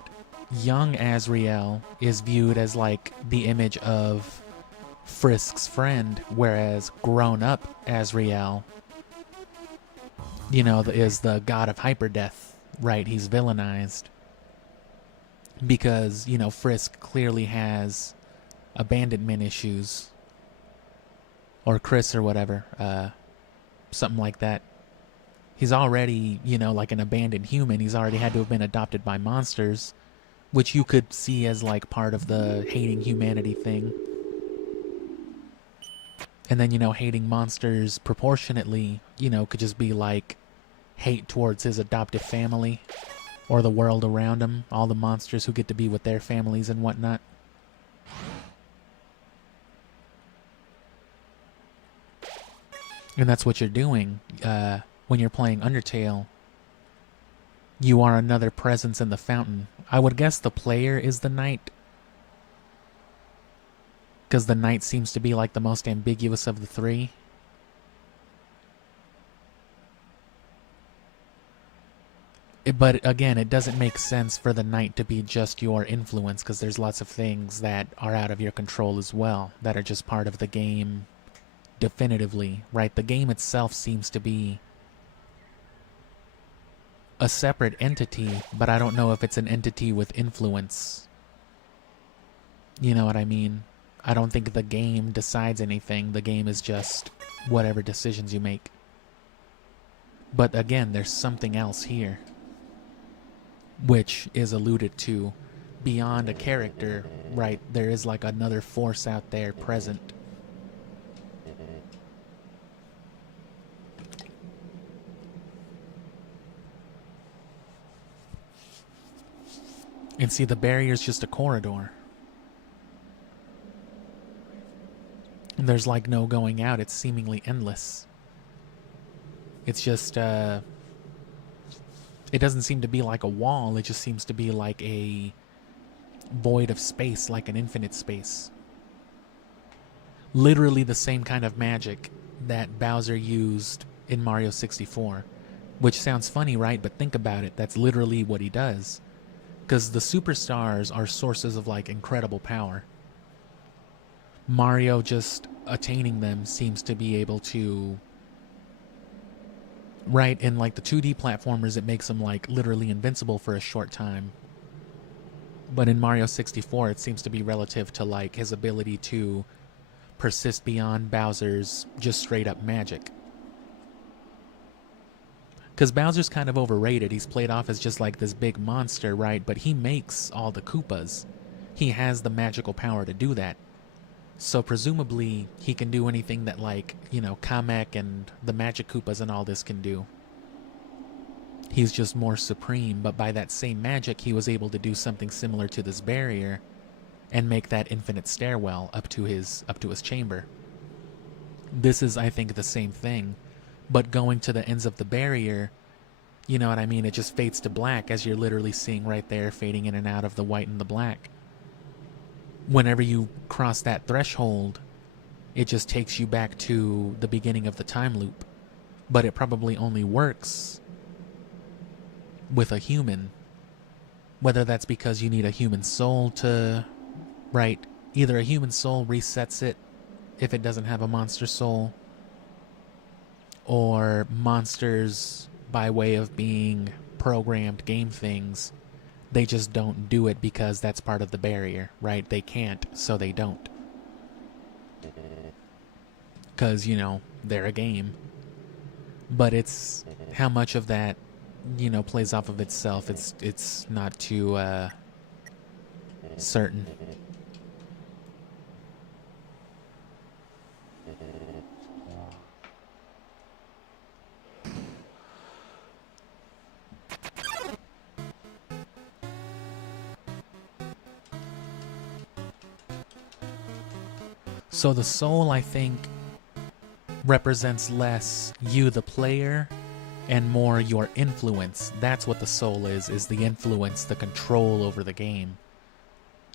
young Azrael is viewed as like the image of Frisk's friend, whereas grown-up Azrael, is the god of hyperdeath, right? He's villainized because, Frisk clearly has abandonment issues, or Chris or whatever, something like that. He's already, like an abandoned human. He's already had to have been adopted by monsters, which you could see as like part of the hating humanity thing. And then, hating monsters proportionately, could just be like hate towards his adoptive family or the world around him, all the monsters who get to be with their families and whatnot. And that's what you're doing when you're playing Undertale. You are another presence in the fountain. I would guess the player is the knight, because the knight seems to be like the most ambiguous of the three. But again, it doesn't make sense for the knight to be just your influence, because there's lots of things that are out of your control as well, that are just part of the game definitively, right? The game itself seems to be a separate entity, but I don't know if it's an entity with influence. You know what I mean? I don't think the game decides anything. The game is just whatever decisions you make. But again, there's something else here, which is alluded to beyond a character, right? There is like another force out there present. And see, the barrier is just a corridor. And there's like no going out. It's seemingly endless. It's just, it doesn't seem to be like a wall. It just seems to be like a void of space, like an infinite space. Literally the same kind of magic that Bowser used in Mario 64. Which sounds funny, right? But think about it. That's literally what he does. Because the superstars are sources of like incredible power. Mario just attaining them seems to be able to, right, in like the 2D platformers, it makes him like literally invincible for a short time. But in Mario 64, it seems to be relative to like his ability to persist beyond Bowser's just straight up magic. Because Bowser's kind of overrated. He's played off as just like this big monster, right? But he makes all the Koopas. He has the magical power to do that. So presumably he can do anything that like, Kamek and the Magic Koopas and all this can do. He's just more supreme, but by that same magic he was able to do something similar to this barrier and make that infinite stairwell up to his chamber. This is, I think, the same thing. But going to the ends of the barrier, you know what I mean? It just fades to black, as you're literally seeing right there, fading in and out of the white and the black. Whenever you cross that threshold, it just takes you back to the beginning of the time loop. But it probably only works with a human. Whether that's because you need a human soul to, right? Either a human soul resets it if it doesn't have a monster soul, or monsters, by way of being programmed game things, they just don't do it because that's part of the barrier, right? They can't, so they don't. Because, they're a game. But it's how much of that, plays off of itself. It's not too certain. So the soul, I think, represents less you, the player, and more your influence. That's what the soul is the influence, the control over the game.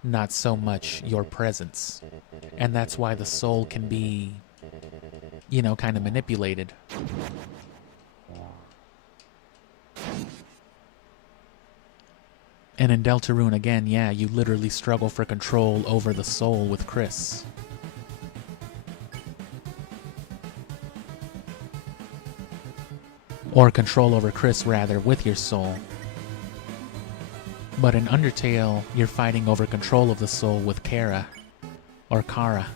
Not so much your presence. And that's why the soul can be, kind of manipulated. And in Deltarune, again, yeah, you literally struggle for control over the soul with Chris. Or control over Chris, rather, with your soul. But in Undertale, you're fighting over control of the soul with Kara. Or Kara.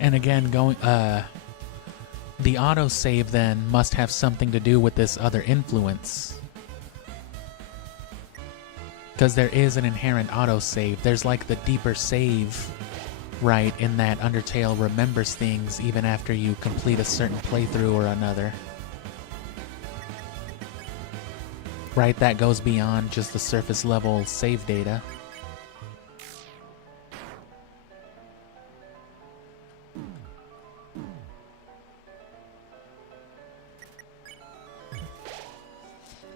And again, the autosave then must have something to do with this other influence. Because there is an inherent autosave. There's like the deeper save, right, in that Undertale remembers things even after you complete a certain playthrough or another. Right, that goes beyond just the surface level save data.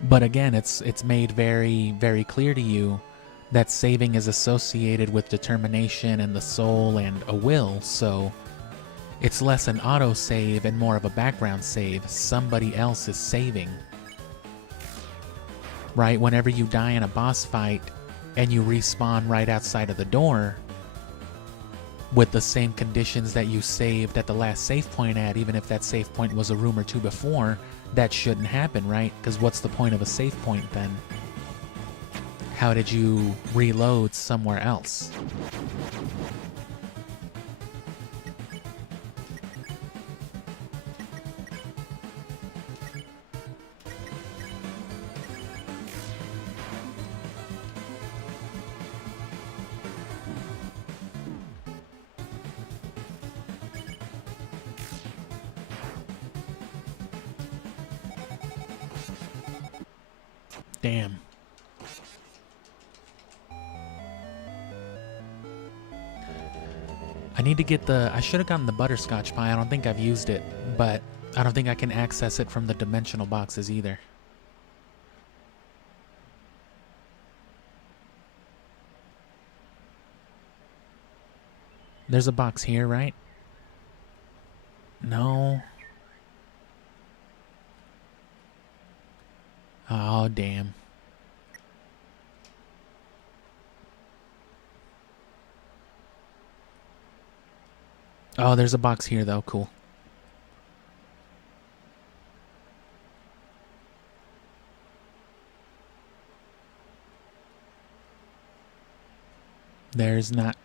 But again, it's made very, very clear to you that saving is associated with determination and the soul and a will, so it's less an autosave and more of a background save. Somebody else is saving. Right? Whenever you die in a boss fight and you respawn right outside of the door with the same conditions that you saved at the last save point at, even if that save point was a room or two before, that shouldn't happen, right? Because what's the point of a save point then? How did you reload somewhere else? Damn. I need to get I should have gotten the butterscotch pie. I don't think I've used it, but I don't think I can access it from the dimensional boxes either. There's a box here, right? No. Oh, damn. Oh, there's a box here, though. Cool. There's not.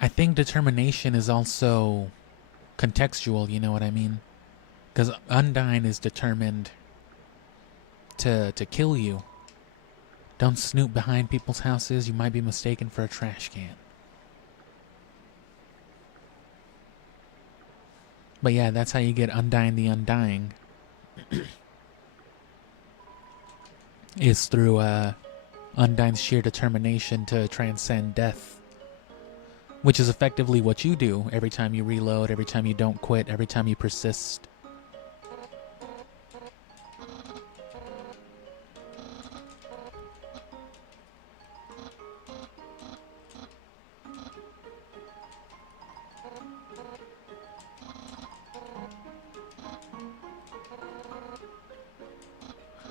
I think determination is also contextual, you know what I mean? Because Undyne is determined to kill you. Don't snoop behind people's houses. You might be mistaken for a trash can. But yeah, that's how you get Undyne the Undying. Is through Undyne's sheer determination to transcend death. Which is effectively what you do every time you reload, every time you don't quit, every time you persist.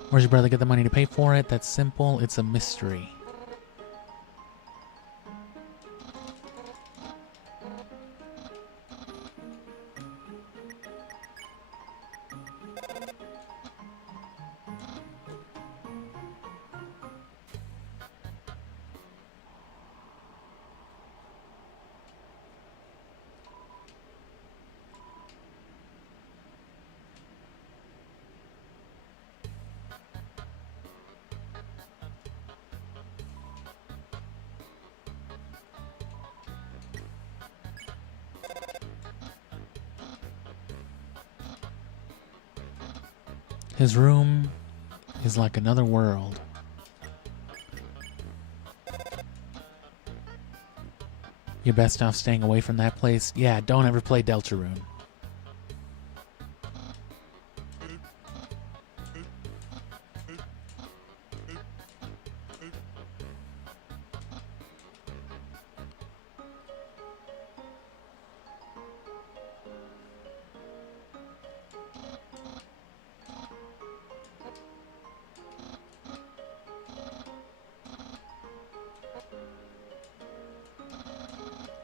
Where's your brother get the money to pay for it? That's simple. It's a mystery. His room is like another world. You're best off staying away from that place. Yeah, don't ever play Deltarune.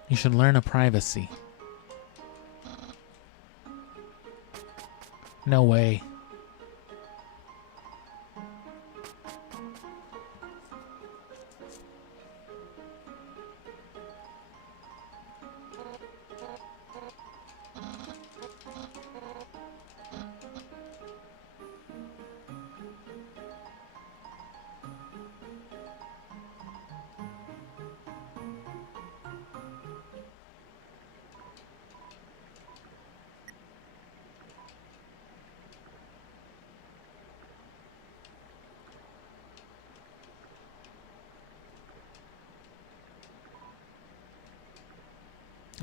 You should learn a privacy. No way.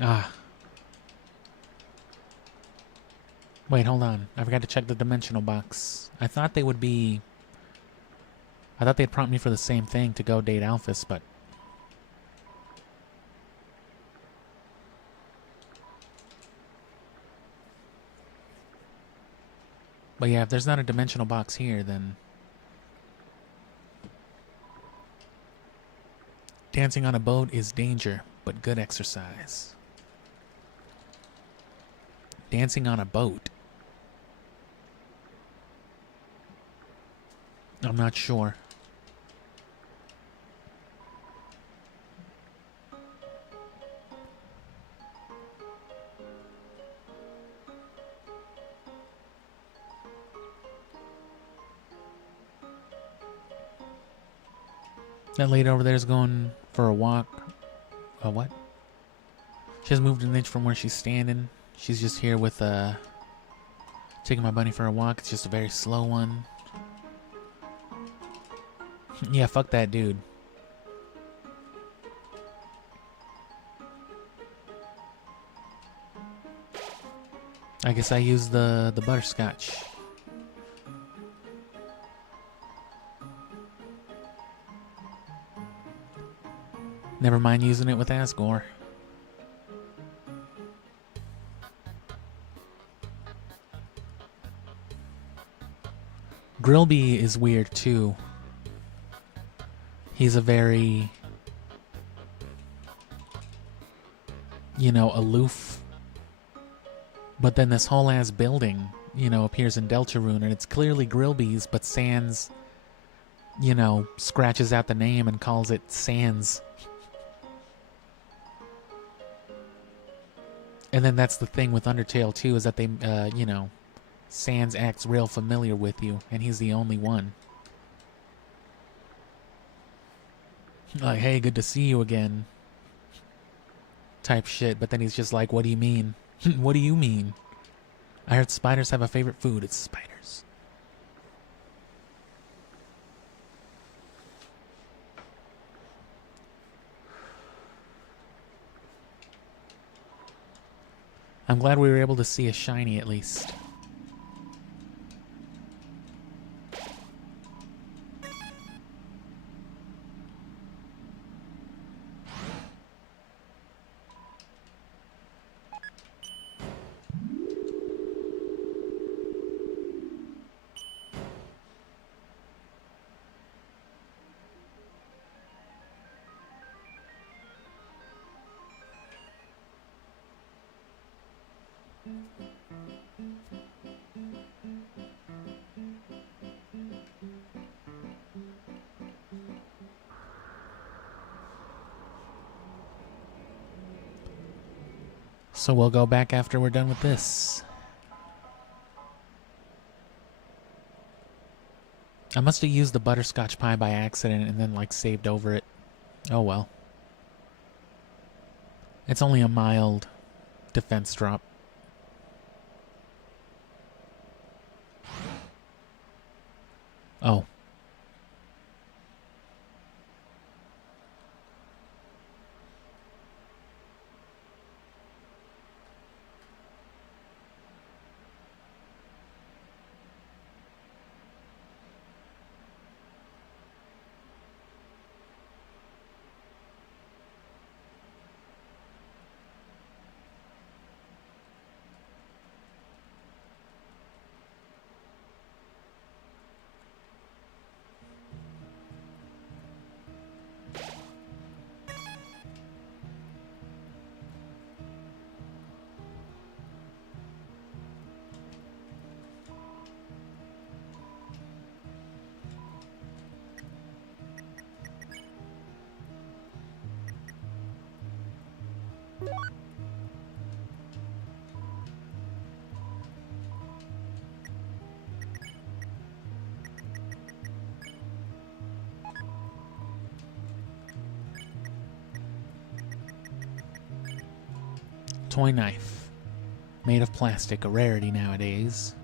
Ah. Wait, hold on. I forgot to check the dimensional box. I thought they would be... I thought they'd prompt me for the same thing to go date Alphys, but... But yeah, if there's not a dimensional box here, then... Dancing on a boat is danger, but good exercise. Dancing on a boat. I'm not sure. That lady over there is going for a walk. A what? She hasn't moved an inch from where she's standing. She's just here with taking my bunny for a walk. It's just a very slow one. Yeah, fuck that dude. I guess I used the butterscotch. Never mind using it with Asgore. Grillby is weird too. He's a very, you know, aloof. But then this whole ass building, you know, appears in Deltarune, and it's clearly Grillby's, but Sans, you know, scratches out the name and calls it Sans. And then that's the thing with Undertale too, is that they, you know, Sans acts real familiar with you, and he's the only one. Like, hey, good to see you again. Type shit, but then he's just like, what do you mean? What do you mean? I heard spiders have a favorite food. It's spiders. I'm glad we were able to see a shiny at least. So we'll go back after we're done with this. I must have used the butterscotch pie by accident and then like saved over it. Oh well. It's only a mild defense drop. Oh. Toy knife. Made of plastic, a rarity nowadays.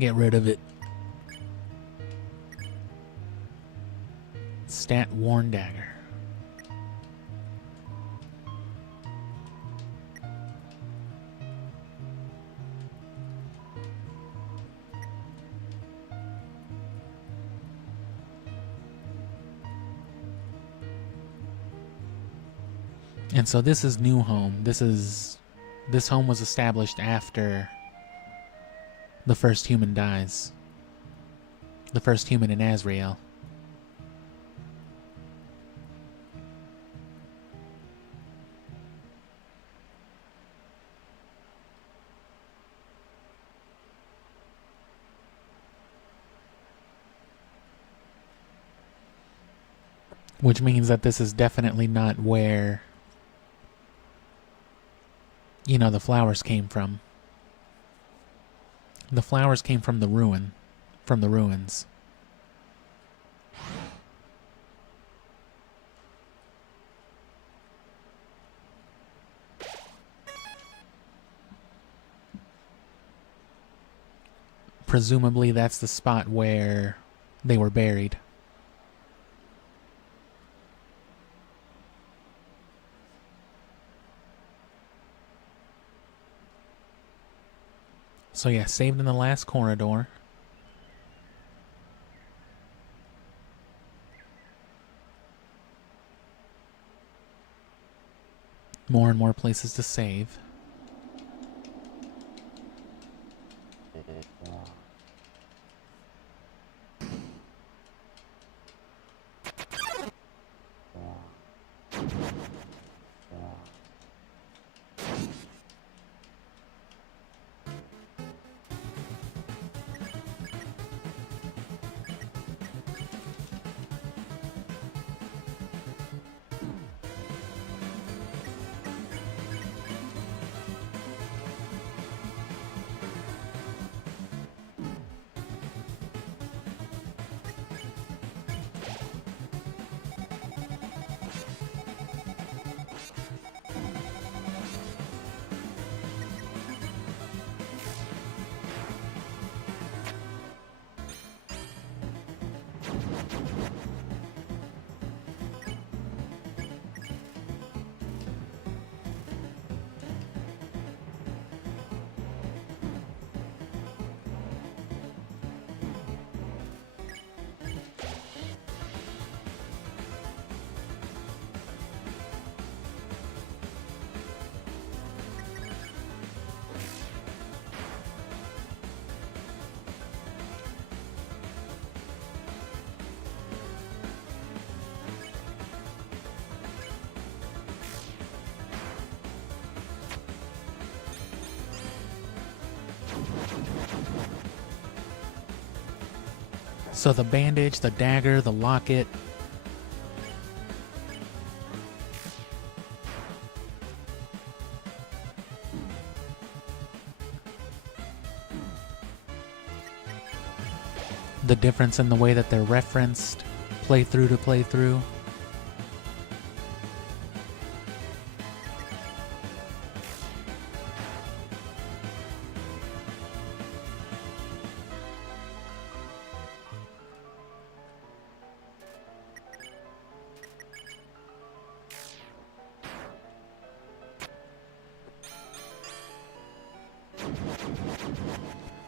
Get rid of it. Stat worn dagger. And so this is new home. This home was established after the first human dies. The first human in Azrael. Which means that this is definitely not where, you know, the flowers came from. The flowers came from the ruins. Presumably that's the spot where they were buried. So yeah, saved in the last corridor. More and more places to save. So the bandage, the dagger, the locket. The difference in the way that they're referenced, playthrough to playthrough.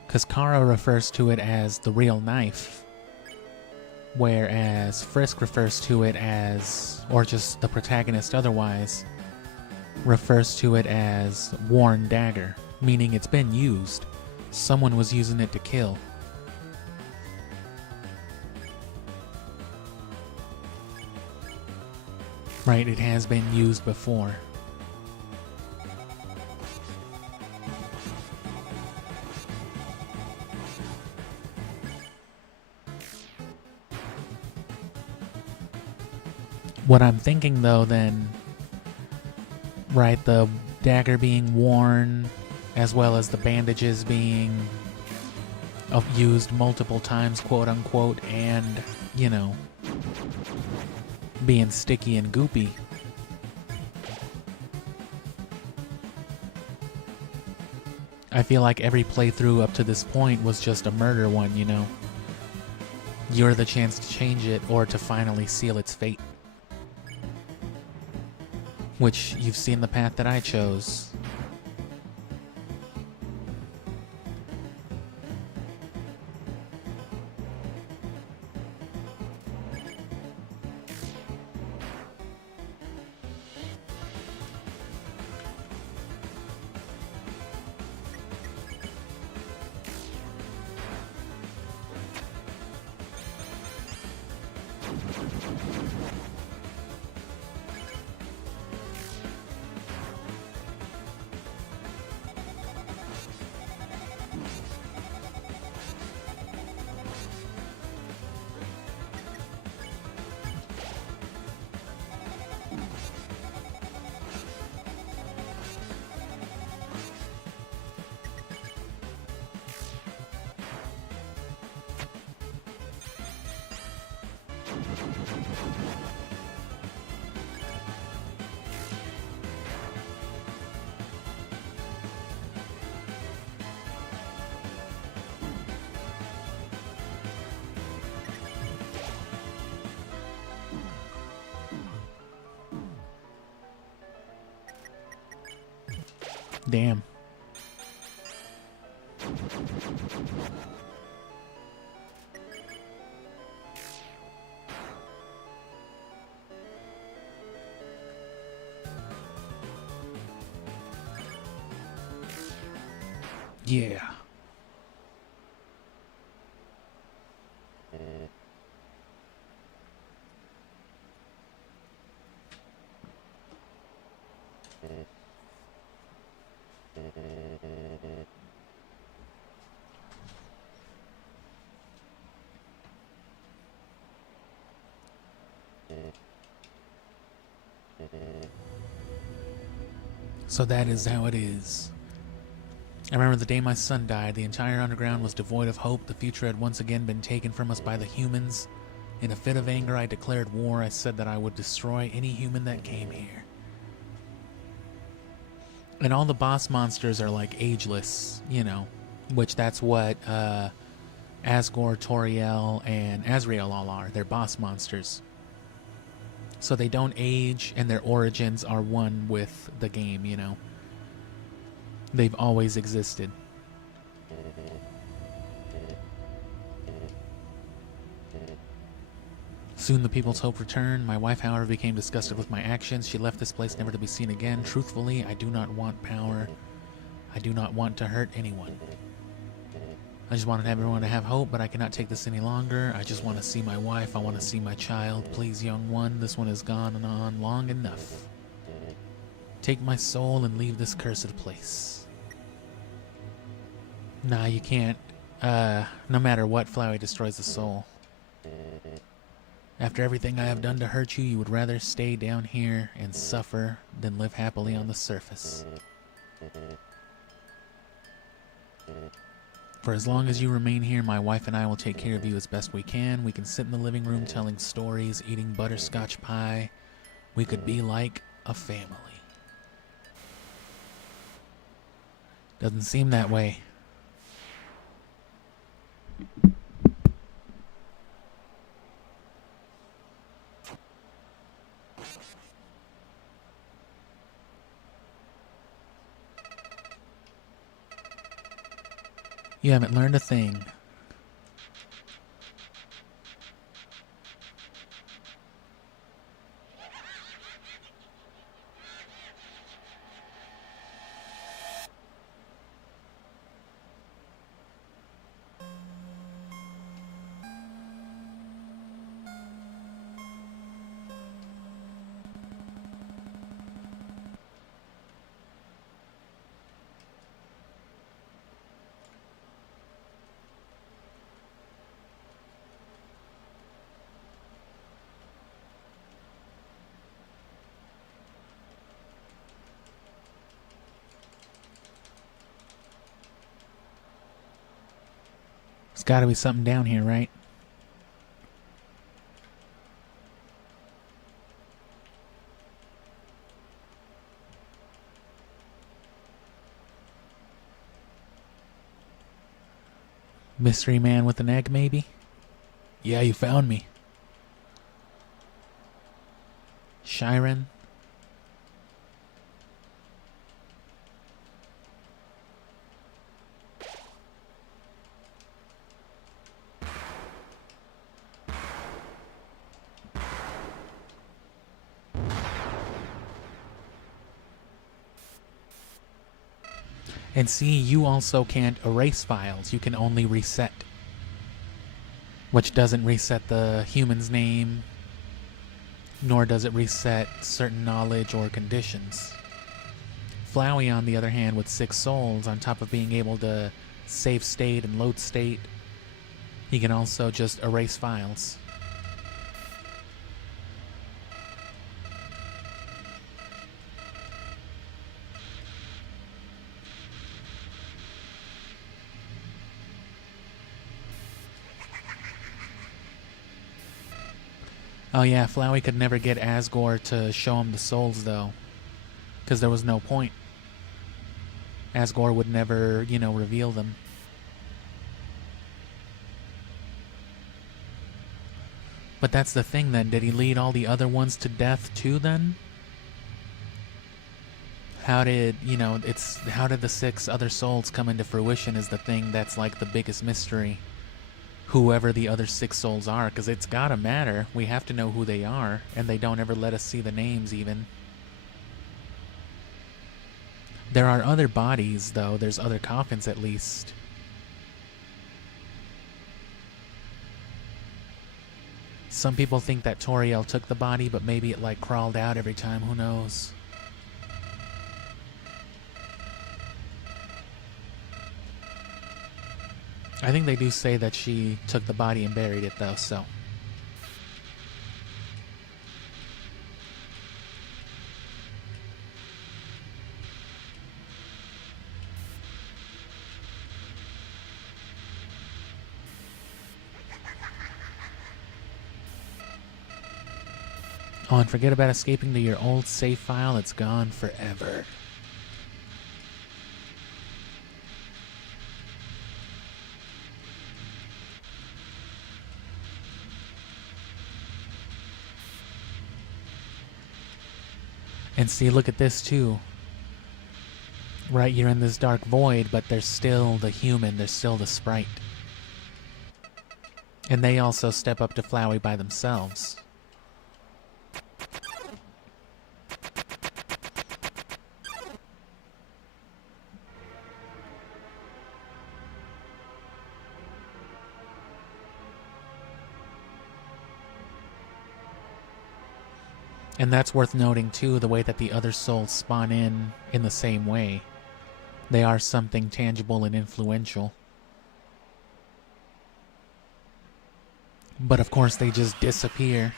Because Kara refers to it as the real knife, whereas Frisk refers to it as, or just the protagonist otherwise, refers to it as worn dagger, meaning it's been used. Someone was using it to kill. Right, it has been used before. What I'm thinking though then, right, the dagger being worn as well as the bandages being used multiple times, quote unquote, and, you know, being sticky and goopy. I feel like every playthrough up to this point was just a murder one, you know. You're the chance to change it or to finally seal its fate. Which you've seen the path that I chose. Damn. Yeah. So that is how it is. I remember the day my son died. The entire underground was devoid of hope. The future had once again been taken from us by the humans. In a fit of anger, I declared war. I said that I would destroy any human that came here. And all the boss monsters are like ageless, you know, which that's what Asgore, Toriel, and Azrael all are. They're boss monsters. So they don't age, and their origins are one with the game, you know. They've always existed. Soon the people's hope returned. My wife, however, became disgusted with my actions. She left this place never to be seen again. Truthfully, I do not want power. I do not want to hurt anyone. I just wanted everyone to have hope, but I cannot take this any longer. I just want to see my wife. I want to see my child. Please, young one, this one has gone on long enough. Take my soul and leave this cursed place. Nah, you can't. No matter what, Flowey destroys the soul. After everything I have done to hurt you, you would rather stay down here and suffer than live happily on the surface. For as long as you remain here, my wife and I will take care of you as best we can. We can sit in the living room telling stories, eating butterscotch pie. We could be like a family. Doesn't seem that way. You haven't learned a thing. There's got to be something down here, right? Mystery man with an egg, maybe? Yeah, you found me. Shiren? And see, you also can't erase files. You can only reset. Which doesn't reset the human's name, nor does it reset certain knowledge or conditions. Flowey, on the other hand, with 6 souls, on top of being able to save state and load state, he can also just erase files. Oh yeah, Flowey could never get Asgore to show him the souls, though. Because there was no point. Asgore would never, reveal them. But that's the thing then. Did he lead all the other ones to death too then? How did, how did the 6 other souls come into fruition is the thing that's like the biggest mystery. Whoever the other 6 souls are, because it's gotta matter. We have to know who they are, and they don't ever let us see the names even. There are other bodies, though. There's other coffins, at least. Some people think that Toriel took the body, but maybe it, crawled out every time. Who knows? I think they do say that she took the body and buried it, though, so... Oh, and forget about escaping to your old save file. It's gone forever. And see, look at this too. Right, you're in this dark void, but there's still the human, there's still the sprite. And they also step up to Flowey by themselves. And that's worth noting too, the way that the other souls spawn in the same way. They are something tangible and influential. But of course they just disappear.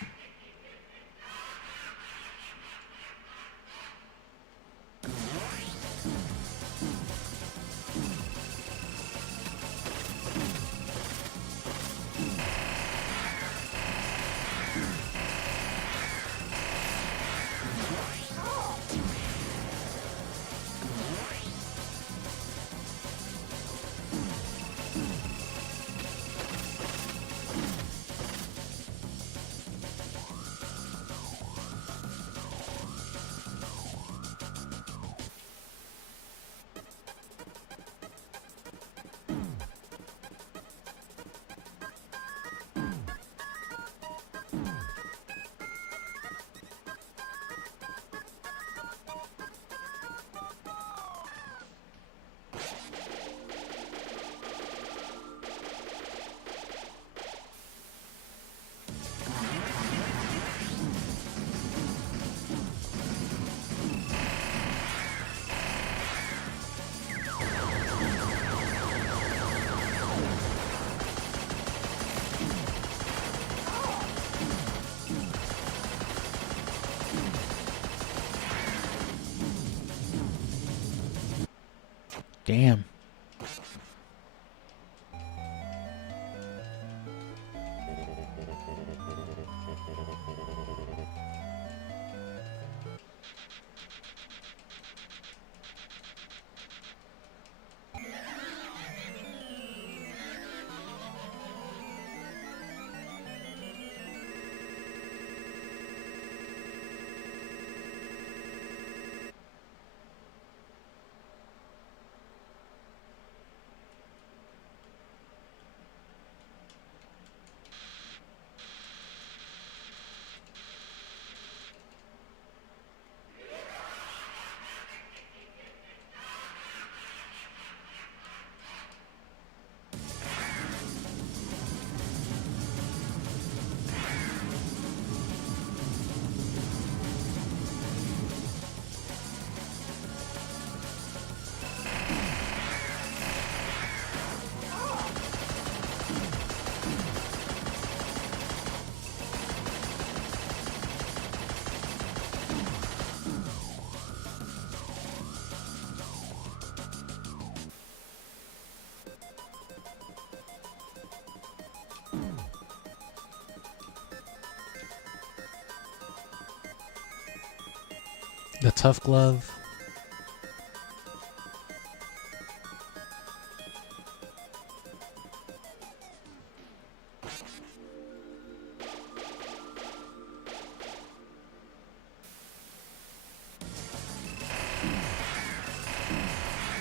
Damn. The tough glove.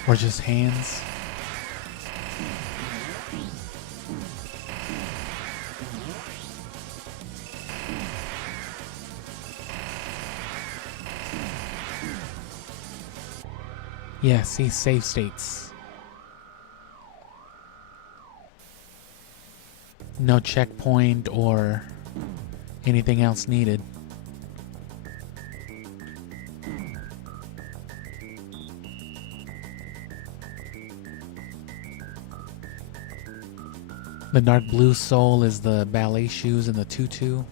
Or just hands. Yeah, see, save states. No checkpoint or anything else needed. The dark blue soul is the ballet shoes and the tutu.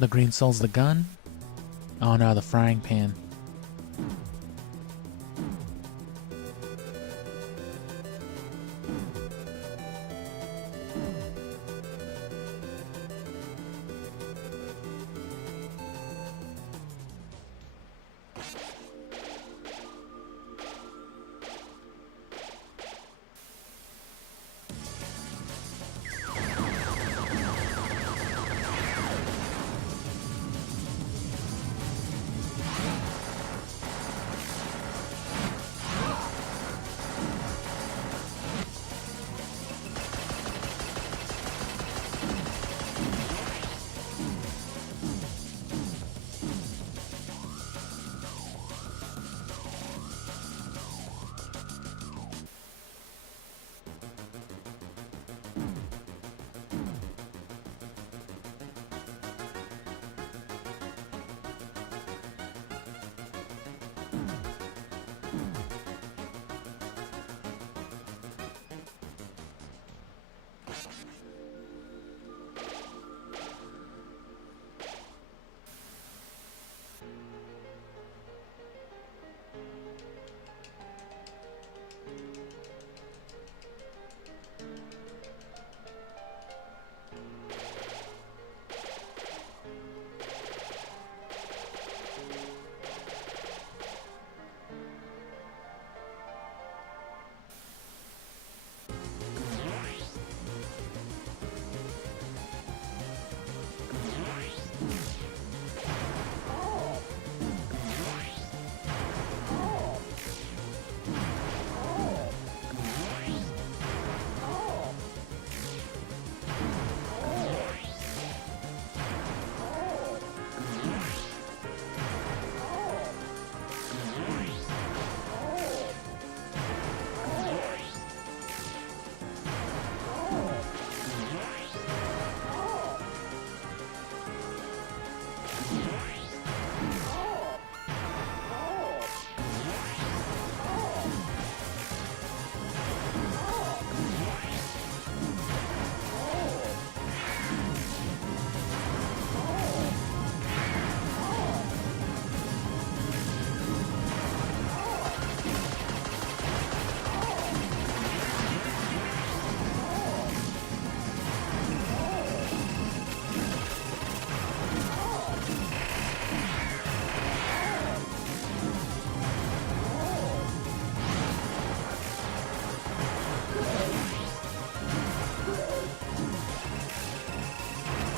The green soul's the gun? Oh no, the frying pan.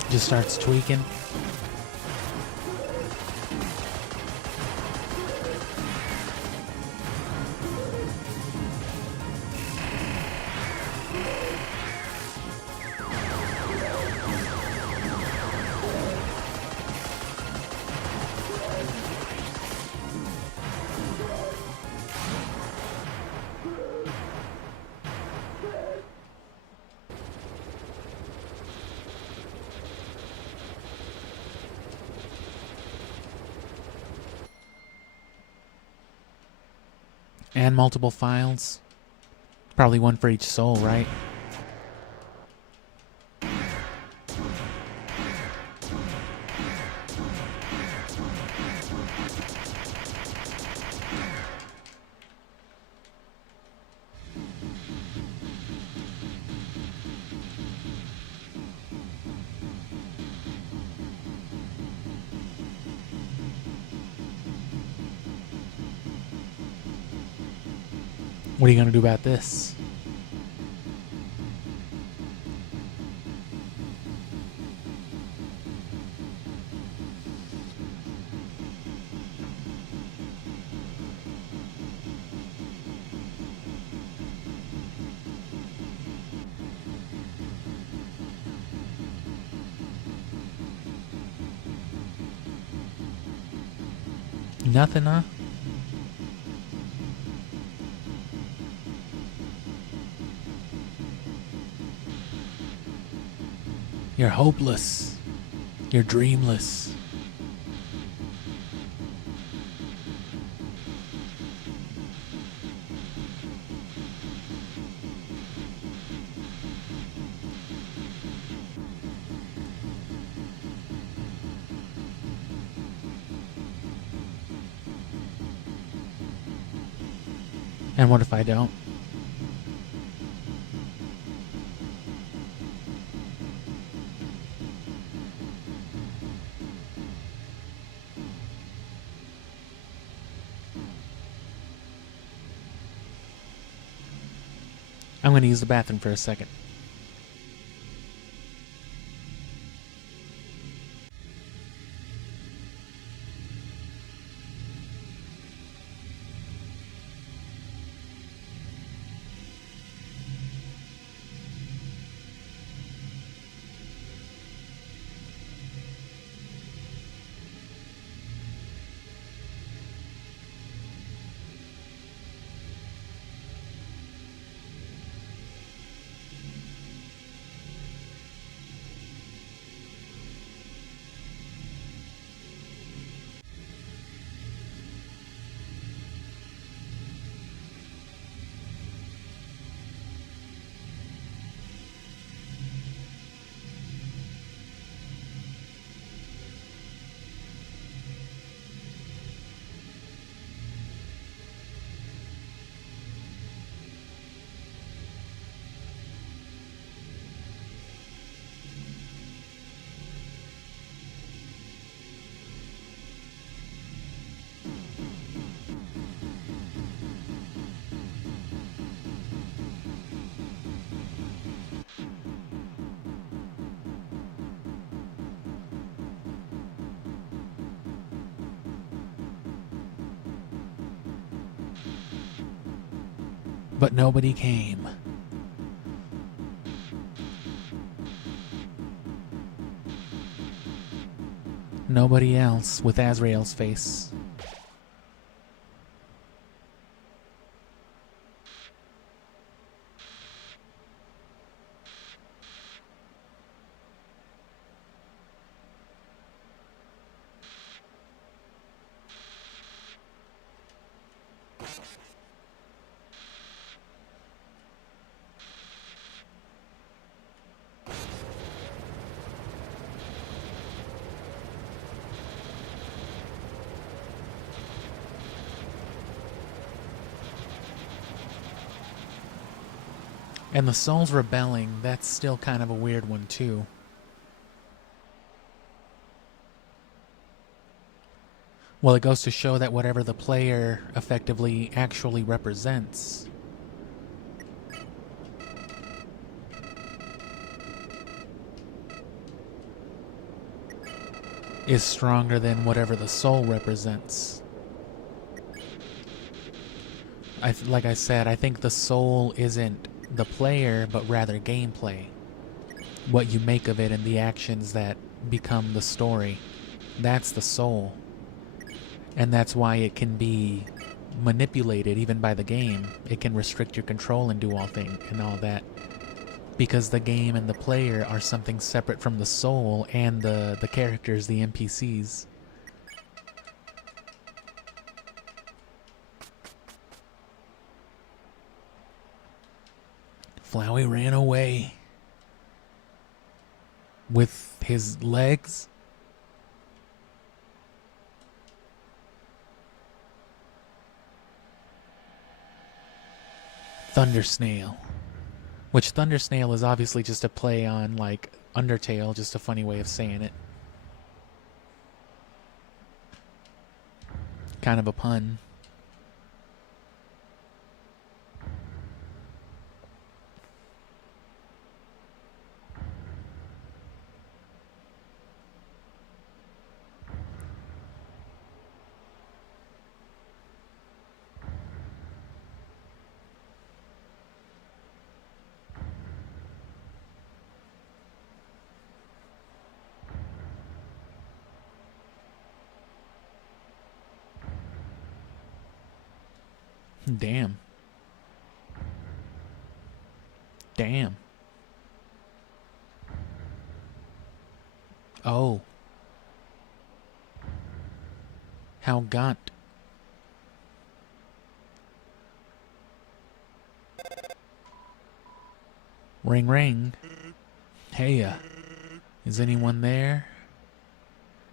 Just starts tweaking. And multiple files. Probably one for each soul, right? What are you going to do about this? Nothing, huh? You're hopeless. You're dreamless. And what if I don't? I'm going to use the bathroom for a second. But nobody came. Nobody else with Azrael's face. And the soul's rebelling, that's still kind of a weird one too. Well, it goes to show that whatever the player effectively actually represents is stronger than whatever the soul represents. Like I said, I think the soul isn't the player, but rather gameplay. What you make of it and the actions that become the story. That's the soul. And that's why it can be manipulated even by the game. It can restrict your control and do all that. Because the game and the player are something separate from the soul and the characters, the NPCs. Flowey ran away with his legs. Thunder Snail. Which Thunder Snail is obviously just a play on, like, Undertale, just a funny way of saying it. Kind of a pun. Damn. Damn. Oh. How gaunt. Ring ring. Hey, is anyone there?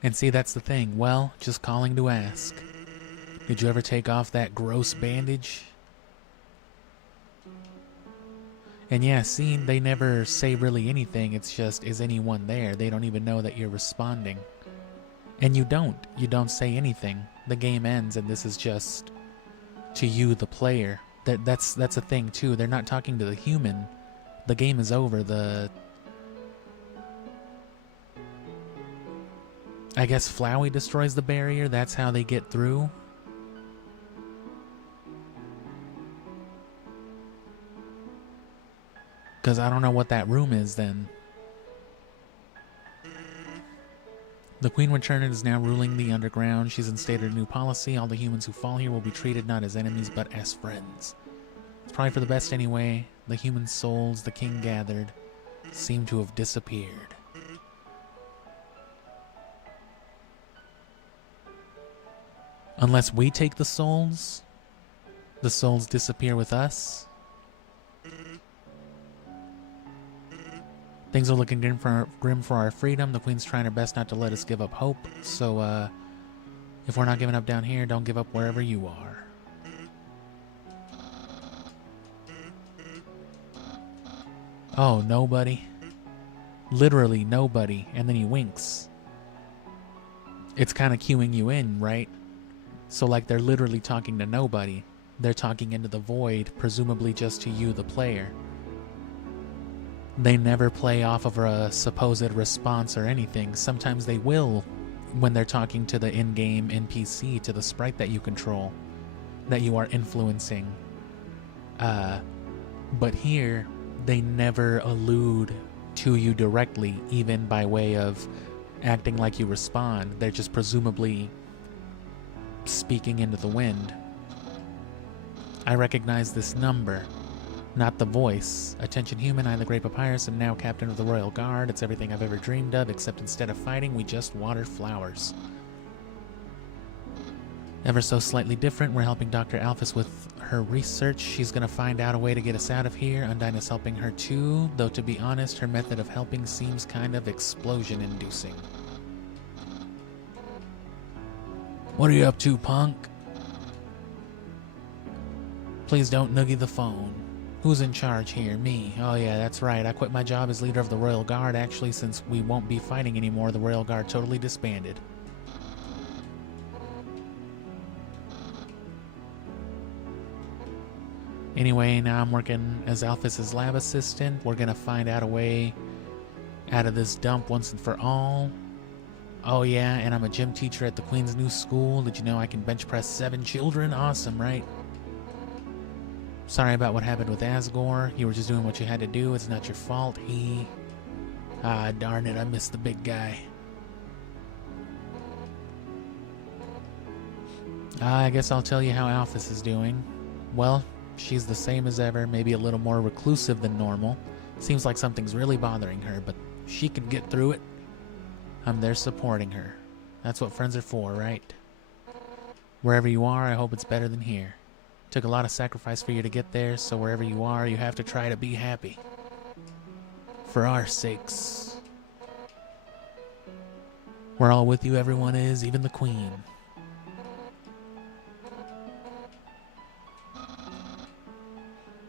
And see, that's the thing. Well, just calling to ask. Did you ever take off that gross bandage? And yeah, see, they never say really anything. It's just, is anyone there? They don't even know that you're responding. And you don't. You don't say anything. The game ends, and this is just to you, the player. That's a thing, too. They're not talking to the human. The game is over. I guess Flowey destroys the barrier. That's how they get through. Because I don't know what that room is then. The Queen returned and is now ruling the underground. She's instated a new policy. All the humans who fall here will be treated not as enemies but as friends. It's probably for the best anyway. The human souls the king gathered seem to have disappeared. Unless we take the souls disappear with us. Things are looking grim for our freedom. The Queen's trying her best not to let us give up hope. So, if we're not giving up down here, don't give up wherever you are. Oh, nobody. Literally nobody. And then he winks. It's kind of cueing you in, right? So, like, they're literally talking to nobody. They're talking into the void, presumably just to you, the player. They never play off of a supposed response or anything. Sometimes they will when they're talking to the in-game NPC, to the sprite that you control, that you are influencing. But here, they never allude to you directly, even by way of acting like you respond. They're just presumably speaking into the wind. I recognize this number. Not the voice. Attention human, I the Great Papyrus am now captain of the Royal Guard. It's everything I've ever dreamed of, except instead of fighting, we just water flowers. Ever so slightly different, we're helping Dr. Alphys with her research. She's gonna find out a way to get us out of here. Undyne is helping her too, though to be honest, her method of helping seems kind of explosion-inducing. What are you up to, punk? Please don't noogie the phone. Who's in charge here? Me. Oh yeah, that's right. I quit my job as leader of the Royal Guard. Actually, since we won't be fighting anymore, the Royal Guard totally disbanded. Anyway, now I'm working as Alphys' lab assistant. We're gonna find out a way out of this dump once and for all. Oh yeah, and I'm a gym teacher at the Queen's new school. Did you know I can bench press 7 children? Awesome, right? Sorry about what happened with Asgore. You were just doing what you had to do. It's not your fault. Ah, darn it, I missed the big guy. I guess I'll tell you how Alphys is doing. Well, she's the same as ever, maybe a little more reclusive than normal. Seems like something's really bothering her, but she can get through it. I'm there supporting her. That's what friends are for, right? Wherever you are, I hope it's better than here. Took a lot of sacrifice for you to get there, so wherever you are, you have to try to be happy. For our sakes. We're all with you, everyone is, even the Queen.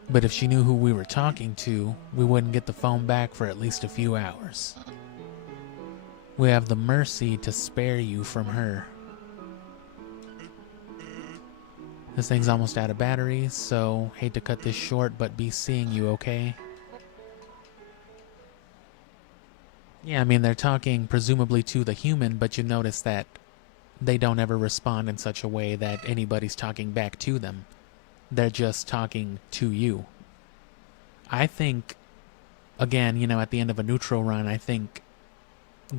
But if she knew who we were talking to, we wouldn't get the phone back for at least a few hours. We have the mercy to spare you from her. This thing's almost out of batteries, so hate to cut this short, but be seeing you, okay? Yeah, I mean, they're talking presumably to the human, but you notice that they don't ever respond in such a way that anybody's talking back to them. They're just talking to you. I think, again, you know, at the end of a neutral run, I think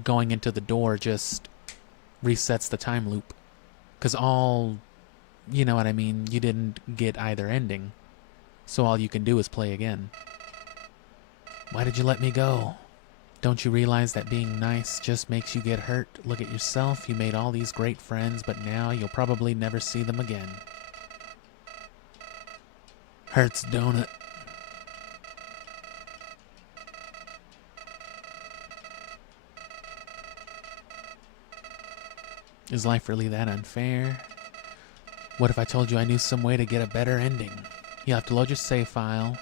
going into the door just resets the time loop. Because all... You know what I mean? You didn't get either ending. So all you can do is play again. Why did you let me go? Don't you realize that being nice just makes you get hurt? Look at yourself. You made all these great friends, but now you'll probably never see them again. Hurts, don't it? Is life really that unfair? What if I told you I knew some way to get a better ending? You'll have to load your save file.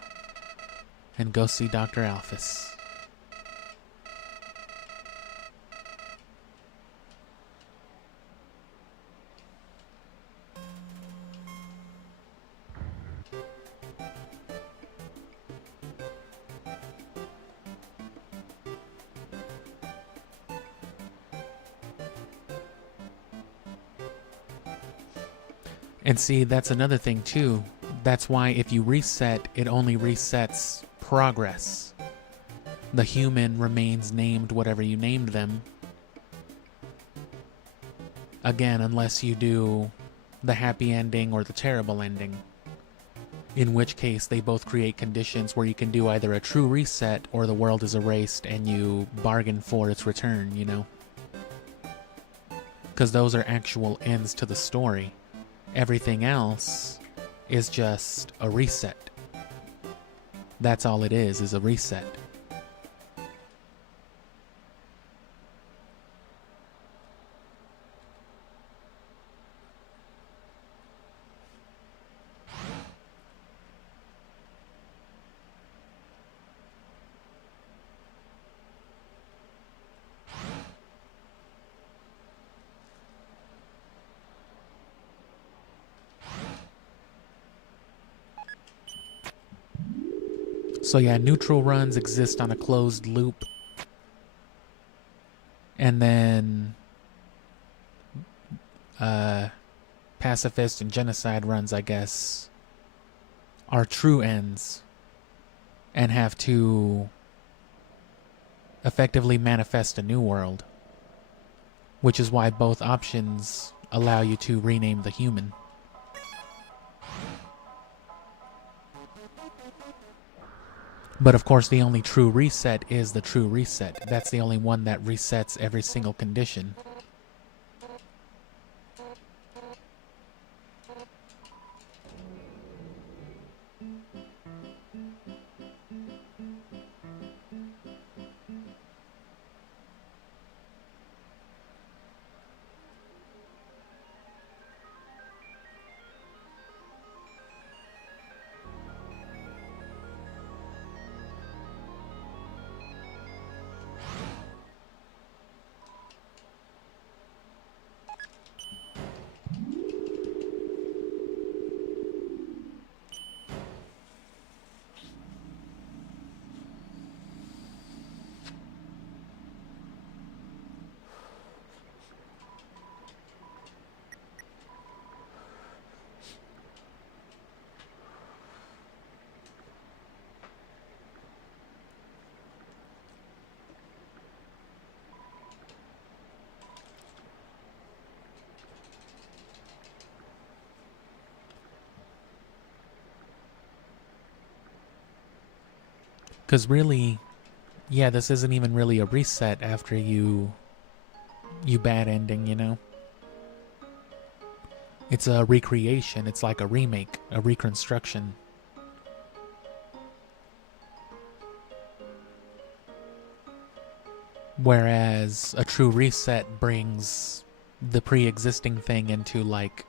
and go see Dr. Alphys. And see, that's another thing too. That's why if you reset, it only resets progress. The human remains named whatever you named them. Again, unless you do the happy ending or the terrible ending. In which case, they both create conditions where you can do either a true reset or the world is erased and you bargain for its return, you know? Because those are actual ends to the story. Everything else is just a reset. That's all it is a reset. So yeah, neutral runs exist on a closed loop. And then pacifist and genocide runs, I guess, are true ends and have to effectively manifest a new world. Which is why both options allow you to rename the human. But of course, the only true reset is the true reset. That's the only one that resets every single condition. Because really, yeah, this isn't even really a reset after you bad ending, you know? It's a recreation. It's like a remake, a reconstruction. Whereas a true reset brings the pre-existing thing into, like,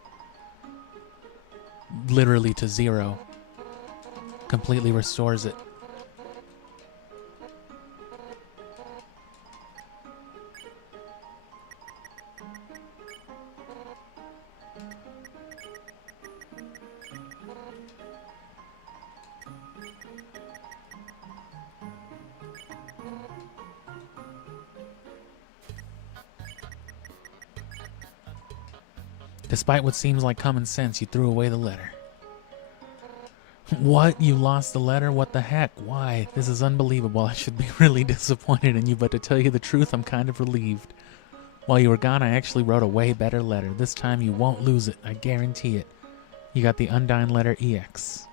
literally to zero. Completely restores it. Despite what seems like common sense, you threw away the letter. What? You lost the letter? What the heck? Why? This is unbelievable. I should be really disappointed in you, but to tell you the truth, I'm kind of relieved. While you were gone, I actually wrote a way better letter. This time you won't lose it. I guarantee it. You got the Undyne letter EX.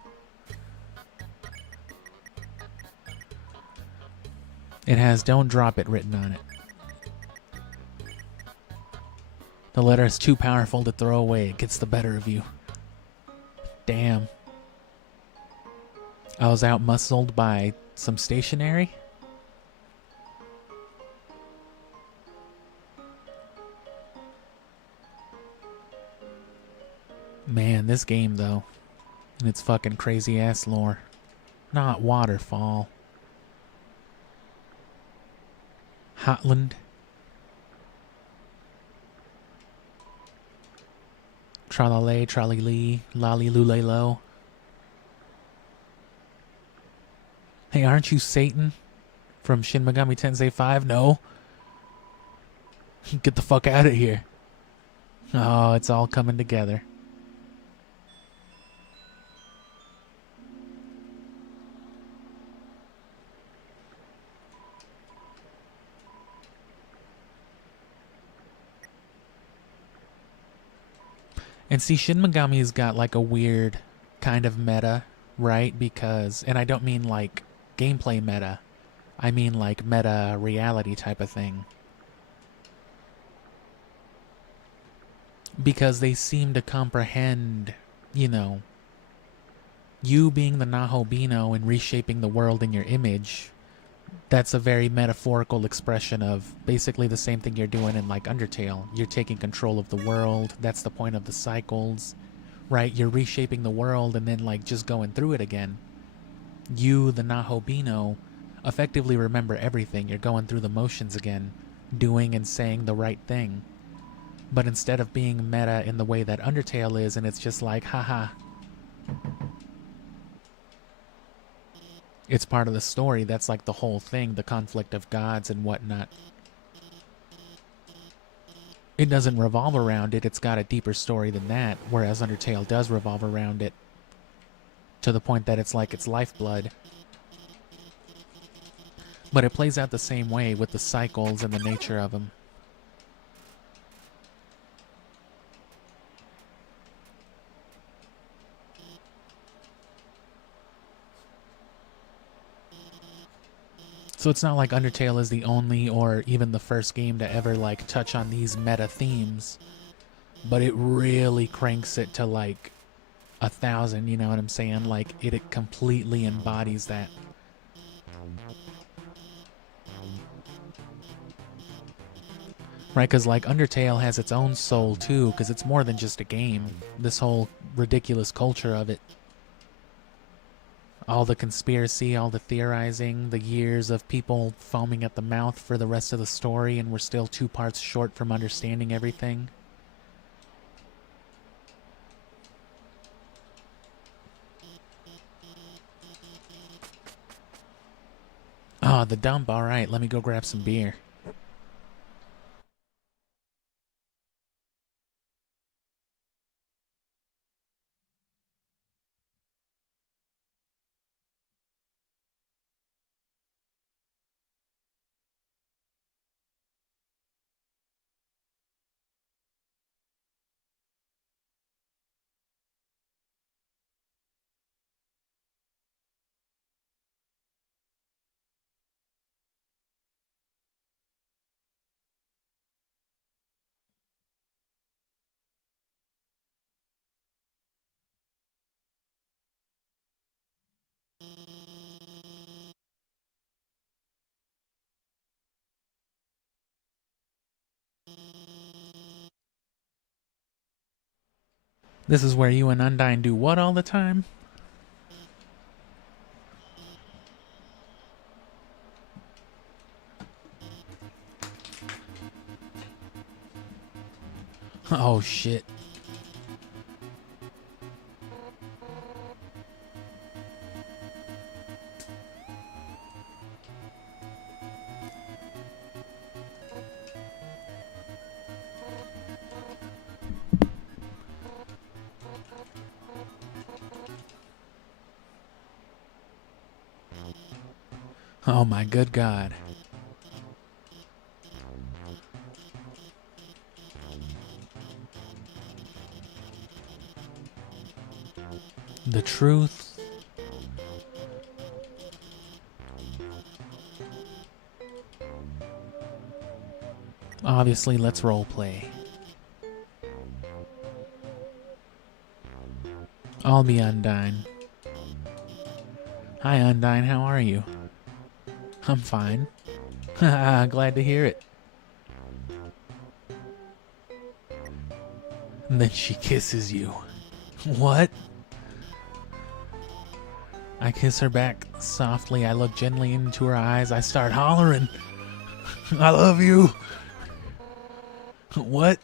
It has "Don't drop it" written on it. The letter is too powerful to throw away. It gets the better of you. Damn. I was out-muscled by some stationery? Man, this game, though, and its fucking crazy-ass lore. Not waterfall. Hotland. Tralale, tralili, lali lulelo. Hey, aren't you Satan from Shin Megami Tensei 5? No. Get the fuck out of here. Oh, it's all coming together. And see, Shin Megami's got like a weird kind of meta, right? Because, and I don't mean like gameplay meta. I mean like meta reality type of thing. Because they seem to comprehend, you know, you being the Nahobino and reshaping the world in your image. That's a very metaphorical expression of basically the same thing you're doing in like Undertale. You're taking control of the world. That's the point of the cycles, right? You're reshaping the world and then like just going through it again. You, the Nahobino, effectively remember everything. You're going through the motions again, doing and saying the right thing. But instead of being meta in the way that Undertale is, and it's just like, haha. It's part of the story. That's like the whole thing, the conflict of gods and whatnot. It doesn't revolve around it. It's got a deeper story than that, whereas Undertale does revolve around it to the point that it's like its lifeblood. But it plays out the same way with the cycles and the nature of them. So it's not like Undertale is the only or even the first game to ever like touch on these meta themes, but it really cranks it to like 1,000, you know what I'm saying? Like it completely embodies that. Right, because like Undertale has its own soul too, because it's more than just a game. This whole ridiculous culture of it. All the conspiracy, all the theorizing, the years of people foaming at the mouth for the rest of the story, and we're still 2 parts short from understanding everything. Oh, the dump. All right, let me go grab some beer. This is where you and Undyne do what all the time? Oh, shit. Oh, my good God. The truth. Obviously, let's roleplay. I'll be Undyne. Hi, Undyne. How are you? I'm fine. Glad to hear it. And then she kisses you. What? I kiss her back softly. I look gently into her eyes. I start hollering, I love you. What?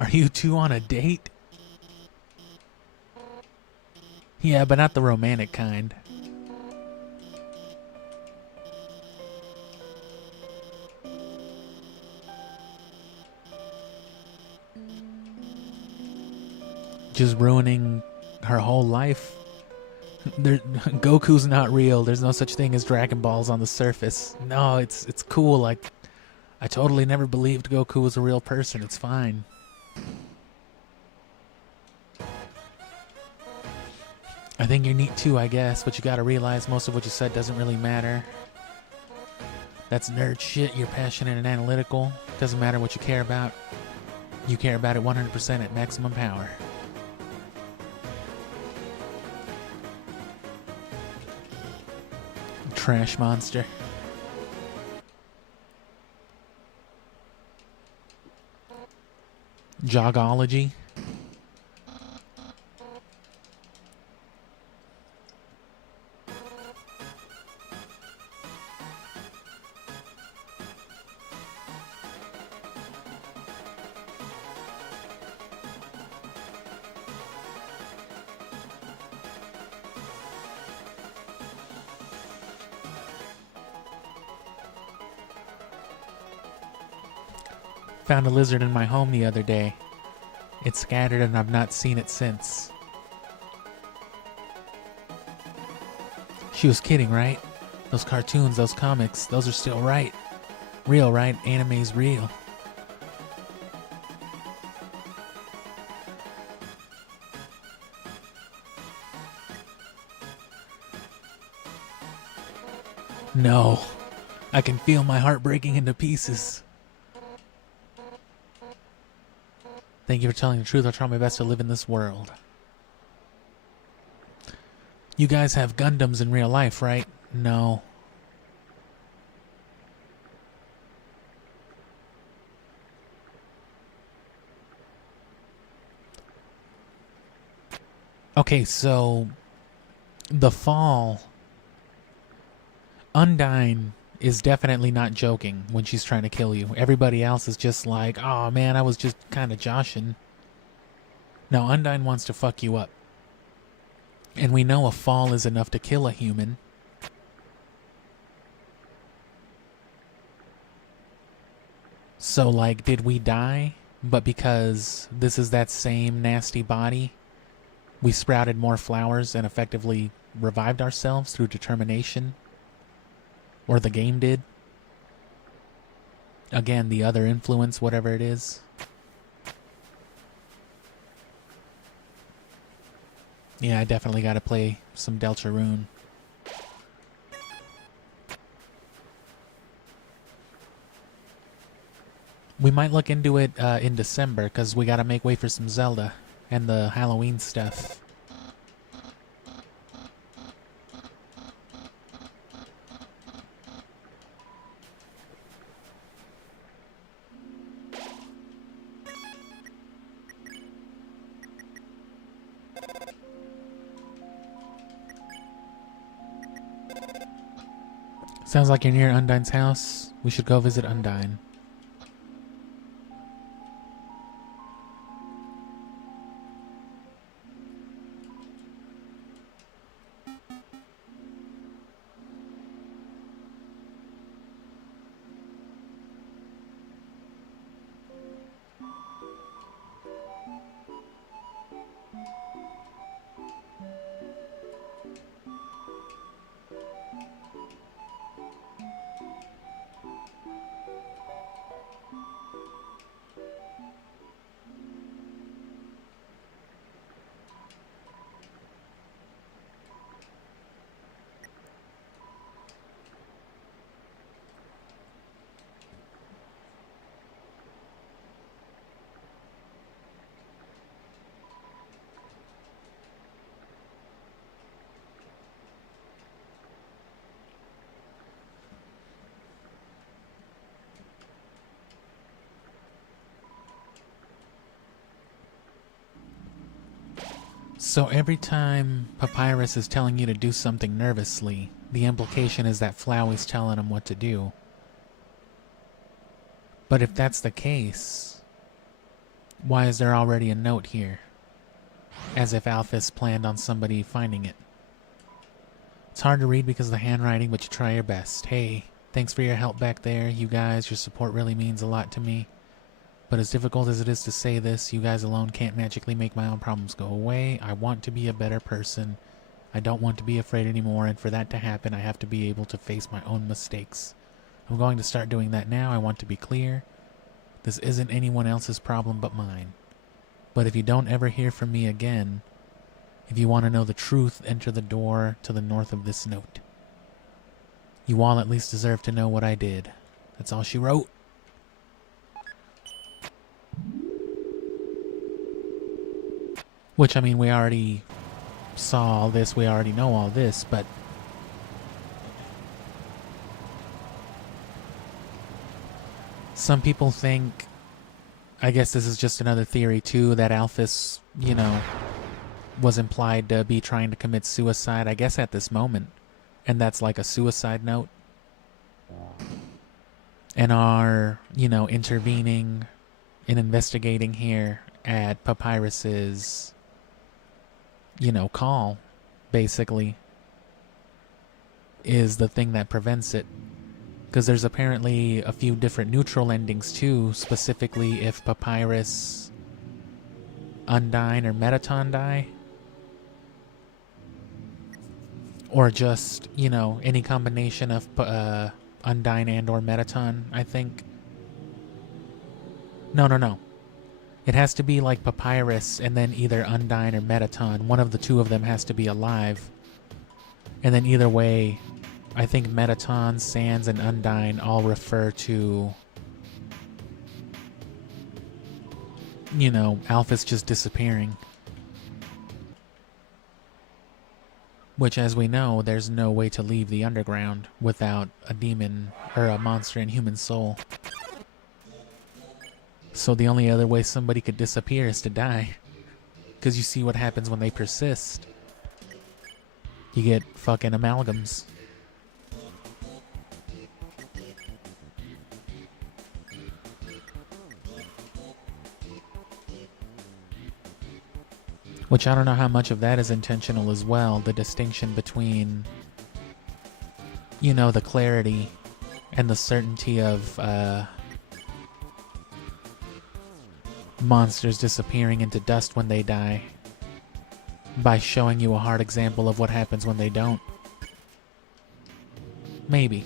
Are you two on a date? Yeah, but not the romantic kind. Just ruining her whole life. Goku's not real. There's no such thing as Dragon Balls on the surface. No, it's cool. Like, I totally never believed Goku was a real person. It's fine. I think you're neat too, I guess, but you gotta realize most of what you said doesn't really matter. That's nerd shit. You're passionate and analytical. Doesn't matter what you care about. You care about it 100% at maximum power. Trash monster. Jogology. Found a lizard in my home the other day. It scattered and I've not seen it since. She was kidding, right? Those cartoons, those comics, those are still right. Real, right? Anime's real. No. I can feel my heart breaking into pieces. Thank you for telling the truth. I'll try my best to live in this world. You guys have Gundams in real life, right? No. Okay, so the fall. Undyne is definitely not joking when she's trying to kill you. Everybody else is just like, oh man, I was just kind of joshing. No, Undyne wants to fuck you up. And we know a fall is enough to kill a human. So, like, did we die? But because this is that same nasty body, we sprouted more flowers and effectively revived ourselves through determination? Or the game did? Again, the other influence, whatever it is. Yeah, I definitely got to play some Deltarune. We might look into it in December, because we got to make way for some Zelda and the Halloween stuff. Sounds like you're near Undyne's house. We should go visit Undyne. So every time Papyrus is telling you to do something nervously, the implication is that Flowey's telling him what to do. But if that's the case, why is there already a note here? As if Alphys planned on somebody finding it. It's hard to read because of the handwriting, but you try your best. Hey, thanks for your help back there. You guys, your support really means a lot to me. But as difficult as it is to say this, you guys alone can't magically make my own problems go away. I want to be a better person. I don't want to be afraid anymore, and for that to happen, I have to be able to face my own mistakes. I'm going to start doing that now. I want to be clear. This isn't anyone else's problem but mine. But if you don't ever hear from me again, if you want to know the truth, enter the door to the north of this note. You all at least deserve to know what I did. That's all she wrote. Which, I mean, we already saw all this, we already know all this, but some people think, I guess this is just another theory too, that Alphys, you know, was implied to be trying to commit suicide, I guess at this moment, and that's like a suicide note. And are, you know, intervening and investigating here at Papyrus's, you know, call, basically, is the thing that prevents it. Because there's apparently a few different neutral endings too, specifically if Papyrus, Undyne, or Metaton die. Or just, you know, any combination of Undyne and or Metaton, I think. No. It has to be like Papyrus and then either Undyne or Metaton. One of the two of them has to be alive. And then either way, I think Metaton, Sans, and Undyne all refer to, you know, Alphys just disappearing. Which, as we know, there's no way to leave the underground without a demon or a monster in human soul. So the only other way somebody could disappear is to die. Because you see what happens when they persist. You get fucking amalgams. Which I don't know how much of that is intentional as well. The distinction between, you know, the clarity and the certainty of monsters disappearing into dust when they die, by showing you a hard example of what happens when they don't. Maybe.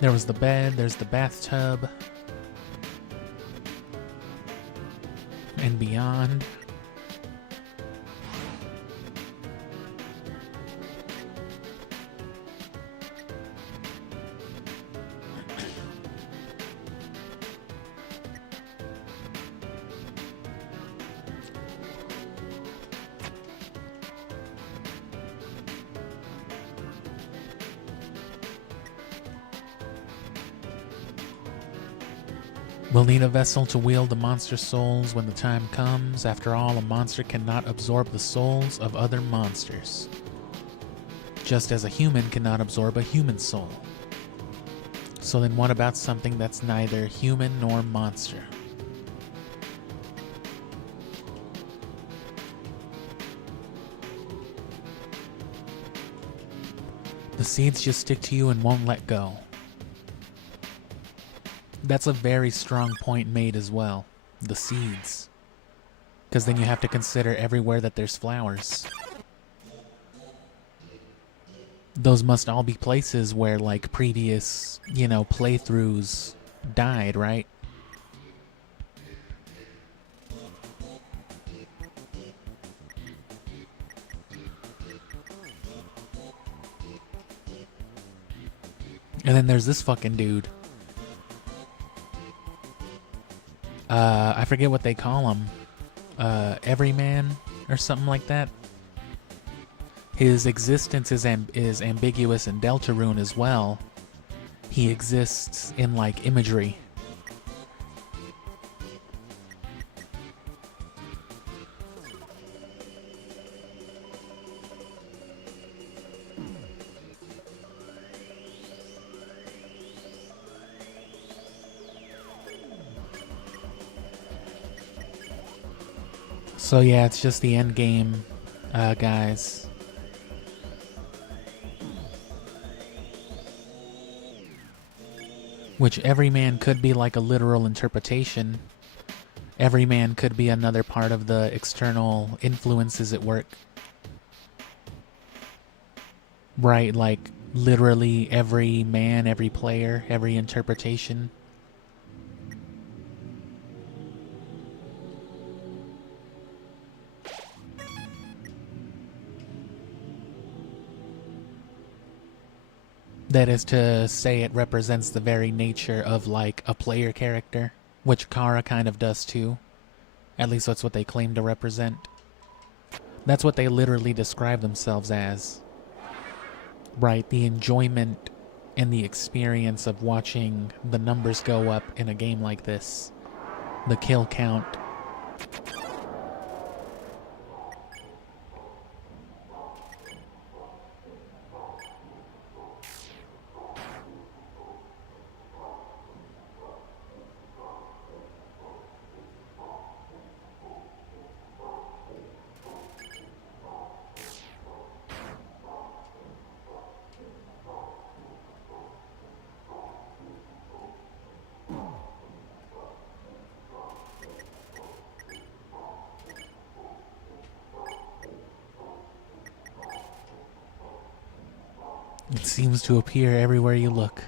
There was the bed, there's the bathtub, and beyond. We'll need a vessel to wield the monster's souls when the time comes. After all, a monster cannot absorb the souls of other monsters, just as a human cannot absorb a human soul. So then what about something that's neither human nor monster? The seeds just stick to you and won't let go. That's a very strong point made as well. The seeds. Because then you have to consider everywhere that there's flowers. Those must all be places where, like, previous, you know, playthroughs died, right? And then there's this fucking dude. I forget what they call him. Everyman or something like that. His existence is ambiguous in Deltarune as well. He exists in like imagery. So yeah, it's just the end game, guys. Which every man could be like a literal interpretation. Every man could be another part of the external influences at work. Right, like literally every man, every player, every interpretation. That is to say, it represents the very nature of like a player character, which Kara kind of does too. At least that's what they claim to represent. That's what they literally describe themselves as. Right, the enjoyment and the experience of watching the numbers go up in a game like this. The kill count. It seems to appear everywhere you look.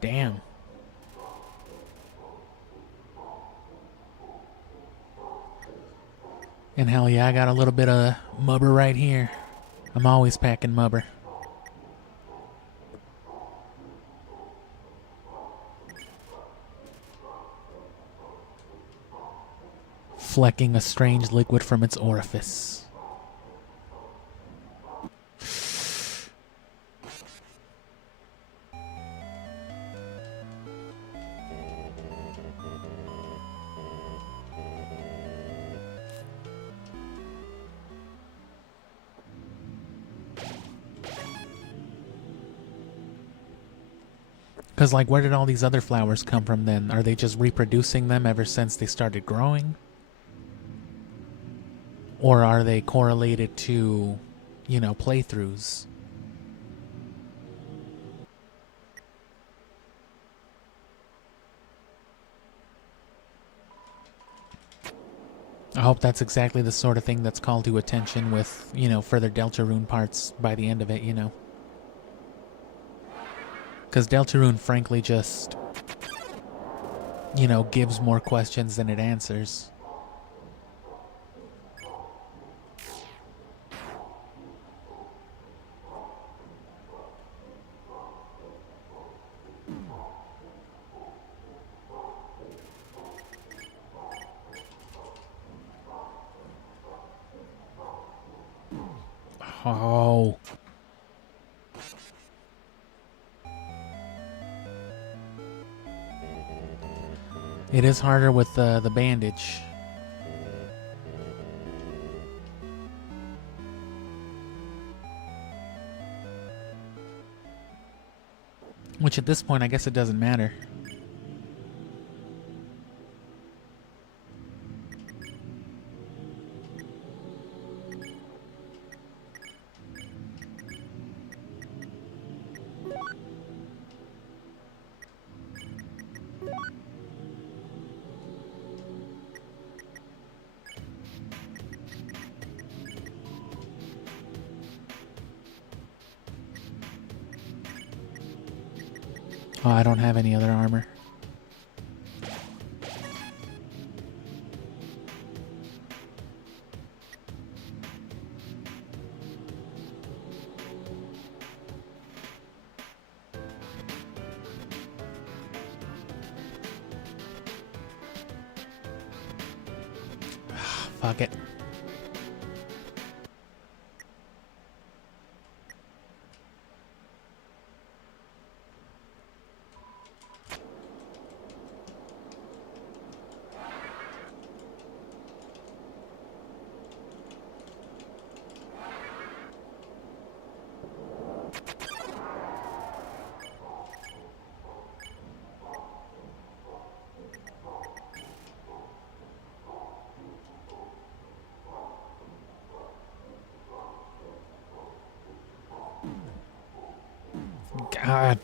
Damn. And hell yeah, I got a little bit of mubber right here. I'm always packing mubber. Flecking a strange liquid from its orifice. Because, like, where did all these other flowers come from then? Are they just reproducing them ever since they started growing? Or are they correlated to, you know, playthroughs? I hope that's exactly the sort of thing that's called to attention with, you know, further Deltarune parts by the end of it, you know. Because Deltarune, frankly, just, you know, gives more questions than it answers. Oh. It is harder with the bandage. Which at this point, I guess it doesn't matter. Oh, I don't have any other armor. Fuck it. God.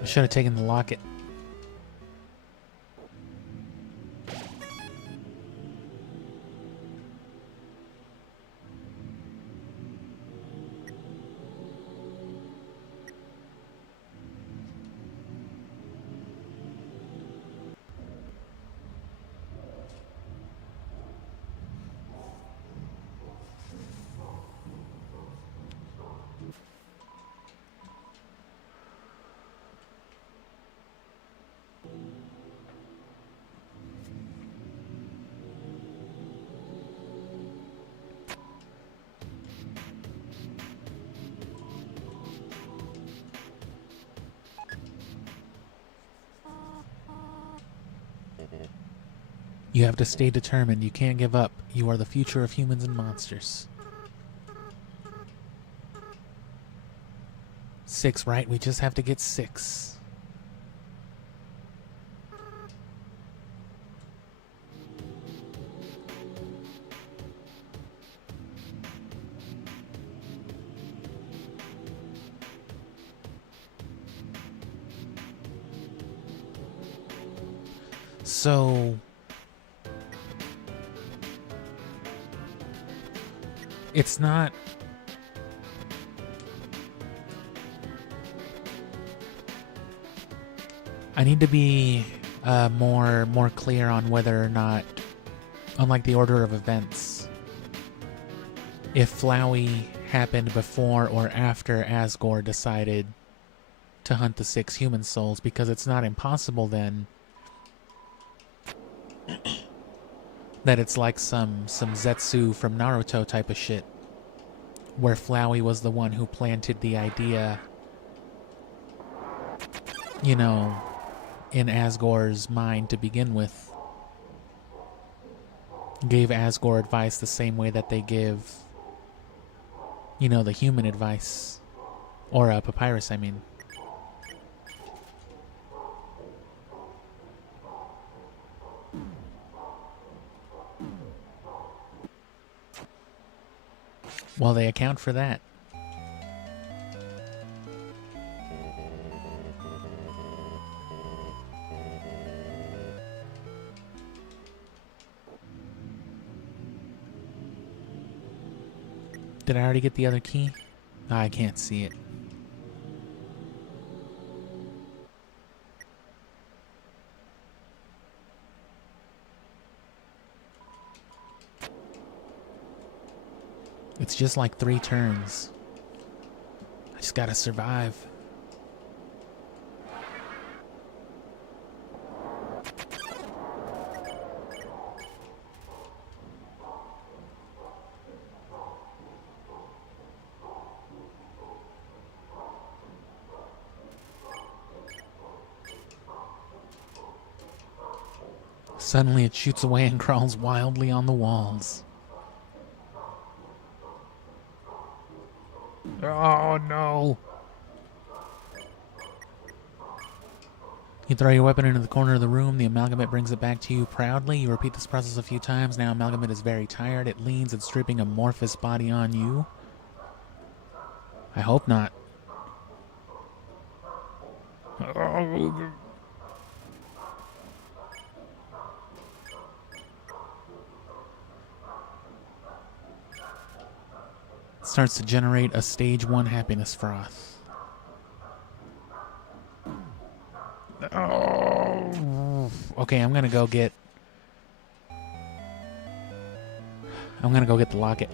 I should have taken the locket. You have to stay determined. You can't give up. You are the future of humans and monsters. 6, right? We just have to get 6. So it's not I need to be more clear on whether or not, unlike the order of events, if Flowey happened before or after Asgore decided to hunt the 6 human souls, because it's not impossible then that it's like some Zetsu from Naruto type of shit, where Flowey was the one who planted the idea, you know, in Asgore's mind to begin with. Gave Asgore advice the same way that they give, you know, the human advice. Or Papyrus, I mean. Well, they account for that. Did I already get the other key? I can't see it. It's just like 3 turns. I just gotta survive. Suddenly it shoots away and crawls wildly on the walls. Oh no! You throw your weapon into the corner of the room. The amalgamate brings it back to you proudly. You repeat this process a few times. Now amalgamate is very tired. It leans, its stripping amorphous body on you. I hope not. Starts to generate a stage 1 happiness froth. Oh. Okay, I'm gonna go get I'm gonna go get the locket.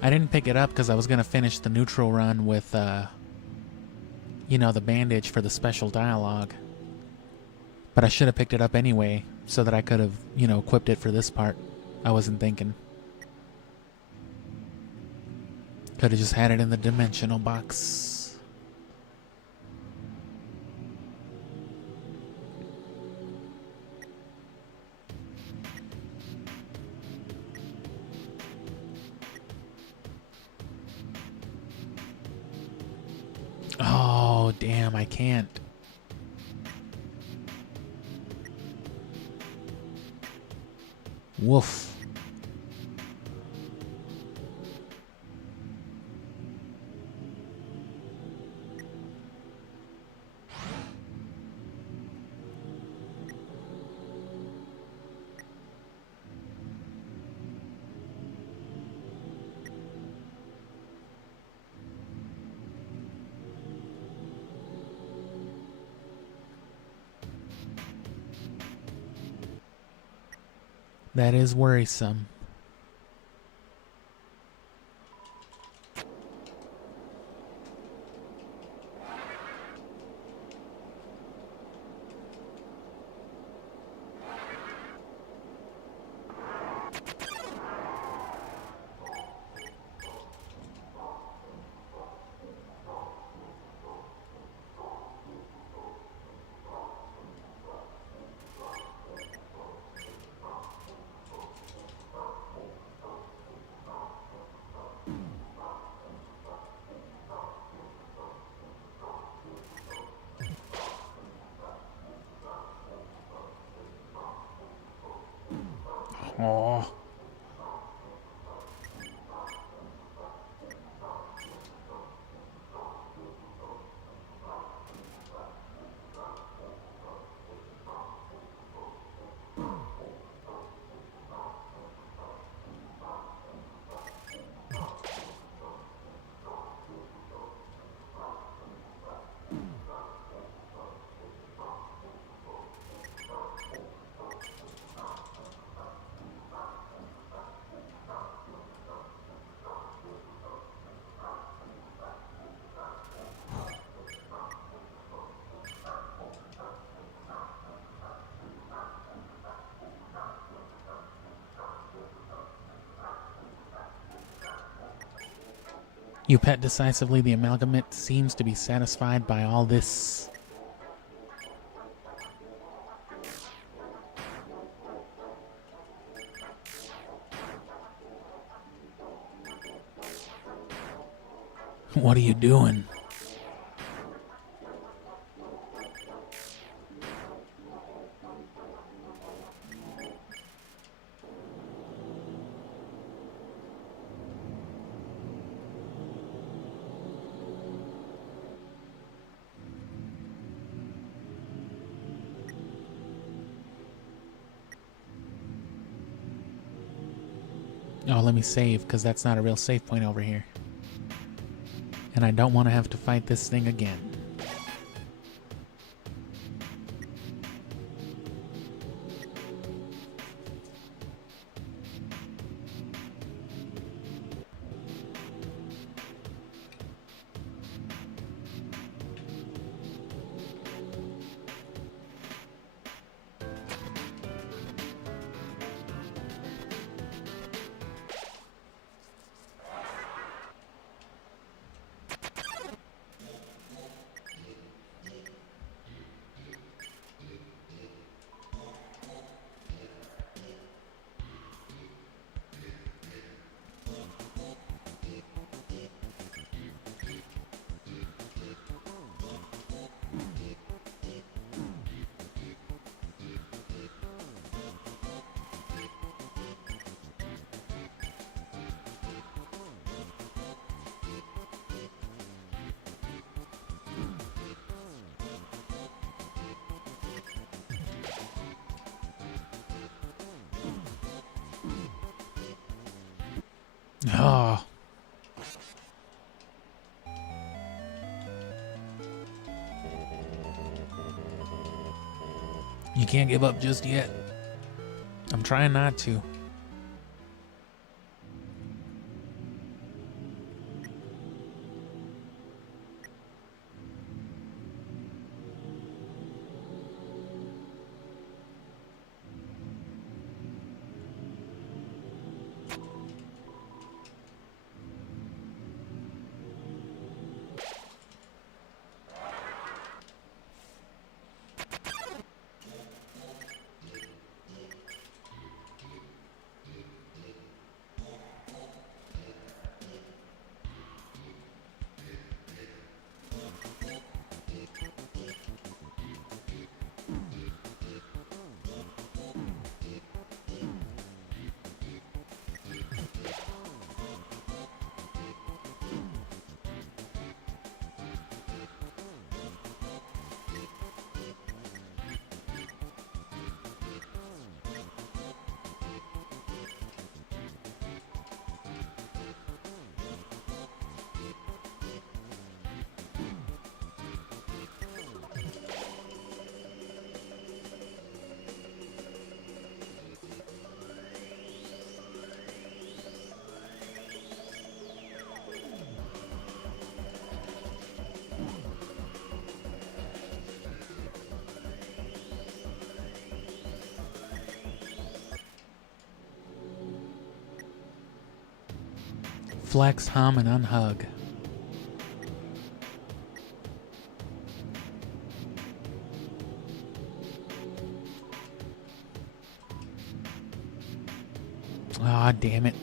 I didn't pick it up because I was gonna finish the neutral run with, you know, the bandage for the special dialogue. But I should have picked it up anyway, so that I could have, you know, equipped it for this part. I wasn't thinking. Could have just had it in the dimensional box. Oh, damn, I can't. Woof. That is worrisome. Oh. You pet decisively. The amalgamate seems to be satisfied by all this. What are you doing? Oh, let me save, because that's not a real save point over here. And I don't want to have to fight this thing again. Oh. You can't give up just yet. trying not to. Flex, hum, and unhug. Ah, damn it.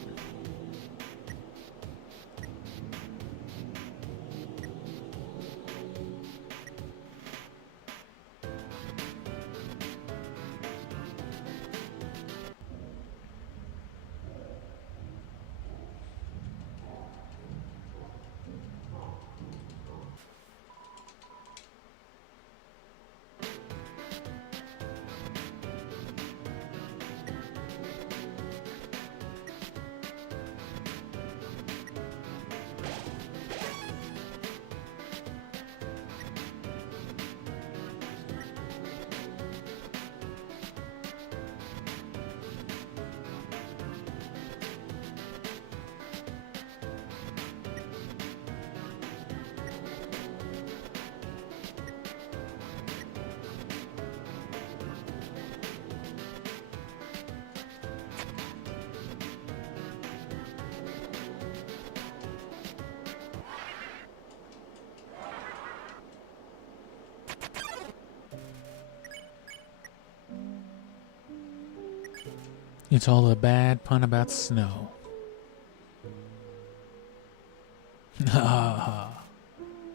It's all a bad pun about snow.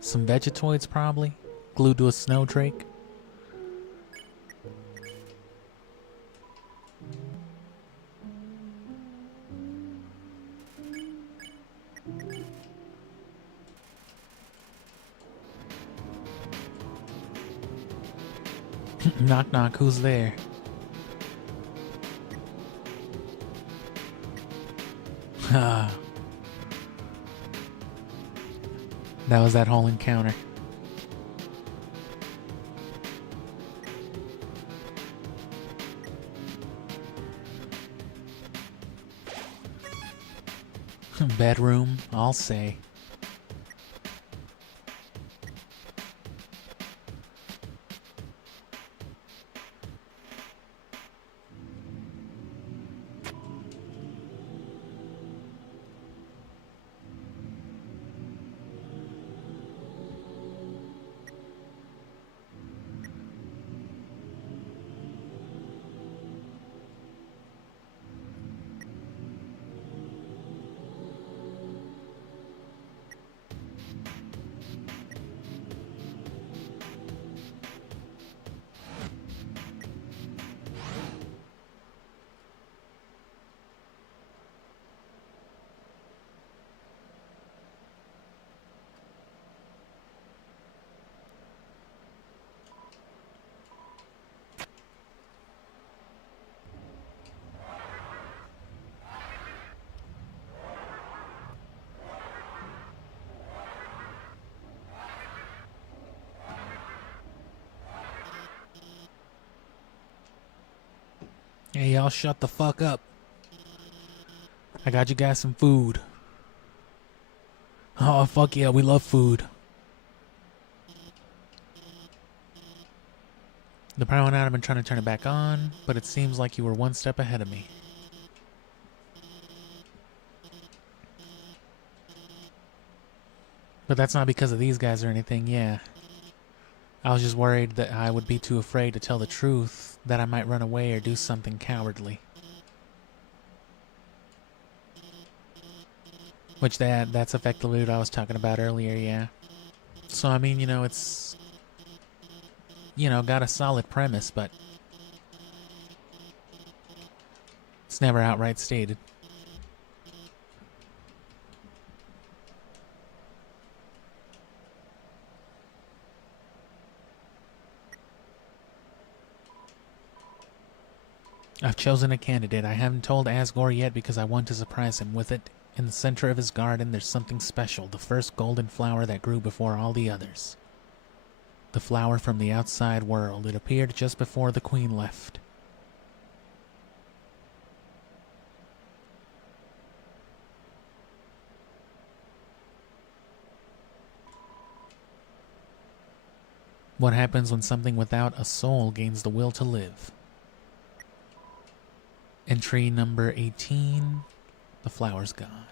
Some vegetoids probably, glued to a snowdrake. Knock knock, who's there? That was that whole encounter. Bedroom, I'll say. Hey, y'all, shut the fuck up. I got you guys some food. Oh, fuck yeah, we love food. The power went out. I've been trying to turn it back on, but it seems like you were one step ahead of me. But that's not because of these guys or anything, yeah. I was just worried that I would be too afraid to tell the truth, that I might run away or do something cowardly. Which that's effectively what I was talking about earlier, yeah. So, I mean, you know, it's... You know, got a solid premise, but... It's never outright stated. I've chosen a candidate. I haven't told Asgore yet because I want to surprise him with it. In the center of his garden, there's something special. The first golden flower that grew before all the others. The flower from the outside world. It appeared just before the queen left. What happens when something without a soul gains the will to live? Entry number 18. The flower's gone.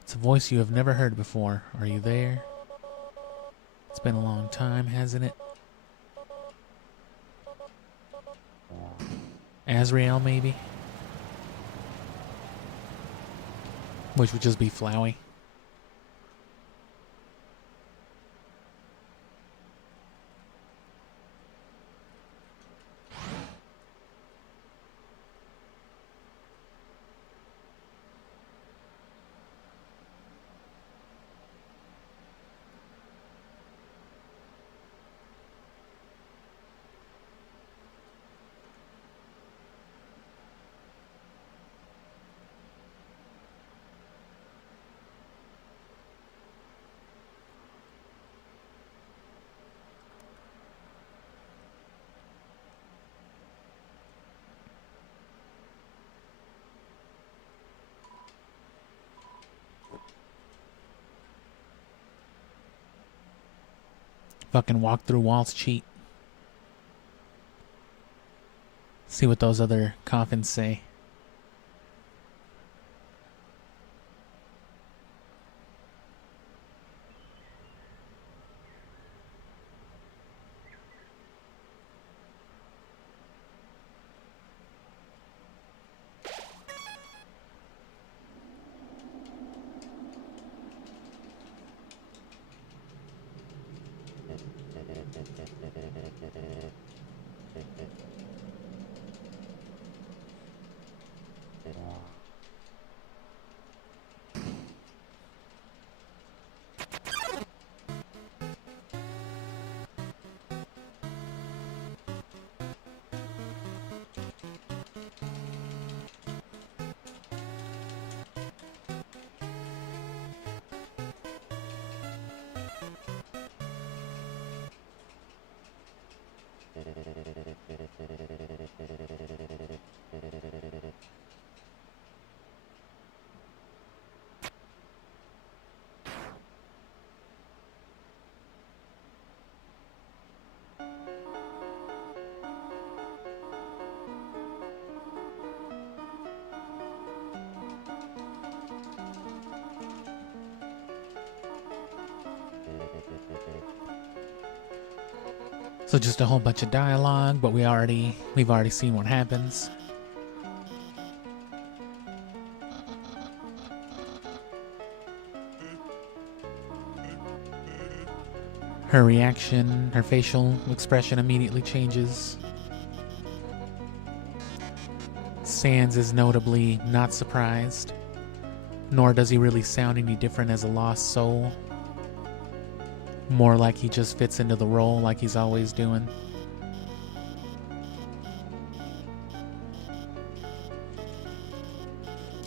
It's a voice you have never heard before. Are you there? It's been a long time, hasn't it? Azrael, maybe? Which would just be Flowey. Fucking walk through walls cheat. See what those other coffins say. So just a whole bunch of dialogue, but we've already seen what happens. Her reaction, her facial expression immediately changes. Sans is notably not surprised, nor does he really sound any different as a lost soul. More like he just fits into the role like he's always doing.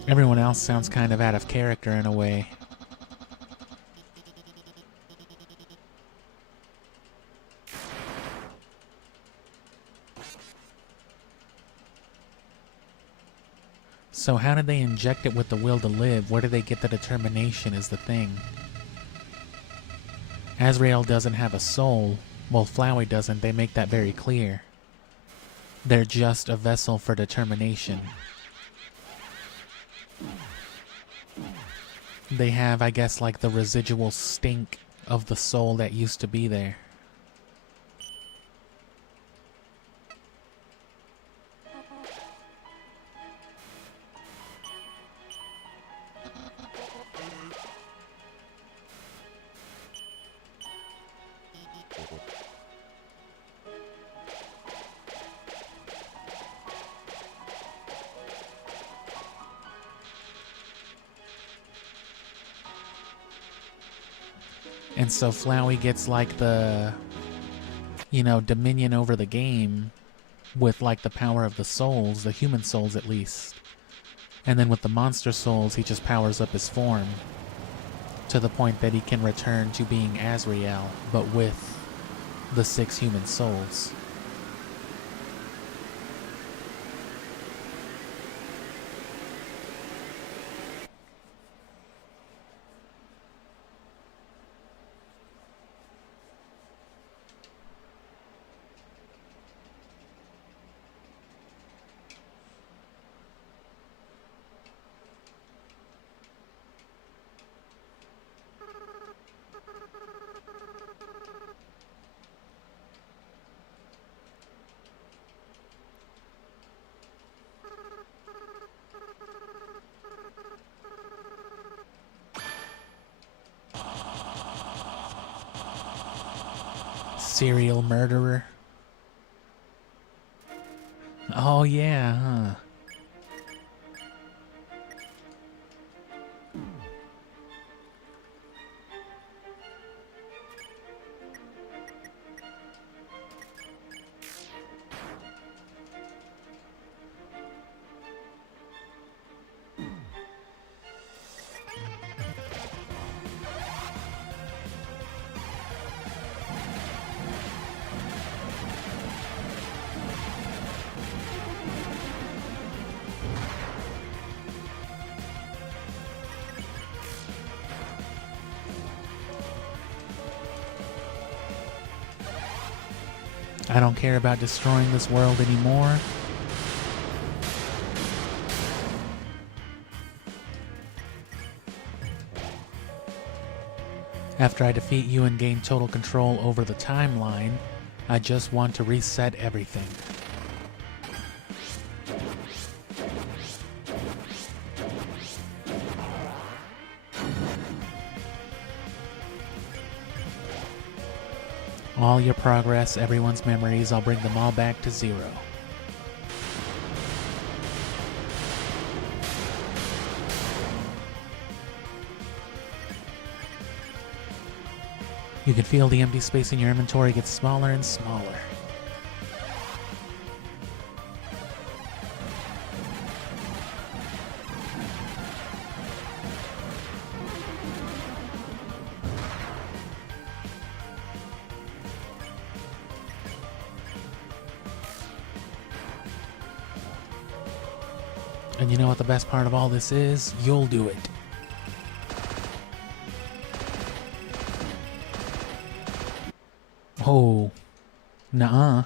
Everyone else sounds kind of out of character in a way. So how did they inject it with the will to live? Where did they get the determination is the thing. Azrael doesn't have a soul. Well, Flowey doesn't. They make that very clear. They're just a vessel for determination. They have, I guess, like the residual stink of the soul that used to be there. And so Flowey gets like the, you know, dominion over the game with like the power of the souls, the human souls at least. And then with the monster souls, he just powers up his form to the point that he can return to being Azrael, but with the 6 human souls. Serial murderer. Oh yeah, huh? I don't care about destroying this world anymore. After I defeat you and gain total control over the timeline, I just want to reset everything. All your progress, everyone's memories, I'll bring them all back to 0. You can feel the empty space in your inventory get smaller and smaller. And you know what the best part of all this is? You'll do it. Oh, nuh-uh.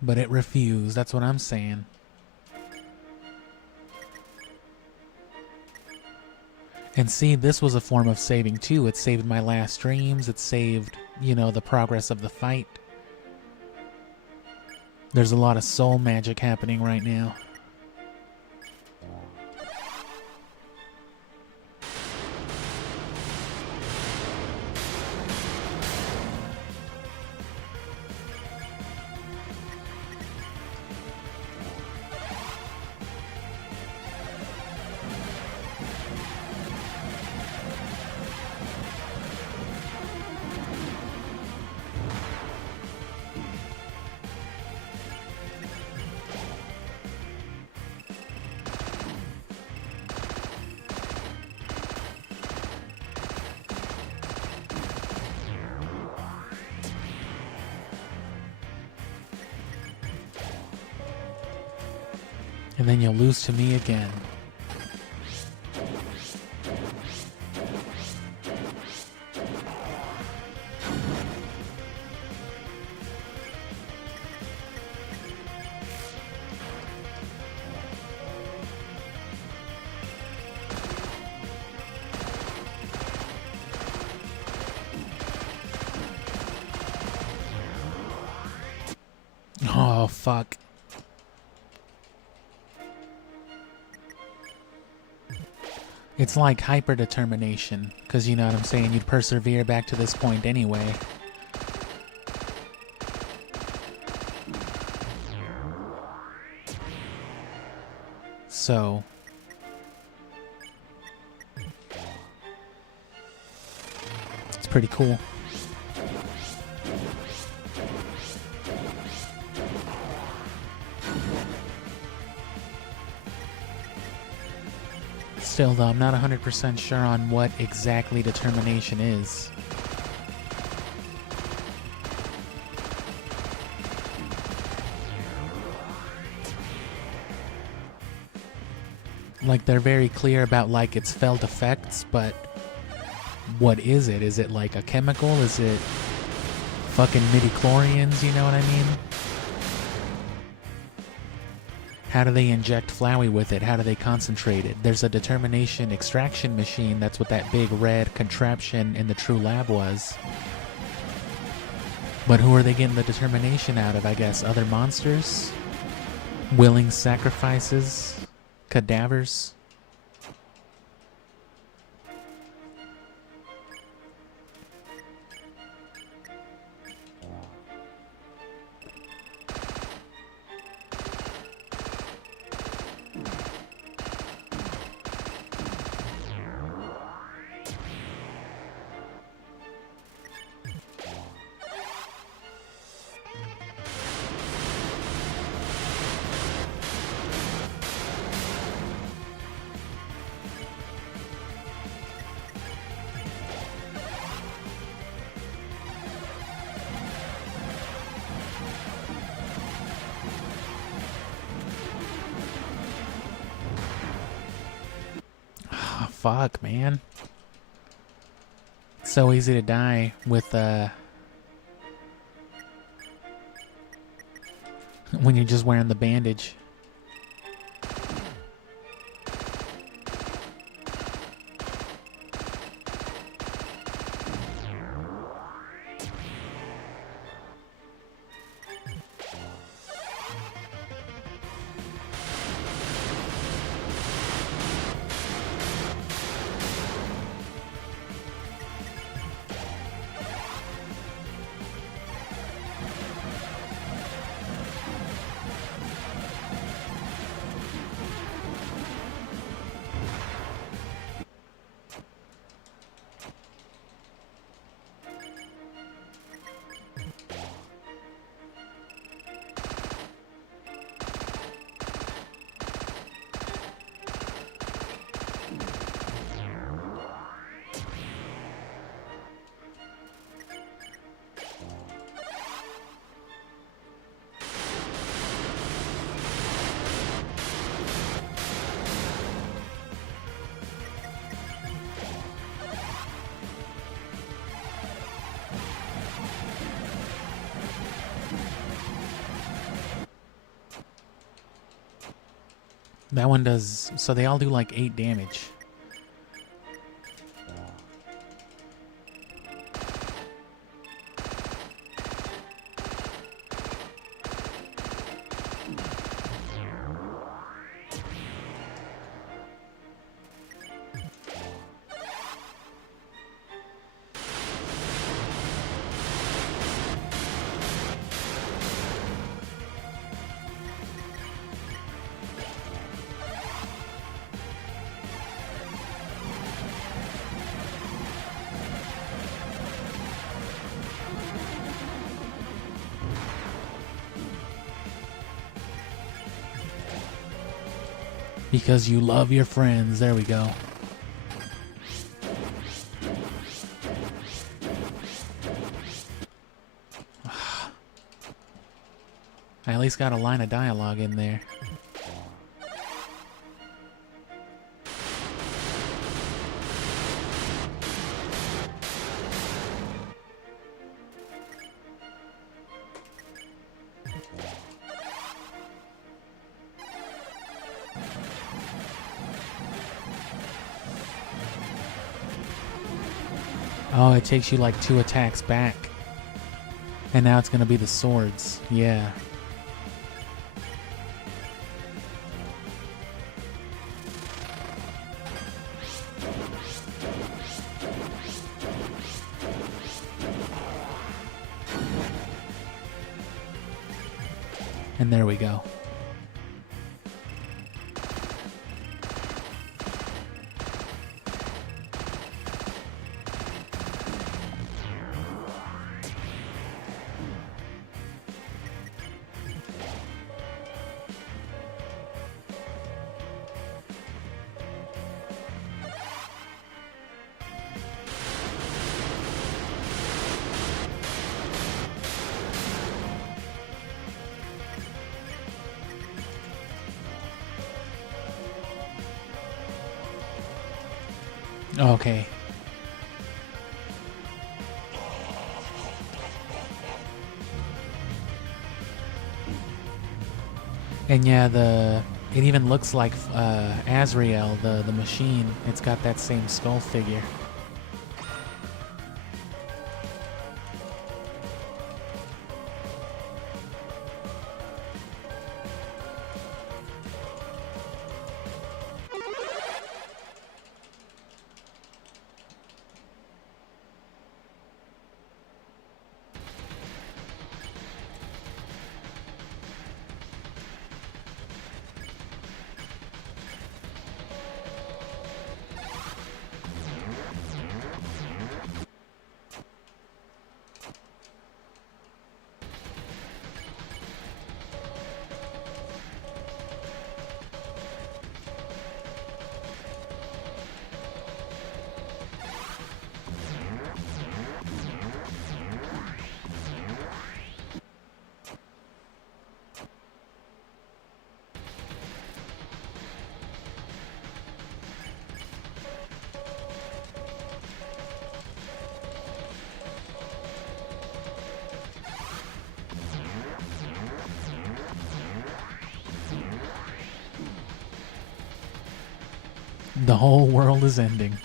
But it refused, that's what I'm saying. And see, this was a form of saving too. It saved my last streams, it saved, you know, the progress of the fight. There's a lot of soul magic happening right now. And then you'll lose to me again. Oh, fuck. It's like hyper determination, because you know what I'm saying, you'd persevere back to this point anyway. So it's pretty cool. Still though, I'm not 100% sure on what exactly determination is. Like, they're very clear about, like, its felt effects, but what is it? Is it like a chemical? Is it fucking midichlorians, you know what I mean? How do they inject flowey with it? How do they concentrate it? There's a determination extraction machine. That's what that big red contraption in the True Lab was. But who are they getting the determination out of? I guess other monsters? Willing sacrifices? Cadavers? Fuck, man. It's so easy to die with, when you're just wearing the bandage. That one does, so they all do like 8 damage. Because you love your friends. There we go. I at least got a line of dialogue in there. Oh, it takes you like 2 attacks back. And now it's going to be the swords. Yeah. And there we go. Okay. And yeah, it even looks like Azrael, the machine. It's got that same skull figure. The whole world is ending.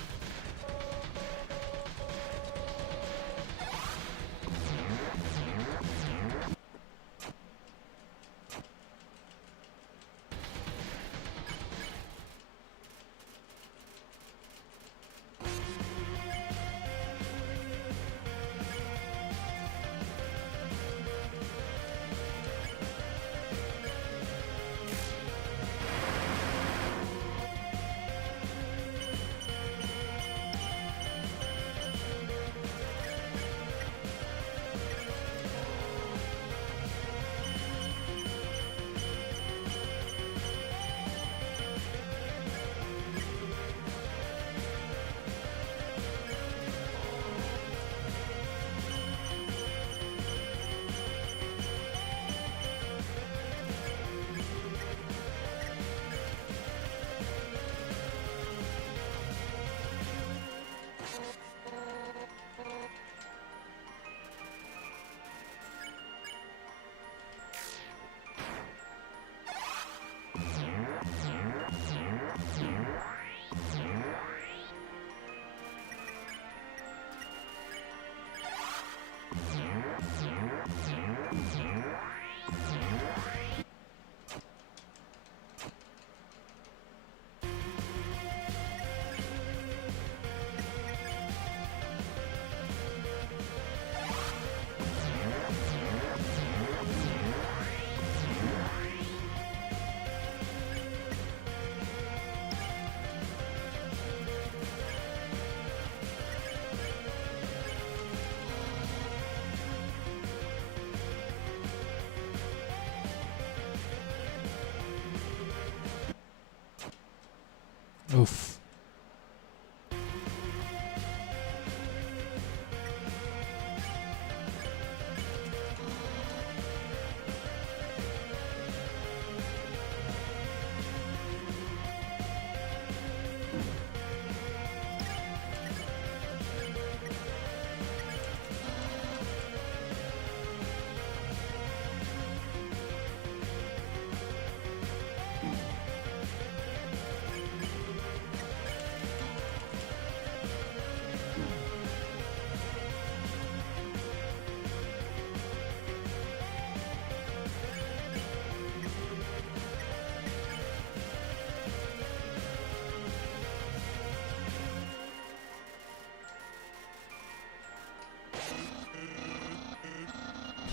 Oof.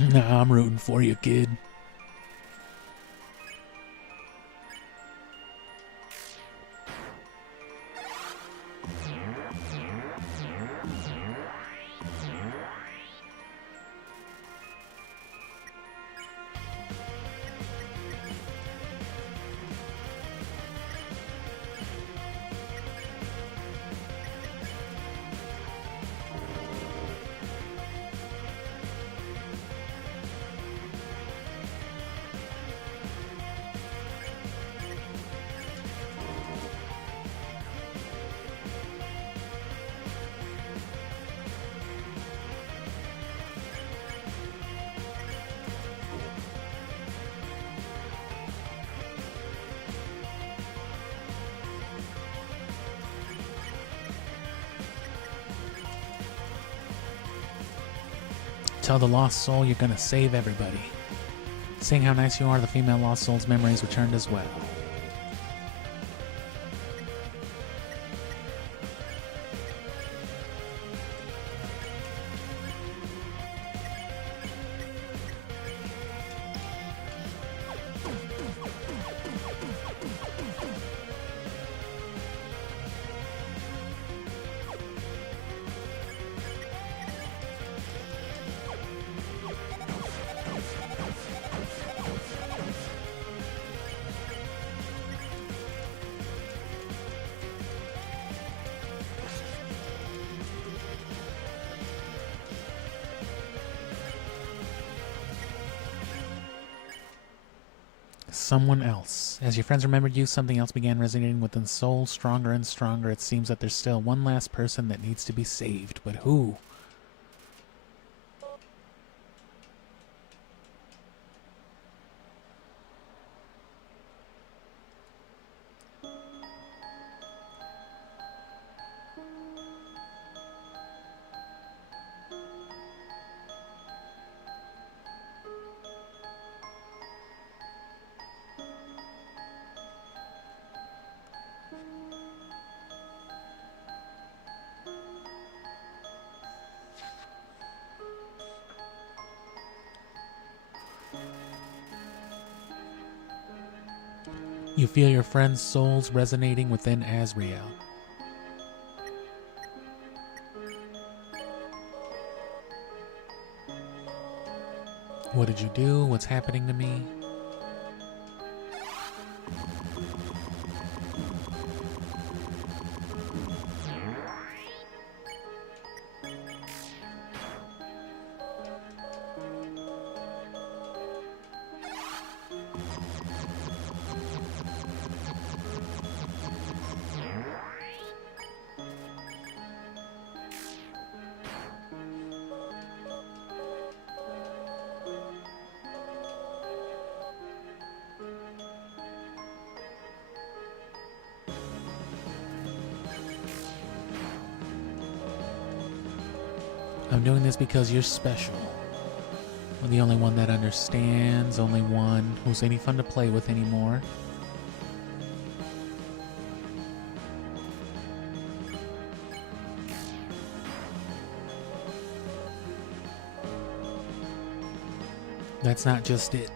Nah, I'm rooting for you, kid. Tell the lost soul you're gonna save everybody. Seeing how nice you are, the female lost soul's memories returned as well. Someone else. As your friends remembered you, something else began resonating within the soul, stronger and stronger. It seems that there's still one last person that needs to be saved, but who? You feel your friends' souls resonating within Azrael. What did you do? What's happening to me? I'm doing this because you're special. You're the only one that understands, only one who's any fun to play with anymore. That's not just it.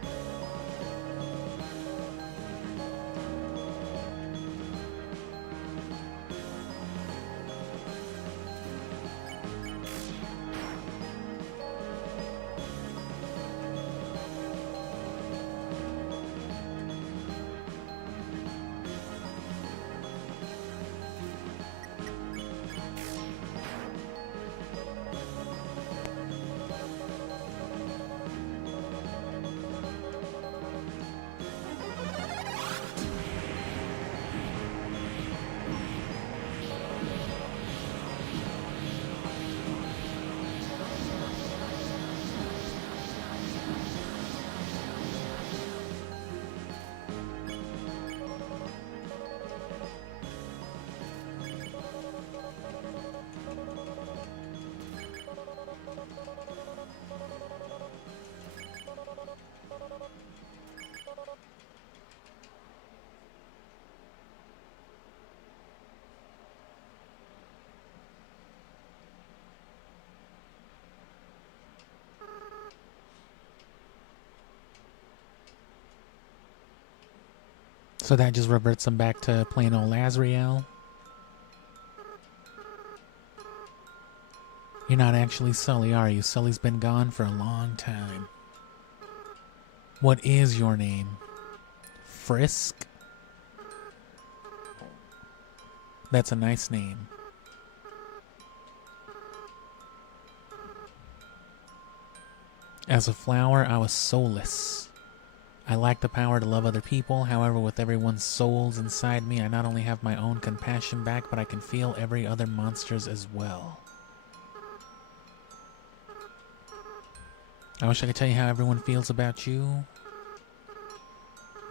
So that just reverts them back to plain old Azrael. You're not actually Sully, are you? Sully's been gone for a long time. What is your name? Frisk? That's a nice name. As a flower, I was soulless. I lacked the power to love other people. However, with everyone's souls inside me, I not only have my own compassion back, but I can feel every other monster's as well. I wish I could tell you how everyone feels about you.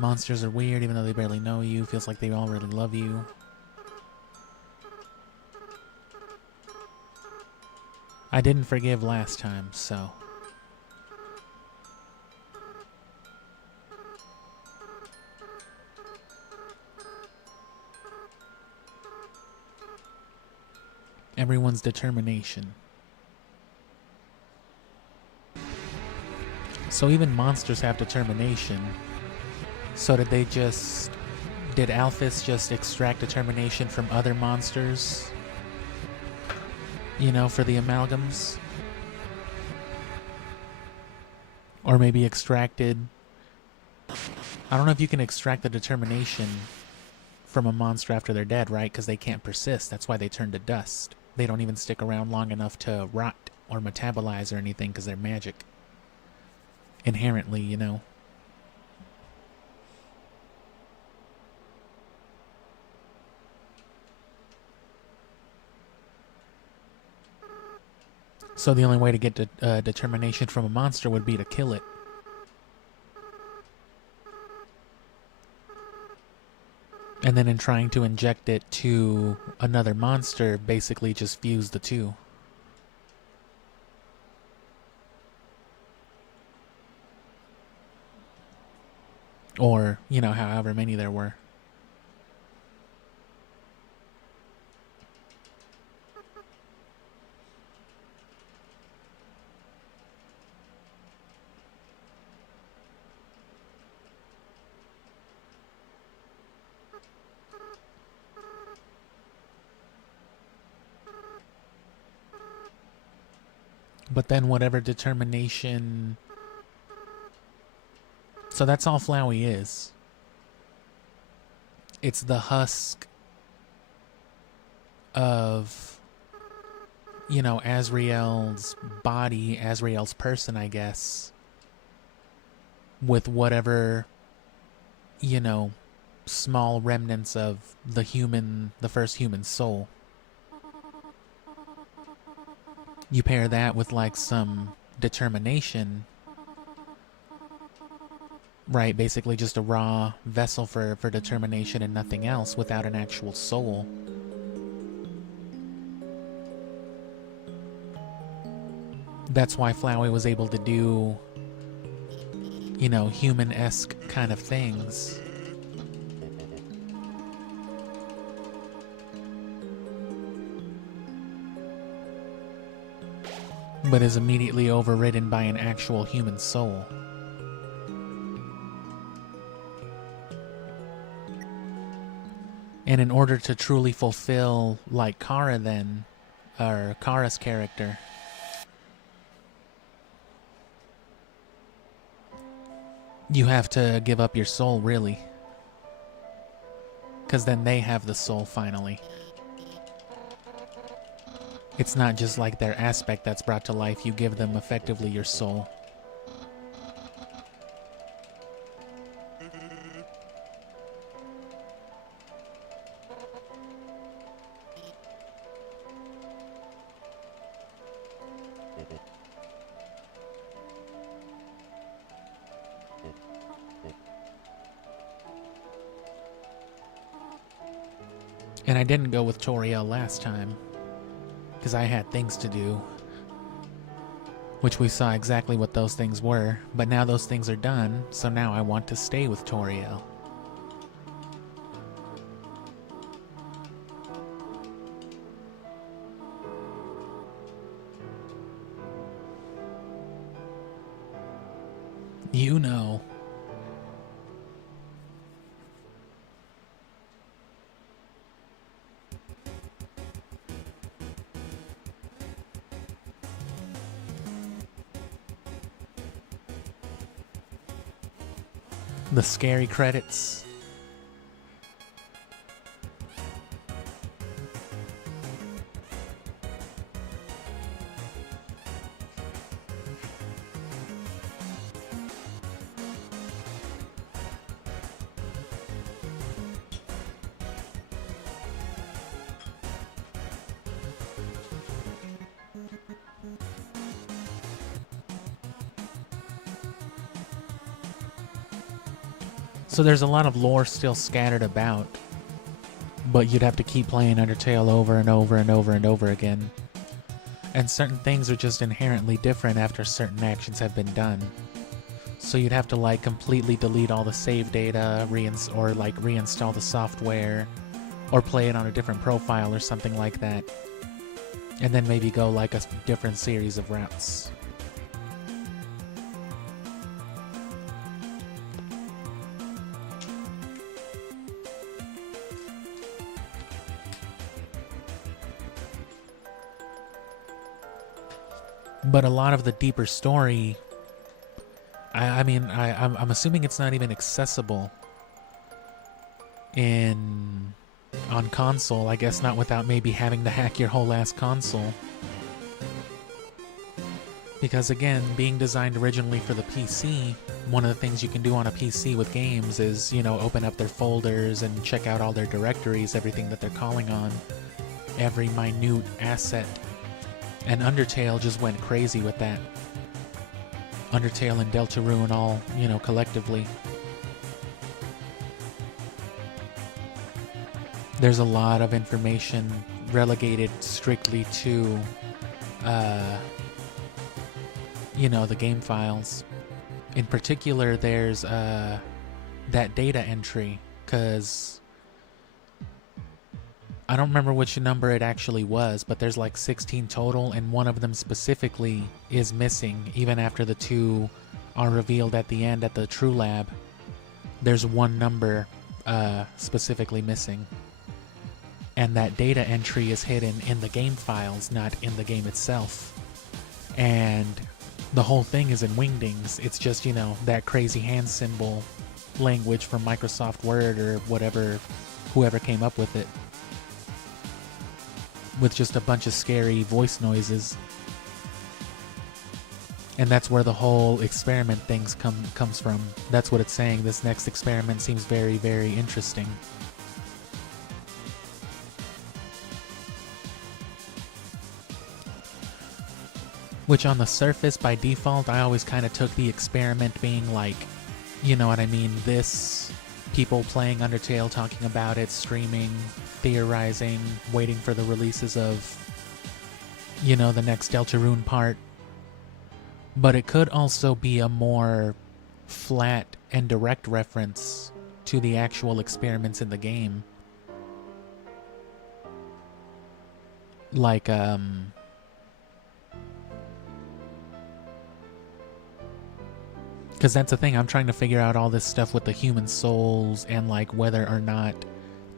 Monsters are weird, even though they barely know you. Feels like they all really love you. I didn't forgive last time, so... Everyone's determination. So even monsters have determination. So did Alphys just extract determination from other monsters? You know, for the amalgams? Or maybe extracted... I don't know if you can extract the determination from a monster after they're dead, right? Because they can't persist. That's why they turn to dust. They don't even stick around long enough to rot or metabolize or anything because they're magic. Inherently, you know. So the only way to get determination from a monster would be to kill it. And then in trying to inject it to another monster, basically just fuse the two. Or, you know, however many there were. But then whatever determination... So that's all Flowey is. It's the husk of, you know, Azrael's body, Azrael's person, I guess. With whatever, you know, small remnants of the first human soul. You pair that with like some determination, right? Basically just a raw vessel for determination and nothing else without an actual soul. That's why Flowey was able to do, you know, human-esque kind of things. But is immediately overridden by an actual human soul. And in order to truly fulfill, like Kara then, or Kara's character, you have to give up your soul, really. Because then they have the soul, finally. It's not just like their aspect that's brought to life, you give them effectively your soul. And I didn't go with Toriel last time, because I had things to do. Which we saw exactly what those things were, but now those things are done, so now I want to stay with Toriel. You know. The scary credits. So there's a lot of lore still scattered about, but you'd have to keep playing Undertale over and over and over and over again. And certain things are just inherently different after certain actions have been done. So you'd have to like completely delete all the save data, or like reinstall the software, or play it on a different profile or something like that. And then maybe go like a different series of routes. But a lot of the deeper story, I'm assuming it's not even accessible on console. I guess not without maybe having to hack your whole ass console. Because again, being designed originally for the PC, one of the things you can do on a PC with games is, you know, open up their folders and check out all their directories, everything that they're calling on, every minute asset. And Undertale just went crazy with that. Undertale and Deltarune all, you know, collectively. There's a lot of information relegated strictly to, you know, the game files. In particular, there's that data entry, because I don't remember which number it actually was, but there's like 16 total, and one of them specifically is missing. Even after the two are revealed at the end at the True Lab, there's one number specifically missing. And that data entry is hidden in the game files, not in the game itself. And the whole thing is in Wingdings. It's just, you know, that crazy hand symbol language from Microsoft Word or whatever, whoever came up with it, with just a bunch of scary voice noises. And that's where the whole experiment things comes from. That's what it's saying. This next experiment seems very, very interesting. Which on the surface, by default, I always kind of took the experiment being like, you know what I mean, this, people playing Undertale, talking about it, streaming, theorizing, waiting for the releases of, you know, the next Deltarune part. But it could also be a more flat and direct reference to the actual experiments in the game. Like, because that's the thing, I'm trying to figure out all this stuff with the human souls and like whether or not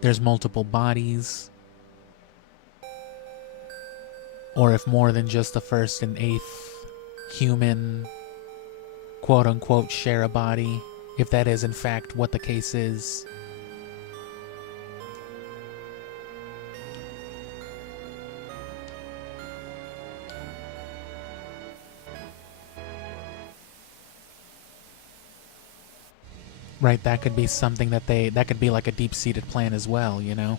there's multiple bodies, or if more than just the first and eighth human, quote unquote, share a body, if that is in fact what the case is. Right, that could be something that could be like a deep-seated plan as well, you know?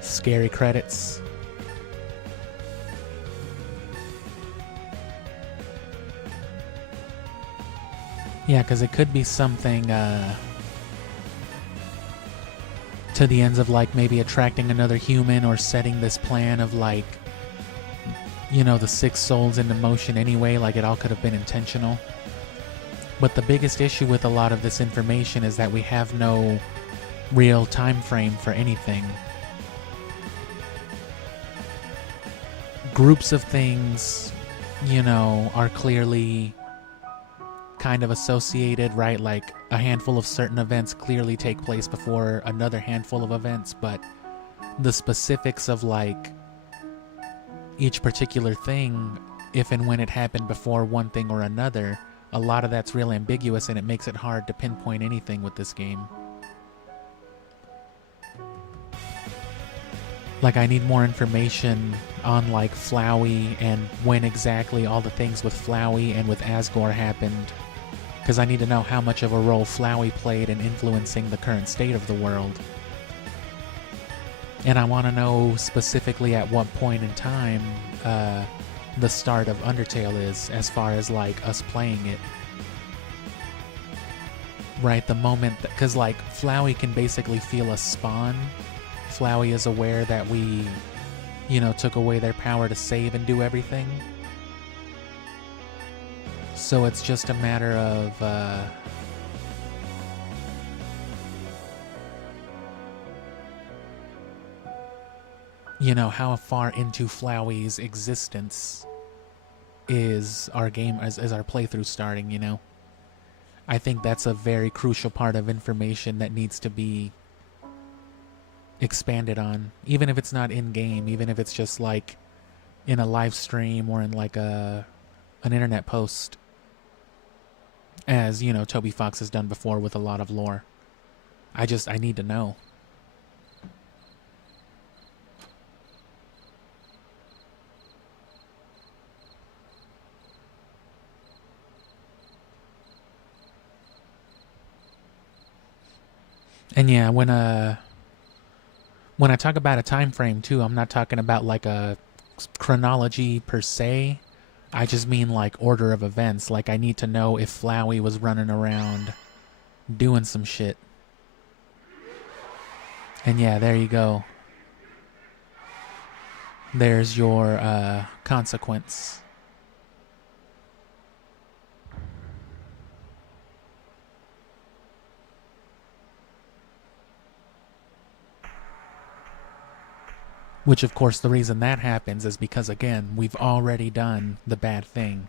Scary credits. Yeah, because it could be something to the ends of like maybe attracting another human, or setting this plan of like, you know, the 6 souls into motion anyway. Like it all could have been intentional. But the biggest issue with a lot of this information is that we have no real time frame for anything. groups of things, you know, are clearly kind of associated, right? Like a handful of certain events clearly take place before another handful of events, but the specifics of like each particular thing, if and when it happened before one thing or another, a lot of that's real ambiguous, and it makes it hard to pinpoint anything with this game. Like, I need more information on like Flowey and when exactly all the things with Flowey and with Asgore happened, because I need to know how much of a role Flowey played in influencing the current state of the world. And I want to know specifically at what point in time the start of Undertale is, as far as like us playing it. Right, the moment, because like Flowey can basically feel us spawn. Flowey is aware that we, you know, took away their power to save and do everything. So it's just a matter of you know, how far into Flowey's existence is our game, is our playthrough starting, you know? I think that's a very crucial part of information that needs to be expanded on, even if it's not in-game, even if it's just like in a live stream or in like an internet post, as, you know, Toby Fox has done before with a lot of lore. I need to know. And yeah, when I talk about a time frame too, I'm not talking about like a chronology per se. I just mean like order of events. Like, I need to know if Flowey was running around doing some shit. And yeah, there you go. There's your consequence. Which, of course, the reason that happens is because, again, we've already done the bad thing.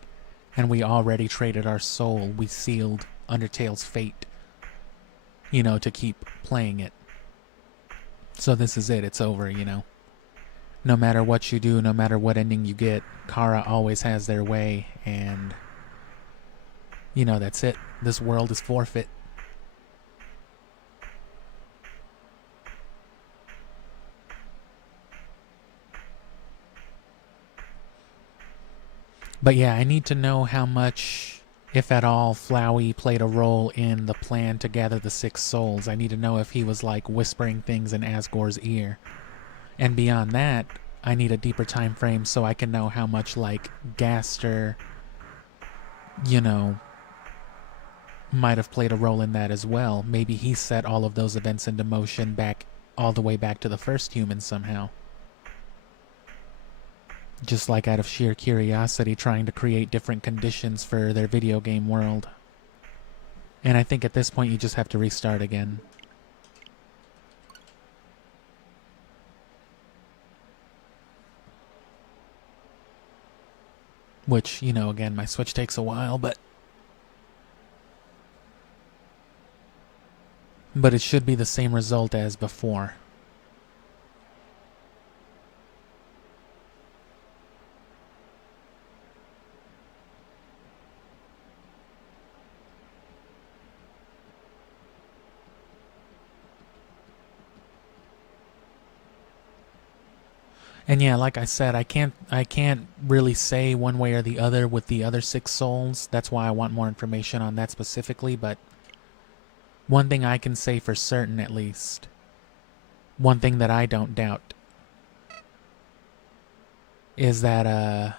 And we already traded our soul. We sealed Undertale's fate, you know, to keep playing it. So this is it. It's over, you know. No matter what you do, no matter what ending you get, Kara always has their way. And, you know, that's it. This world is forfeit. But yeah, I need to know how much, if at all, Flowey played a role in the plan to gather the 6 souls. I need to know if he was like whispering things in Asgore's ear. And beyond that, I need a deeper time frame so I can know how much like Gaster, you know, might have played a role in that as well. Maybe he set all of those events into motion back all the way back to the first human somehow. Just like out of sheer curiosity, trying to create different conditions for their video game world. And I think at this point you just have to restart again. Which, you know, again, my Switch takes a while, but it should be the same result as before. And yeah, like I said, I can't really say one way or the other with the other 6 souls. That's why I want more information on that specifically, but one thing I can say for certain, at least, one thing that I don't doubt, is that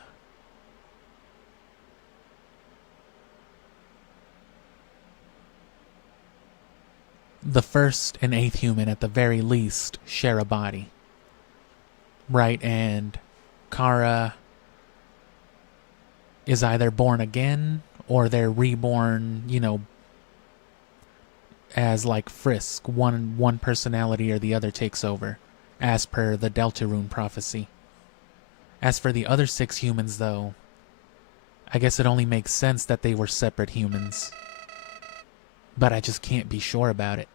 the first and 8th human at the very least share a body. Right, and Kara is either born again or they're reborn, you know, as like Frisk. One personality or the other takes over, as per the Deltarune prophecy. As for the other 6 humans, though, I guess it only makes sense that they were separate humans. But I just can't be sure about it.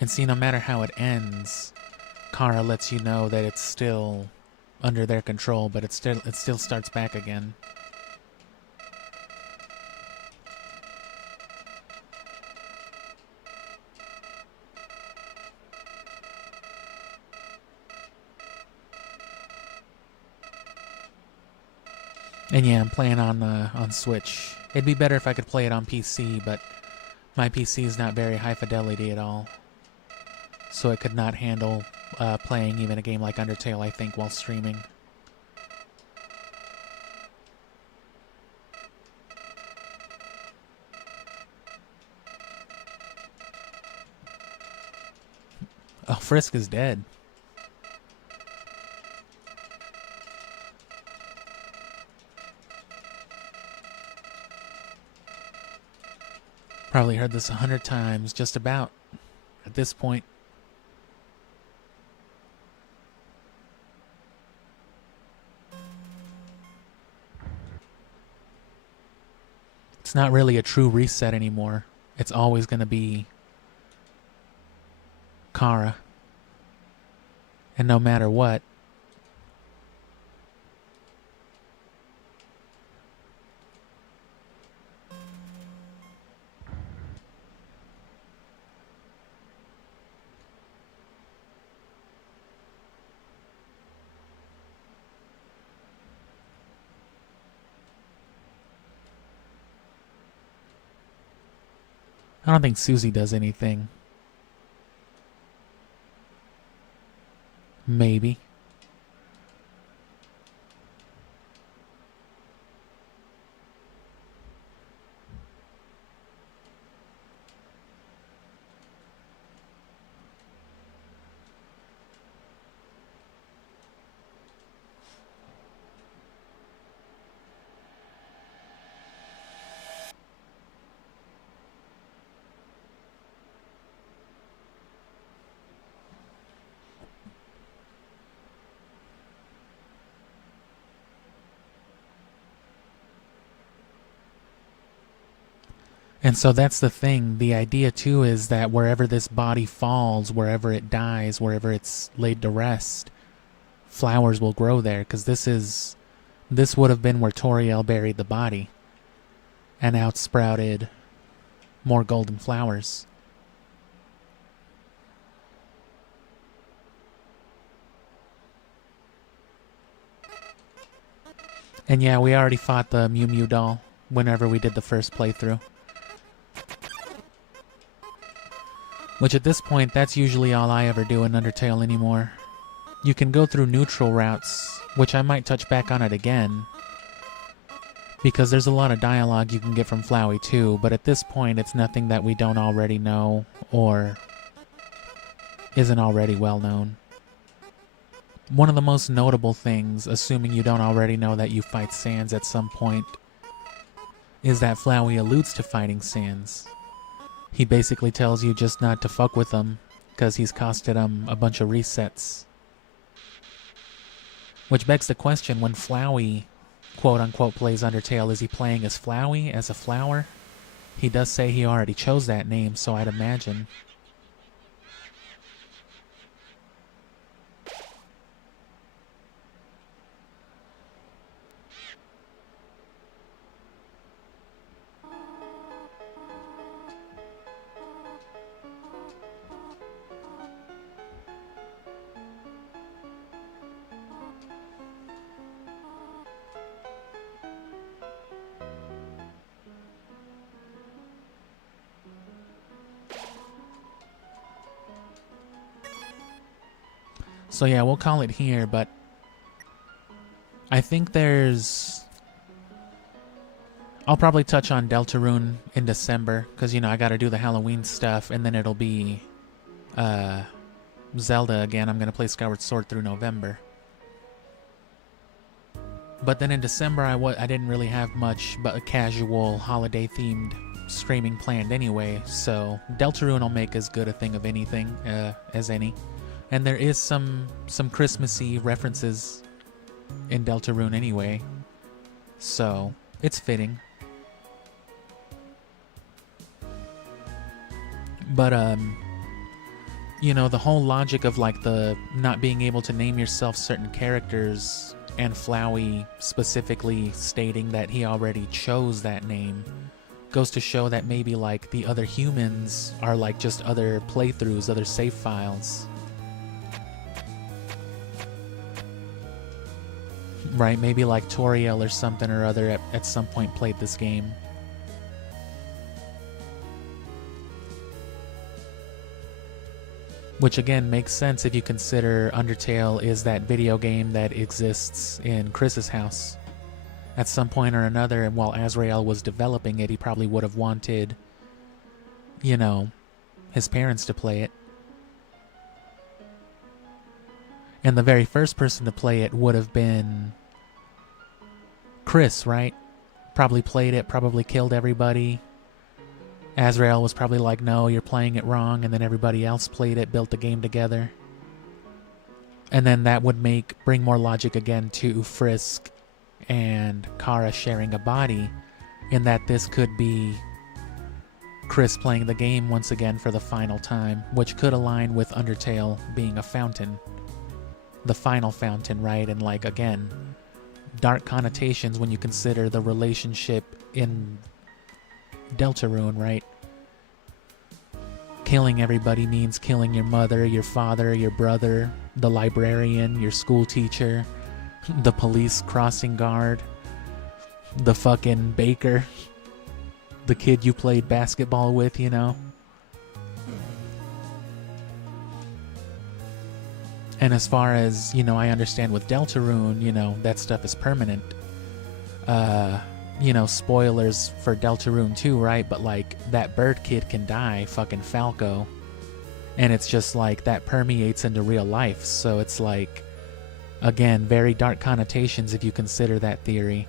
And see, no matter how it ends, Kara lets you know that it's still under their control, but it still starts back again. And yeah, I'm playing on Switch. It'd be better if I could play it on PC, but my PC is not very high fidelity at all. So it could not handle playing even a game like Undertale, I think, while streaming. Oh, Frisk is dead. Probably heard this 100 times, just about, at this point. It's not really a true reset anymore. It's always going to be Kara. And no matter what, I don't think Susie does anything. Maybe. And so that's the thing. The idea, too, is that wherever this body falls, wherever it dies, wherever it's laid to rest, flowers will grow there. Because this would have been where Toriel buried the body. And out sprouted more golden flowers. And yeah, we already fought the Mew Mew doll whenever we did the first playthrough. Which at this point, that's usually all I ever do in Undertale anymore. You can go through neutral routes, which I might touch back on it again. Because there's a lot of dialogue you can get from Flowey too, but at this point it's nothing that we don't already know or isn't already well known. One of the most notable things, assuming you don't already know that you fight Sans at some point, is that Flowey alludes to fighting Sans. He basically tells you just not to fuck with him, because he's costed him a bunch of resets. Which begs the question, when Flowey, quote-unquote, plays Undertale, is he playing as Flowey, as a flower? He does say he already chose that name, so I'd imagine. So yeah, we'll call it here, but I think I'll probably touch on Deltarune in December, because, you know, I gotta do the Halloween stuff, and then it'll be Zelda again. I'm gonna play Skyward Sword through November. But then in December, I didn't really have much but a casual holiday-themed streaming planned anyway, so Deltarune will make as good a thing of anything as any. And there is some Christmassy references in Deltarune anyway. So, it's fitting. But, you know, the whole logic of like the not being able to name yourself certain characters, and Flowey specifically stating that he already chose that name, goes to show that maybe like the other humans are like just other playthroughs, other save files. Right, maybe like Toriel or something or other at some point played this game. Which again makes sense if you consider Undertale is that video game that exists in Chris's house. At some point or another, and while Azrael was developing it, he probably would have wanted, you know, his parents to play it. And the very first person to play it would have been Chris, right? Probably played it, probably killed everybody. Azrael was probably like, no, you're playing it wrong, and then everybody else played it, built the game together. And then that would bring more logic again to Frisk and Kara sharing a body, in that this could be Chris playing the game once again for the final time, which could align with Undertale being a fountain. The final fountain, right? And like, again, dark connotations when you consider the relationship in Deltarune, right? Killing everybody means killing your mother, your father, your brother, the librarian, your school teacher, the police crossing guard, the fucking baker, the kid you played basketball with, you know? And as far as, you know, I understand with Deltarune, you know, that stuff is permanent. You know, spoilers for Deltarune 2, right? But like, that bird kid can die, fucking Falco. And it's just like, that permeates into real life. So it's like, again, very dark connotations if you consider that theory.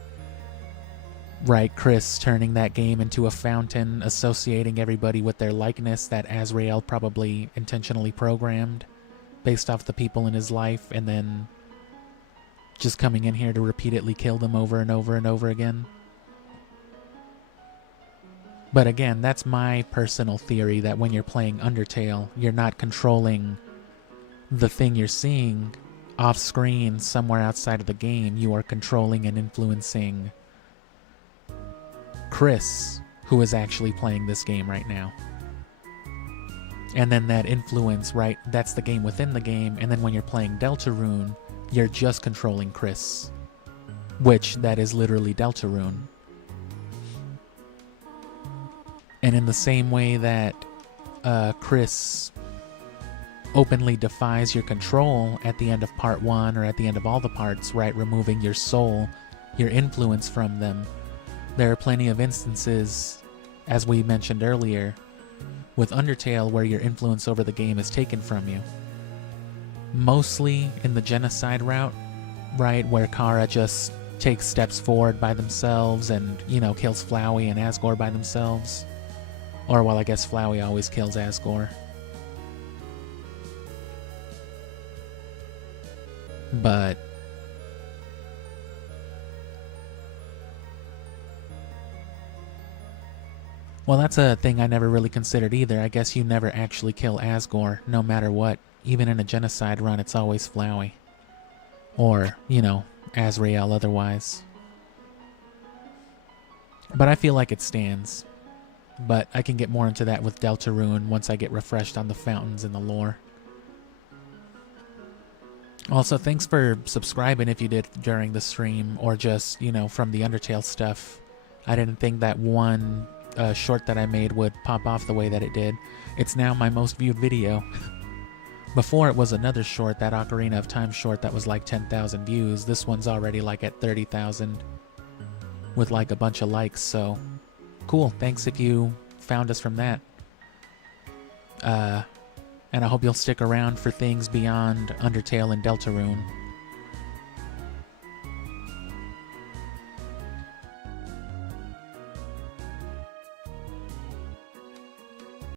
Right, Chris turning that game into a fountain, associating everybody with their likeness that Azrael probably intentionally programmed based off the people in his life, and then just coming in here to repeatedly kill them over and over and over again. But again, that's my personal theory, that when you're playing Undertale, you're not controlling the thing you're seeing off screen somewhere outside of the game. You are controlling and influencing Chris, who is actually playing this game right now. And then that influence, right, that's the game within the game, and then when you're playing Deltarune, you're just controlling Chris, which that is literally Deltarune. And in the same way that Chris openly defies your control at the end of part 1 or at the end of all the parts, right, removing your soul, your influence from them, there are plenty of instances, as we mentioned earlier, with Undertale where your influence over the game is taken from you. Mostly in the genocide route, right, where Kara just takes steps forward by themselves and, you know, kills Flowey and Asgore by themselves. Or, well, I guess Flowey always kills Asgore. But well, that's a thing I never really considered either. I guess you never actually kill Asgore, no matter what. Even in a genocide run, it's always Flowey. Or, you know, Azrael otherwise. But I feel like it stands. But I can get more into that with Deltarune once I get refreshed on the fountains and the lore. Also, thanks for subscribing if you did during the stream, or just, you know, from the Undertale stuff. I didn't think that one short that I made would pop off the way that it did. It's now my most viewed video. Before it was another short, that Ocarina of Time short that was like 10,000 views. This one's already like at 30,000 with like a bunch of likes, so cool. Thanks if you found us from that. And I hope you'll stick around for things beyond Undertale and Deltarune.